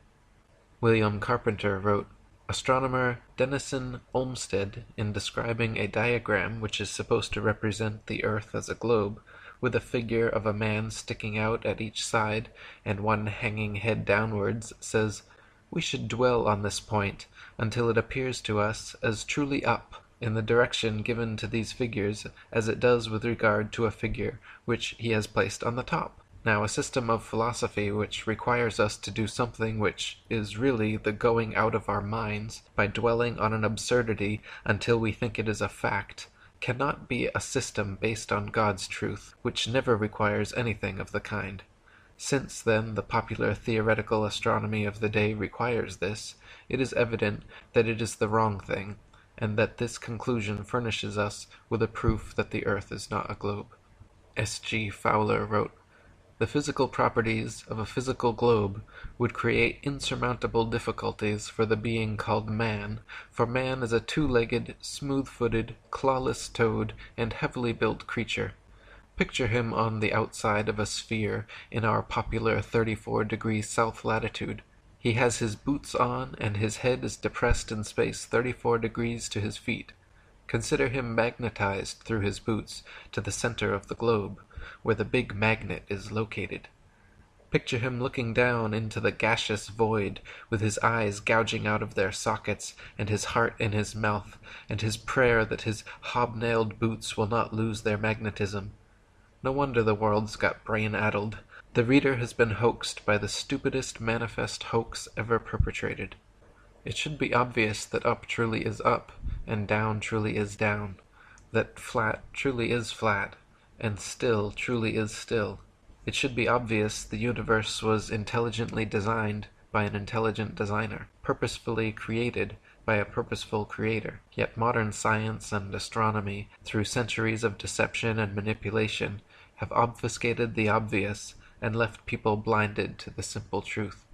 William Carpenter wrote, "Astronomer Denison Olmsted, in describing a diagram which is supposed to represent the earth as a globe, with a figure of a man sticking out at each side and one hanging head downwards, says, 'We should dwell on this point until it appears to us as truly up in the direction given to these figures as it does with regard to a figure which he has placed on the top.' Now a system of philosophy which requires us to do something which is really the going out of our minds by dwelling on an absurdity until we think it is a fact, cannot be a system based on God's truth, which never requires anything of the kind. Since, then, the popular theoretical astronomy of the day requires this, it is evident that it is the wrong thing, and that this conclusion furnishes us with a proof that the earth is not a globe." S. G. Fowler wrote, "The physical properties of a physical globe would create insurmountable difficulties for the being called man, for man is a two-legged, smooth-footed, clawless-toed, and heavily built creature. Picture him on the outside of a sphere in our popular 34° south latitude. He has his boots on, and his head is depressed in space 34 degrees to his feet. Consider him magnetized through his boots to the center of the globe, where the big magnet is located. Picture him looking down into the gaseous void, with his eyes gouging out of their sockets, and his heart in his mouth, and his prayer that his hobnailed boots will not lose their magnetism. No wonder the world's got brain-addled. The reader has been hoaxed by the stupidest manifest hoax ever perpetrated. It should be obvious that up truly is up, and down truly is down, that flat truly is flat, and still truly is still. It should be obvious the universe was intelligently designed by an intelligent designer, purposefully created by a purposeful creator. Yet modern science and astronomy, through centuries of deception and manipulation, have obfuscated the obvious and left people blinded to the simple truth.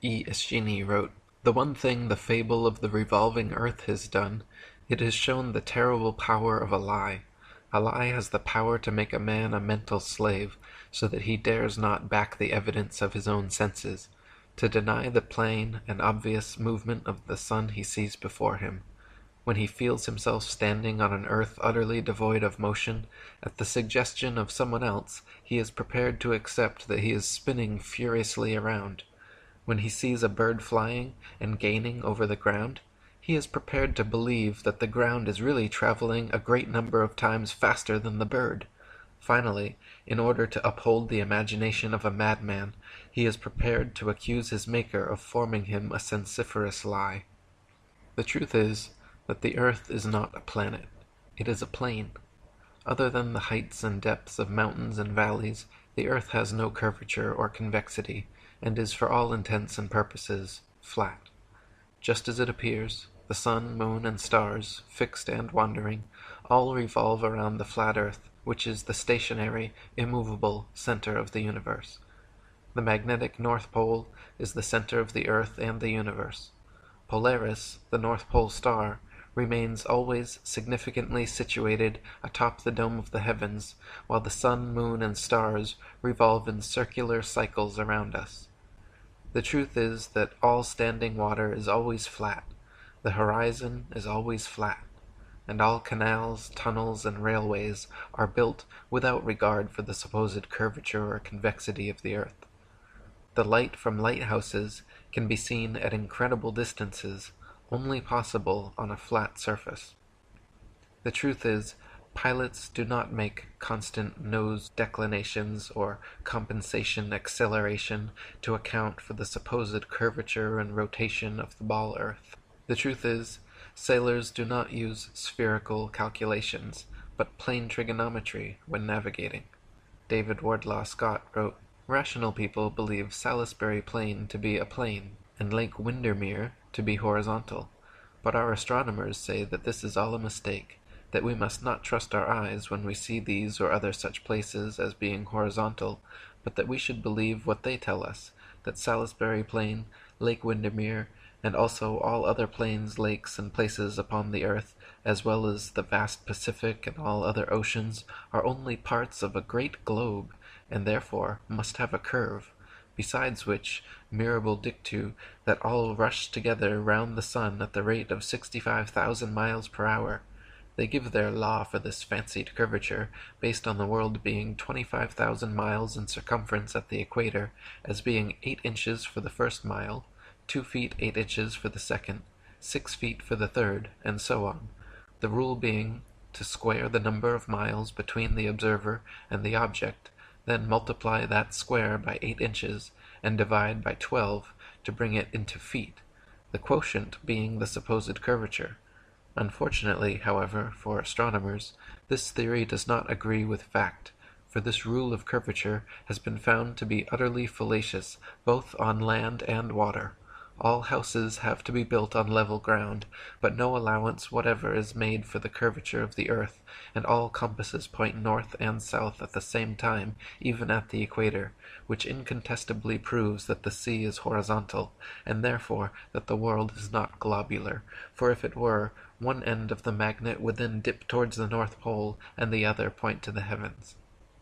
E. Eschini wrote, "The one thing the fable of the revolving earth has done, it has shown the terrible power of a lie. A lie has the power to make a man a mental slave, so that he dares not back the evidence of his own senses. to deny the plain and obvious movement of the sun he sees before him. When he feels himself standing on an earth utterly devoid of motion, at the suggestion of someone else, he is prepared to accept that he is spinning furiously around. When he sees a bird flying and gaining over the ground, he is prepared to believe that the ground is really traveling a great number of times faster than the bird. Finally, in order to uphold the imagination of a madman, he is prepared to accuse his Maker of forming him a sensiferous lie. The truth is that the earth is not a planet. It is a plane. Other than the heights and depths of mountains and valleys, the earth has no curvature or convexity, and is for all intents and purposes flat. Just as it appears, the sun, moon, and stars, fixed and wandering, all revolve around the flat earth, which is the stationary, immovable center of the universe. The magnetic North Pole is the center of the earth and the universe. Polaris, the North Pole star, remains always significantly situated atop the dome of the heavens, while the sun, moon, and stars revolve in circular cycles around us. The truth is that all standing water is always flat, the horizon is always flat, and all canals, tunnels, and railways are built without regard for the supposed curvature or convexity of the earth. The light from lighthouses can be seen at incredible distances, only possible on a flat surface. The truth is, pilots do not make constant nose declinations or compensation acceleration to account for the supposed curvature and rotation of the ball earth. The truth is, sailors do not use spherical calculations, but plane trigonometry when navigating. David Wardlaw Scott wrote, "Rational people believe Salisbury Plain to be a plane, and Lake Windermere to be horizontal. But our astronomers say that this is all a mistake, that we must not trust our eyes when we see these or other such places as being horizontal, but that we should believe what they tell us, that Salisbury Plain, Lake Windermere, and also all other plains, lakes, and places upon the earth, as well as the vast Pacific and all other oceans, are only parts of a great globe, and therefore must have a curve. Besides which, mirabile dictu, that all rush together round the sun at the rate of 65,000 miles per hour. They give their law for this fancied curvature, based on the world being 25,000 miles in circumference at the equator, as being 8 inches for the first mile, 2 feet 8 inches for the second, 6 feet for the third, and so on, the rule being to square the number of miles between the observer and the object, then multiply that square by 8 inches, and divide by 12 to bring it into feet, the quotient being the supposed curvature. Unfortunately, however, for astronomers, this theory does not agree with fact, for this rule of curvature has been found to be utterly fallacious both on land and water. All houses have to be built on level ground, but no allowance whatever is made for the curvature of the earth, and all compasses point north and south at the same time, even at the equator, which incontestably proves that the sea is horizontal, and therefore that the world is not globular, for if it were, one end of the magnet would then dip towards the North Pole, and the other point to the heavens.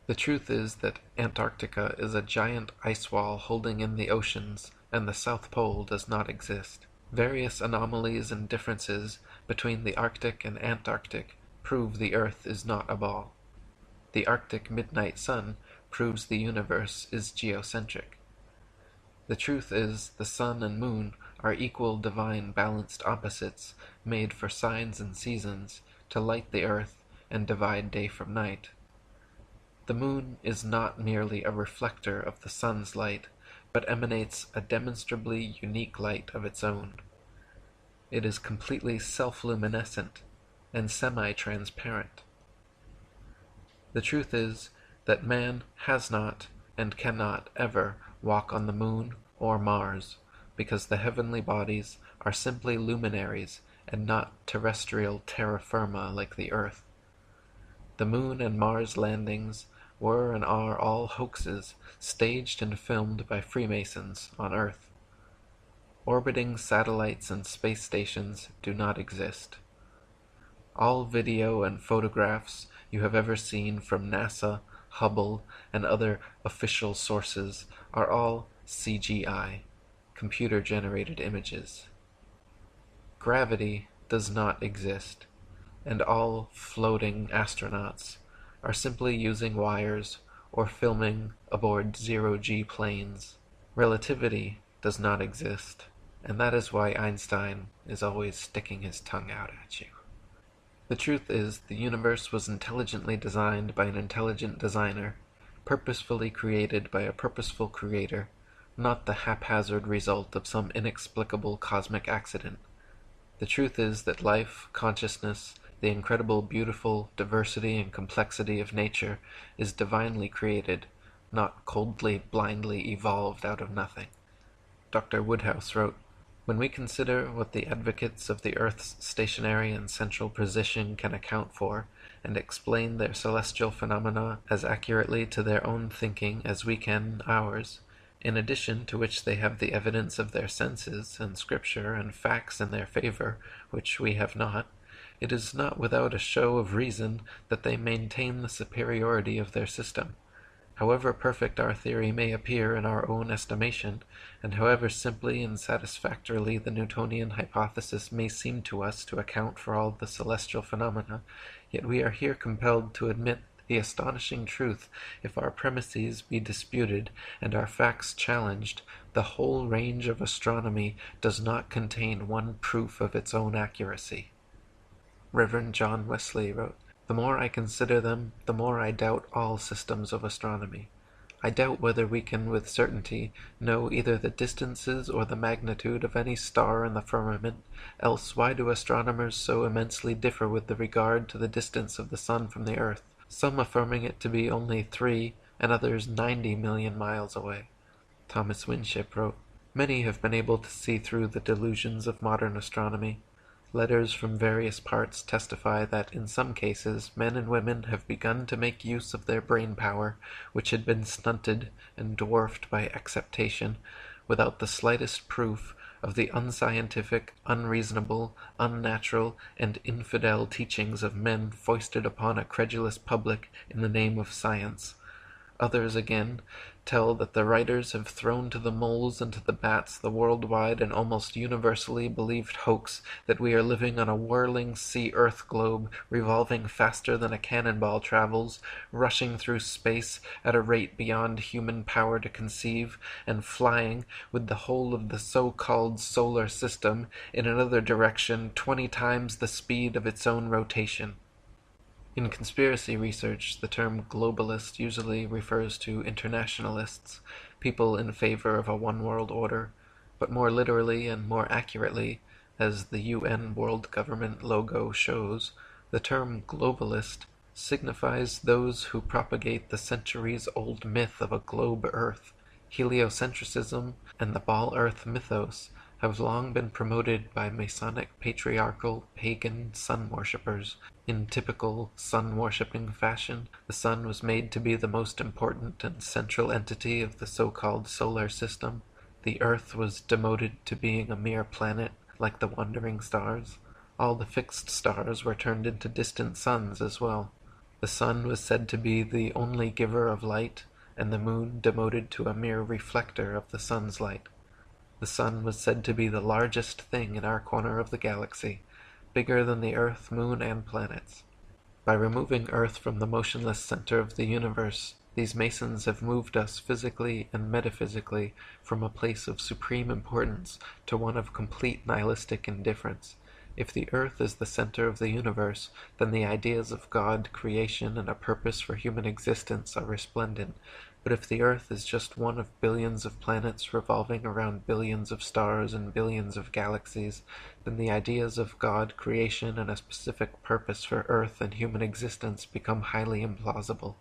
The truth is that Antarctica is a giant ice wall holding in the oceans, and the South Pole does not exist. Various anomalies and differences between the Arctic and Antarctic prove the Earth is not a ball. The Arctic midnight sun proves the universe is geocentric. The truth is the sun and moon are equal divine balanced opposites made for signs and seasons to light the earth and divide day from night. The moon is not merely a reflector of the sun's light, but emanates a demonstrably unique light of its own. It is completely self-luminescent and semi-transparent. The truth is that man has not and cannot ever walk on the moon or Mars, because the heavenly bodies are simply luminaries and not terrestrial terra firma like the earth. The moon and Mars landings were and are all hoaxes staged and filmed by Freemasons on Earth. Orbiting satellites and space stations do not exist. All video and photographs you have ever seen from NASA, Hubble, and other official sources are all CGI. computer-generated images. Gravity does not exist, and all floating astronauts are simply using wires or filming aboard zero-G planes. Relativity does not exist, and that is why Einstein is always sticking his tongue out at you. The truth is, the universe was intelligently designed by an intelligent designer, purposefully created by a purposeful creator, not the haphazard result of some inexplicable cosmic accident. The truth is that life, consciousness, the incredible, beautiful diversity and complexity of nature is divinely created, not coldly, blindly evolved out of nothing. Dr. Woodhouse wrote, "When we consider what the advocates of the Earth's stationary and central position can account for, and explain their celestial phenomena as accurately to their own thinking as we can ours, in addition to which they have the evidence of their senses, and scripture, and facts in their favor, which we have not, it is not without a show of reason that they maintain the superiority of their system. However perfect our theory may appear in our own estimation, and however simply and satisfactorily the Newtonian hypothesis may seem to us to account for all the celestial phenomena, yet we are here compelled to admit the astonishing truth, if our premises be disputed and our facts challenged, the whole range of astronomy does not contain one proof of its own accuracy." Reverend John Wesley wrote, "The more I consider them, the more I doubt all systems of astronomy. I doubt whether we can with certainty know either the distances or the magnitude of any star in the firmament, else why do astronomers so immensely differ with regard to the distance of the sun from the earth, some affirming it to be only 3 and others 90 million miles away?" Thomas Winship wrote, "Many have been able to see through the delusions of modern astronomy. Letters from various parts testify that in some cases men and women have begun to make use of their brain power, which had been stunted and dwarfed by acceptation, without the slightest proof of the unscientific, unreasonable, unnatural, and infidel teachings of men foisted upon a credulous public in the name of science. Others, again, tell that the writers have thrown to the moles and to the bats the worldwide and almost universally believed hoax that we are living on a whirling sea-earth globe, revolving faster than a cannonball travels, rushing through space at a rate beyond human power to conceive, and flying, with the whole of the so-called solar system, in another direction 20 times the speed of its own rotation." In conspiracy research, the term globalist usually refers to internationalists, people in favor of a one-world order, but more literally and more accurately, as the UN World Government logo shows, the term globalist signifies those who propagate the centuries-old myth of a globe Earth. Heliocentrism and the ball Earth mythos have long been promoted by Masonic patriarchal pagan sun worshippers. In typical sun-worshipping fashion, the sun was made to be the most important and central entity of the so-called solar system. The earth was demoted to being a mere planet, like the wandering stars. All the fixed stars were turned into distant suns as well. The sun was said to be the only giver of light, and the moon demoted to a mere reflector of the sun's light. The sun was said to be the largest thing in our corner of the galaxy, bigger than the earth, moon, and planets. By removing Earth from the motionless center of the universe, these Masons have moved us physically and metaphysically from a place of supreme importance to one of complete nihilistic indifference. If the earth is the center of the universe, then the ideas of God, creation, and a purpose for human existence are resplendent. But if the earth is just one of billions of planets revolving around billions of stars and billions of galaxies, then the ideas of God, creation, and a specific purpose for earth and human existence become highly implausible.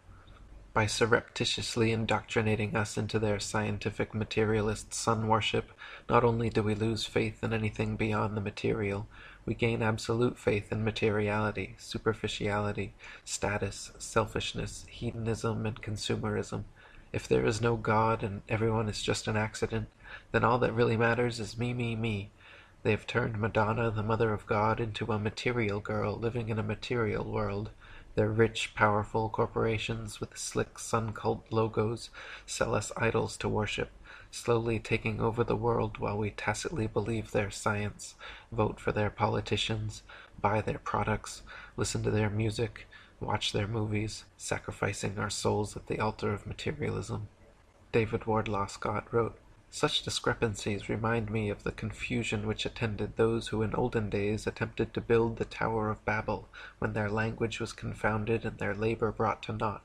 By surreptitiously indoctrinating us into their scientific materialist sun worship, not only do we lose faith in anything beyond the material, we gain absolute faith in materiality, superficiality, status, selfishness, hedonism, and consumerism. If there is no God and everyone is just an accident, then all that really matters is me, me, me. They have turned Madonna, the mother of God, into a material girl living in a material world. Their rich, powerful corporations with slick sun cult logos sell us idols to worship, slowly taking over the world while we tacitly believe their science, vote for their politicians, buy their products, listen to their music, watch their movies, sacrificing our souls at the altar of materialism. David Wardlaw Scott wrote, "Such discrepancies remind me of the confusion which attended those who in olden days attempted to build the Tower of Babel, when their language was confounded and their labor brought to naught.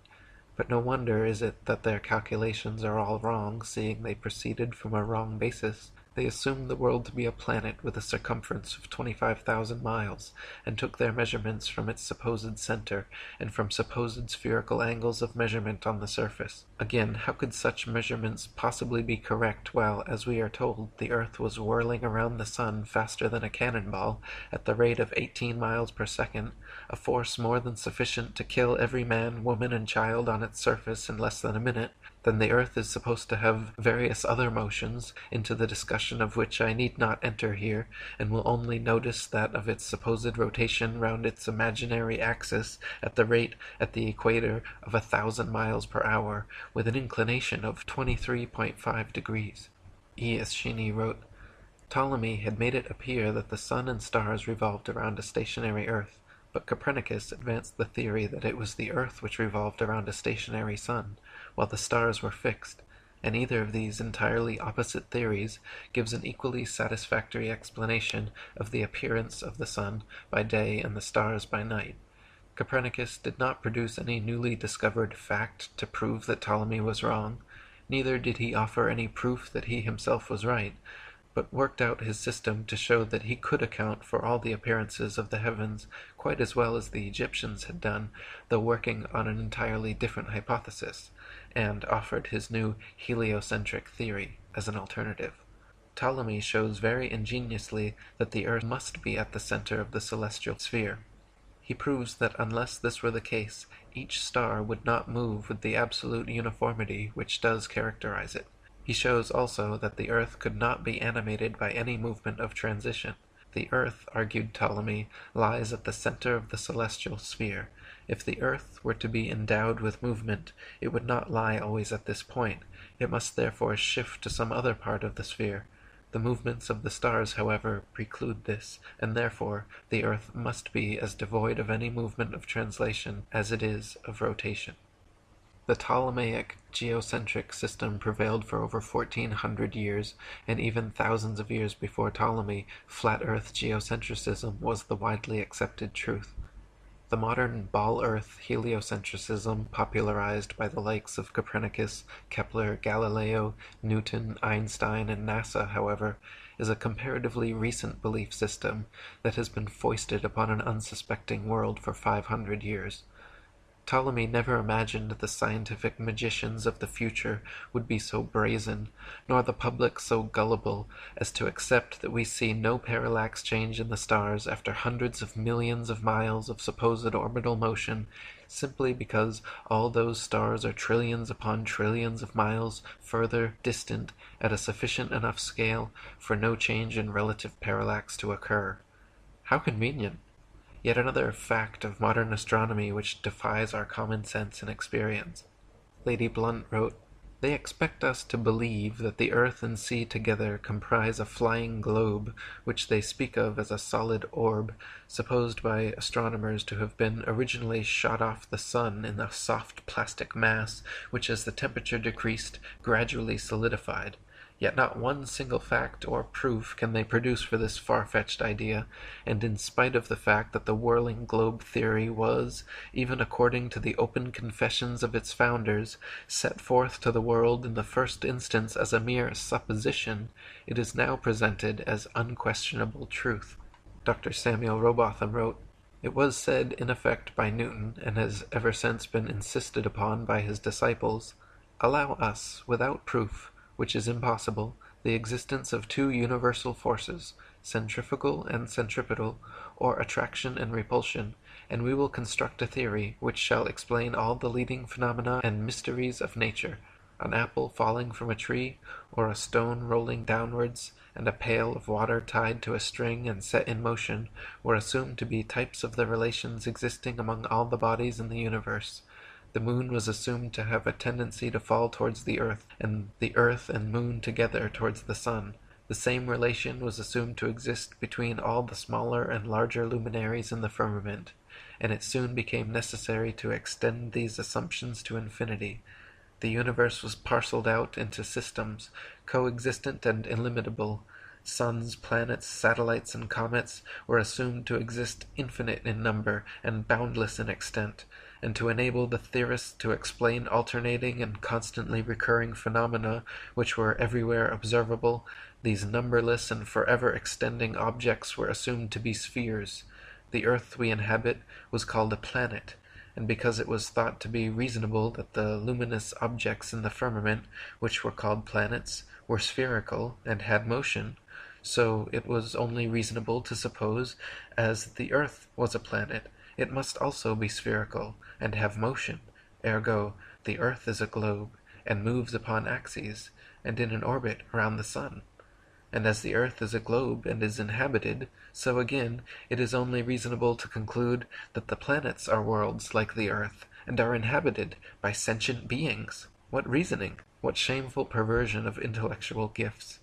But no wonder is it that their calculations are all wrong, seeing they proceeded from a wrong basis. They assumed the world to be a planet with a circumference of 25,000 miles, and took their measurements from its supposed center, and from supposed spherical angles of measurement on the surface. Again, how could such measurements possibly be correct while, as we are told, the earth was whirling around the sun faster than a cannonball, at the rate of 18 miles per second, a force more than sufficient to kill every man, woman, and child on its surface in less than a minute? Then the earth is supposed to have various other motions, into the discussion of which I need not enter here, and will only notice that of its supposed rotation round its imaginary axis at the rate at the equator of 1,000 miles per hour, with an inclination of 23.5 degrees. E. Eschini wrote, Ptolemy had made it appear that the sun and stars revolved around a stationary earth, but Copernicus advanced the theory that it was the earth which revolved around a stationary sun, while the stars were fixed, and either of these entirely opposite theories gives an equally satisfactory explanation of the appearance of the sun by day and the stars by night. Copernicus did not produce any newly discovered fact to prove that Ptolemy was wrong, neither did he offer any proof that he himself was right, but worked out his system to show that he could account for all the appearances of the heavens quite as well as the Egyptians had done, though working on an entirely different hypothesis, and offered his new heliocentric theory as an alternative. Ptolemy shows very ingeniously that the earth must be at the center of the celestial sphere. He proves that unless this were the case, each star would not move with the absolute uniformity which does characterize it. He shows also that the earth could not be animated by any movement of transition. The earth, argued Ptolemy, lies at the center of the celestial sphere. If the earth were to be endowed with movement, it would not lie always at this point. It must therefore shift to some other part of the sphere. The movements of the stars, however, preclude this, and therefore the earth must be as devoid of any movement of translation as it is of rotation. The Ptolemaic geocentric system prevailed for over 1,400 years, and even thousands of years before Ptolemy, flat earth geocentrism was the widely accepted truth. The modern ball-earth heliocentrism, popularized by the likes of Copernicus, Kepler, Galileo, Newton, Einstein, and NASA, however, is a comparatively recent belief system that has been foisted upon an unsuspecting world for 500 years. Ptolemy never imagined the scientific magicians of the future would be so brazen, nor the public so gullible, as to accept that we see no parallax change in the stars after hundreds of millions of miles of supposed orbital motion, simply because all those stars are trillions upon trillions of miles further distant at a sufficient enough scale for no change in relative parallax to occur. How convenient! Yet another fact of modern astronomy which defies our common sense and experience. Lady Blunt wrote, "They expect us to believe that the earth and sea together comprise a flying globe, which they speak of as a solid orb, supposed by astronomers to have been originally shot off the sun in a soft plastic mass, which as the temperature decreased, gradually solidified. Yet not one single fact or proof can they produce for this far-fetched idea, and in spite of the fact that the whirling globe theory was, even according to the open confessions of its founders, set forth to the world in the first instance as a mere supposition, it is now presented as unquestionable truth." Dr. Samuel Rowbotham wrote, "It was said in effect by Newton, and has ever since been insisted upon by his disciples, 'Allow us, without proof, which is impossible, the existence of two universal forces, centrifugal and centripetal, or attraction and repulsion, and we will construct a theory which shall explain all the leading phenomena and mysteries of nature. An apple falling from a tree, or a stone rolling downwards, and a pail of water tied to a string and set in motion, were assumed to be types of the relations existing among all the bodies in the universe. The moon was assumed to have a tendency to fall towards the earth and moon together towards the sun. The same relation was assumed to exist between all the smaller and larger luminaries in the firmament, and it soon became necessary to extend these assumptions to infinity. The universe was parcelled out into systems, coexistent and illimitable. Suns, planets, satellites, and comets were assumed to exist infinite in number and boundless in extent, and to enable the theorists to explain alternating and constantly recurring phenomena which were everywhere observable, these numberless and forever extending objects were assumed to be spheres. The earth we inhabit was called a planet, and because it was thought to be reasonable that the luminous objects in the firmament, which were called planets, were spherical and had motion, so it was only reasonable to suppose, as the earth was a planet, it must also be spherical and have motion. Ergo, the earth is a globe, and moves upon axes, and in an orbit round the sun. And as the earth is a globe and is inhabited, so again it is only reasonable to conclude that the planets are worlds like the earth, and are inhabited by sentient beings. What reasoning! What shameful perversion of intellectual gifts!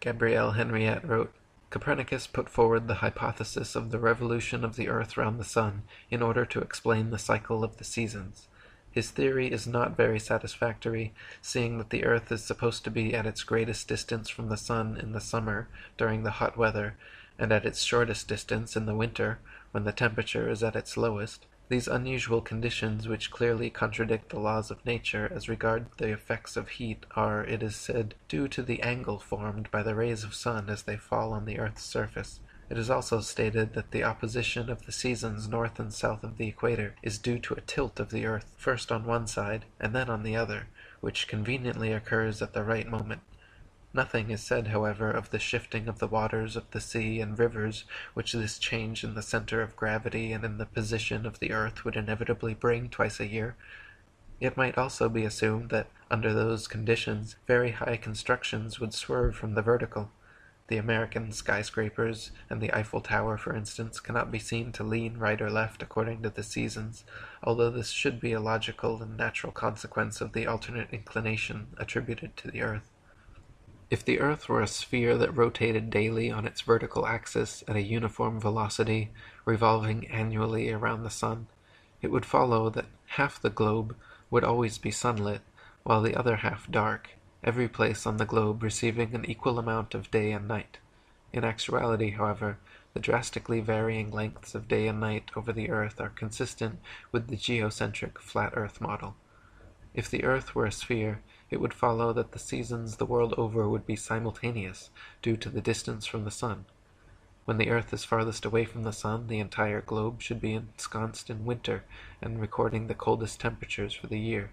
Gabrielle Henriette wrote, Copernicus put forward the hypothesis of the revolution of the earth round the sun in order to explain the cycle of the seasons. His theory is not very satisfactory, seeing that the earth is supposed to be at its greatest distance from the sun in the summer, during the hot weather, and at its shortest distance in the winter, when the temperature is at its lowest. These unusual conditions, which clearly contradict the laws of nature as regards the effects of heat, are, it is said, due to the angle formed by the rays of sun as they fall on the earth's surface. It is also stated that the opposition of the seasons north and south of the equator is due to a tilt of the earth, first on one side and then on the other, which conveniently occurs at the right moment. Nothing is said, however, of the shifting of the waters of the sea and rivers, which this change in the center of gravity and in the position of the earth would inevitably bring twice a year. It might also be assumed that, under those conditions, very high constructions would swerve from the vertical. The American skyscrapers and the Eiffel Tower, for instance, cannot be seen to lean right or left according to the seasons, although this should be a logical and natural consequence of the alternate inclination attributed to the earth. If the earth were a sphere that rotated daily on its vertical axis at a uniform velocity, revolving annually around the sun, it would follow that half the globe would always be sunlit, while the other half dark, every place on the globe receiving an equal amount of day and night. In actuality, however, the drastically varying lengths of day and night over the earth are consistent with the geocentric flat earth model. If the earth were a sphere, it would follow that the seasons the world over would be simultaneous, due to the distance from the sun. When the earth is farthest away from the sun, the entire globe should be ensconced in winter and recording the coldest temperatures for the year.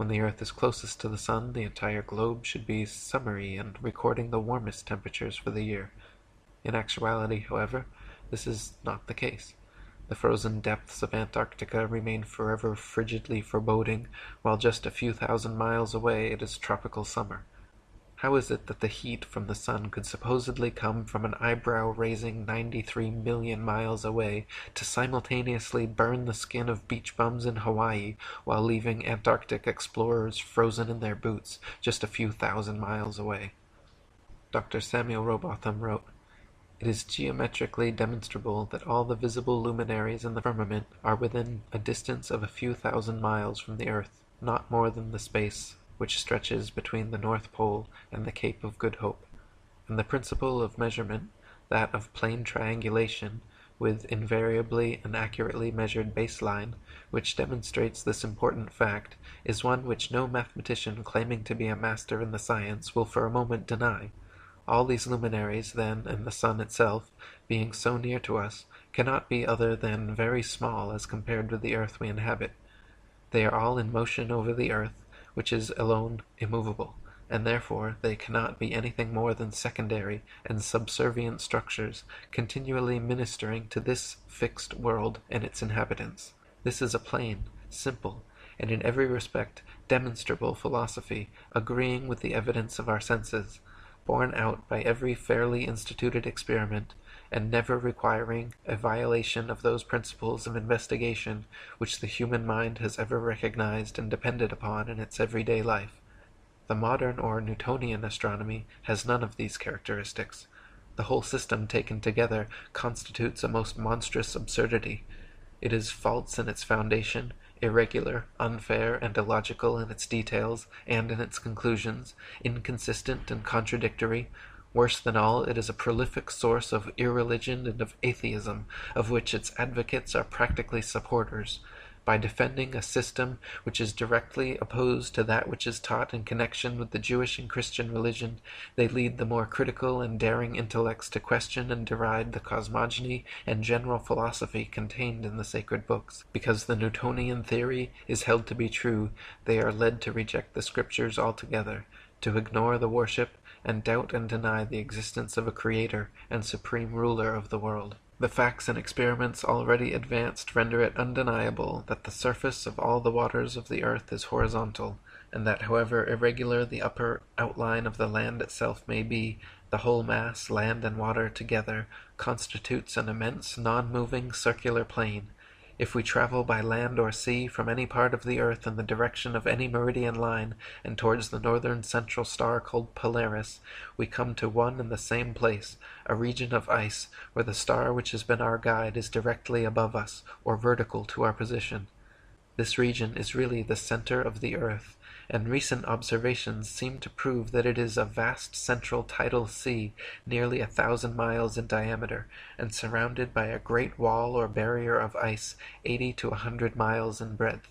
When the earth is closest to the sun, the entire globe should be summery and recording the warmest temperatures for the year. In actuality, however, this is not the case. The frozen depths of Antarctica remain forever frigidly foreboding, while just a few thousand miles away it is tropical summer. How is it that the heat from the sun could supposedly come from an eyebrow-raising 93 million miles away to simultaneously burn the skin of beach bums in Hawaii while leaving Antarctic explorers frozen in their boots just a few thousand miles away? Dr. Samuel Robotham wrote, It is geometrically demonstrable that all the visible luminaries in the firmament are within a distance of a few thousand miles from the earth, not more than the space which stretches between the North Pole and the Cape of Good Hope, and the principle of measurement, that of plane triangulation, with invariably and accurately measured baseline, which demonstrates this important fact, is one which no mathematician claiming to be a master in the science will for a moment deny. All these luminaries, then, and the sun itself, being so near to us, cannot be other than very small as compared with the earth we inhabit. They are all in motion over the earth, which is alone immovable, and therefore they cannot be anything more than secondary and subservient structures, continually ministering to this fixed world and its inhabitants. This is a plain, simple, and in every respect demonstrable philosophy, agreeing with the evidence of our senses, borne out by every fairly instituted experiment, and never requiring a violation of those principles of investigation which the human mind has ever recognized and depended upon in its everyday life. The modern or Newtonian astronomy has none of these characteristics. The whole system taken together constitutes a most monstrous absurdity. It is false in its foundation, irregular, unfair, and illogical in its details and in its conclusions, inconsistent and contradictory. Worse than all, it is a prolific source of irreligion and of atheism, of which its advocates are practically supporters. By defending a system which is directly opposed to that which is taught in connection with the Jewish and Christian religion, they lead the more critical and daring intellects to question and deride the cosmogony and general philosophy contained in the sacred books. Because the Newtonian theory is held to be true, they are led to reject the Scriptures altogether, to ignore the worship, and doubt and deny the existence of a Creator and Supreme Ruler of the world. The facts and experiments already advanced render it undeniable that the surface of all the waters of the earth is horizontal, and that however irregular the upper outline of the land itself may be, the whole mass, land and water together, constitutes an immense non-moving circular plane. If we travel by land or sea from any part of the earth in the direction of any meridian line and towards the northern central star called Polaris, we come to one and the same place, a region of ice, where the star which has been our guide is directly above us, or vertical to our position. This region is really the center of the earth, and recent observations seem to prove that it is a vast central tidal sea, nearly 1,000 miles in diameter, and surrounded by a great wall or barrier of ice 80 to 100 miles in breadth.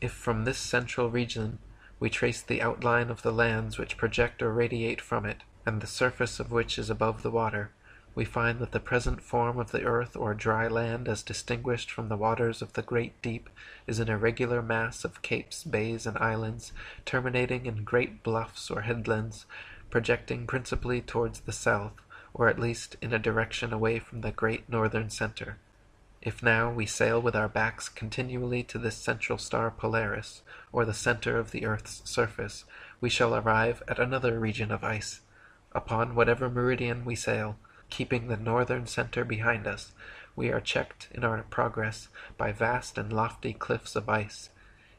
If from this central region we trace the outline of the lands which project or radiate from it, and the surface of which is above the water, we find that the present form of the earth or dry land, as distinguished from the waters of the great deep, is an irregular mass of capes, bays, and islands, terminating in great bluffs or headlands, projecting principally towards the south, or at least in a direction away from the great northern center. If now we sail with our backs continually to this central star Polaris, or the center of the earth's surface, we shall arrive at another region of ice. Upon whatever meridian we sail, keeping the northern center behind us, we are checked in our progress by vast and lofty cliffs of ice.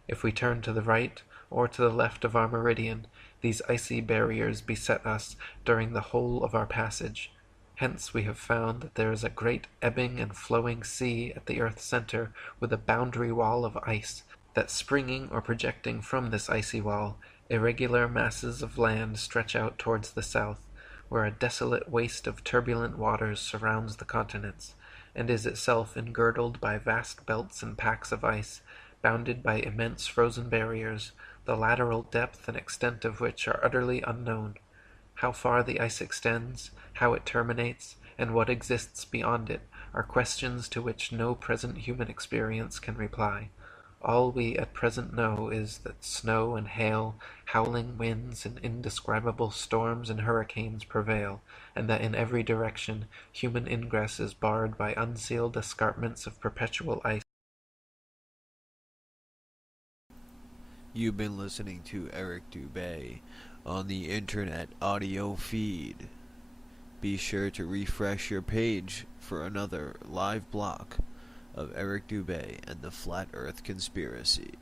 If we turn to the right or to the left of our meridian, these icy barriers beset us during the whole of our passage. Hence we have found that there is a great ebbing and flowing sea at the earth's center with a boundary wall of ice, that springing or projecting from this icy wall, irregular masses of land stretch out towards the south, where a desolate waste of turbulent waters surrounds the continents, and is itself engirdled by vast belts and packs of ice, bounded by immense frozen barriers, the lateral depth and extent of which are utterly unknown. How far the ice extends, how it terminates, and what exists beyond it, are questions to which no present human experience can reply. All we at present know is that snow and hail, howling winds, and indescribable storms and hurricanes prevail, and that in every direction human ingress is barred by unsealed escarpments of perpetual ice. You've been listening to Eric Dubay on the internet audio feed. Be sure to refresh your page for another live block of Eric Dubay and the Flat Earth Conspiracy.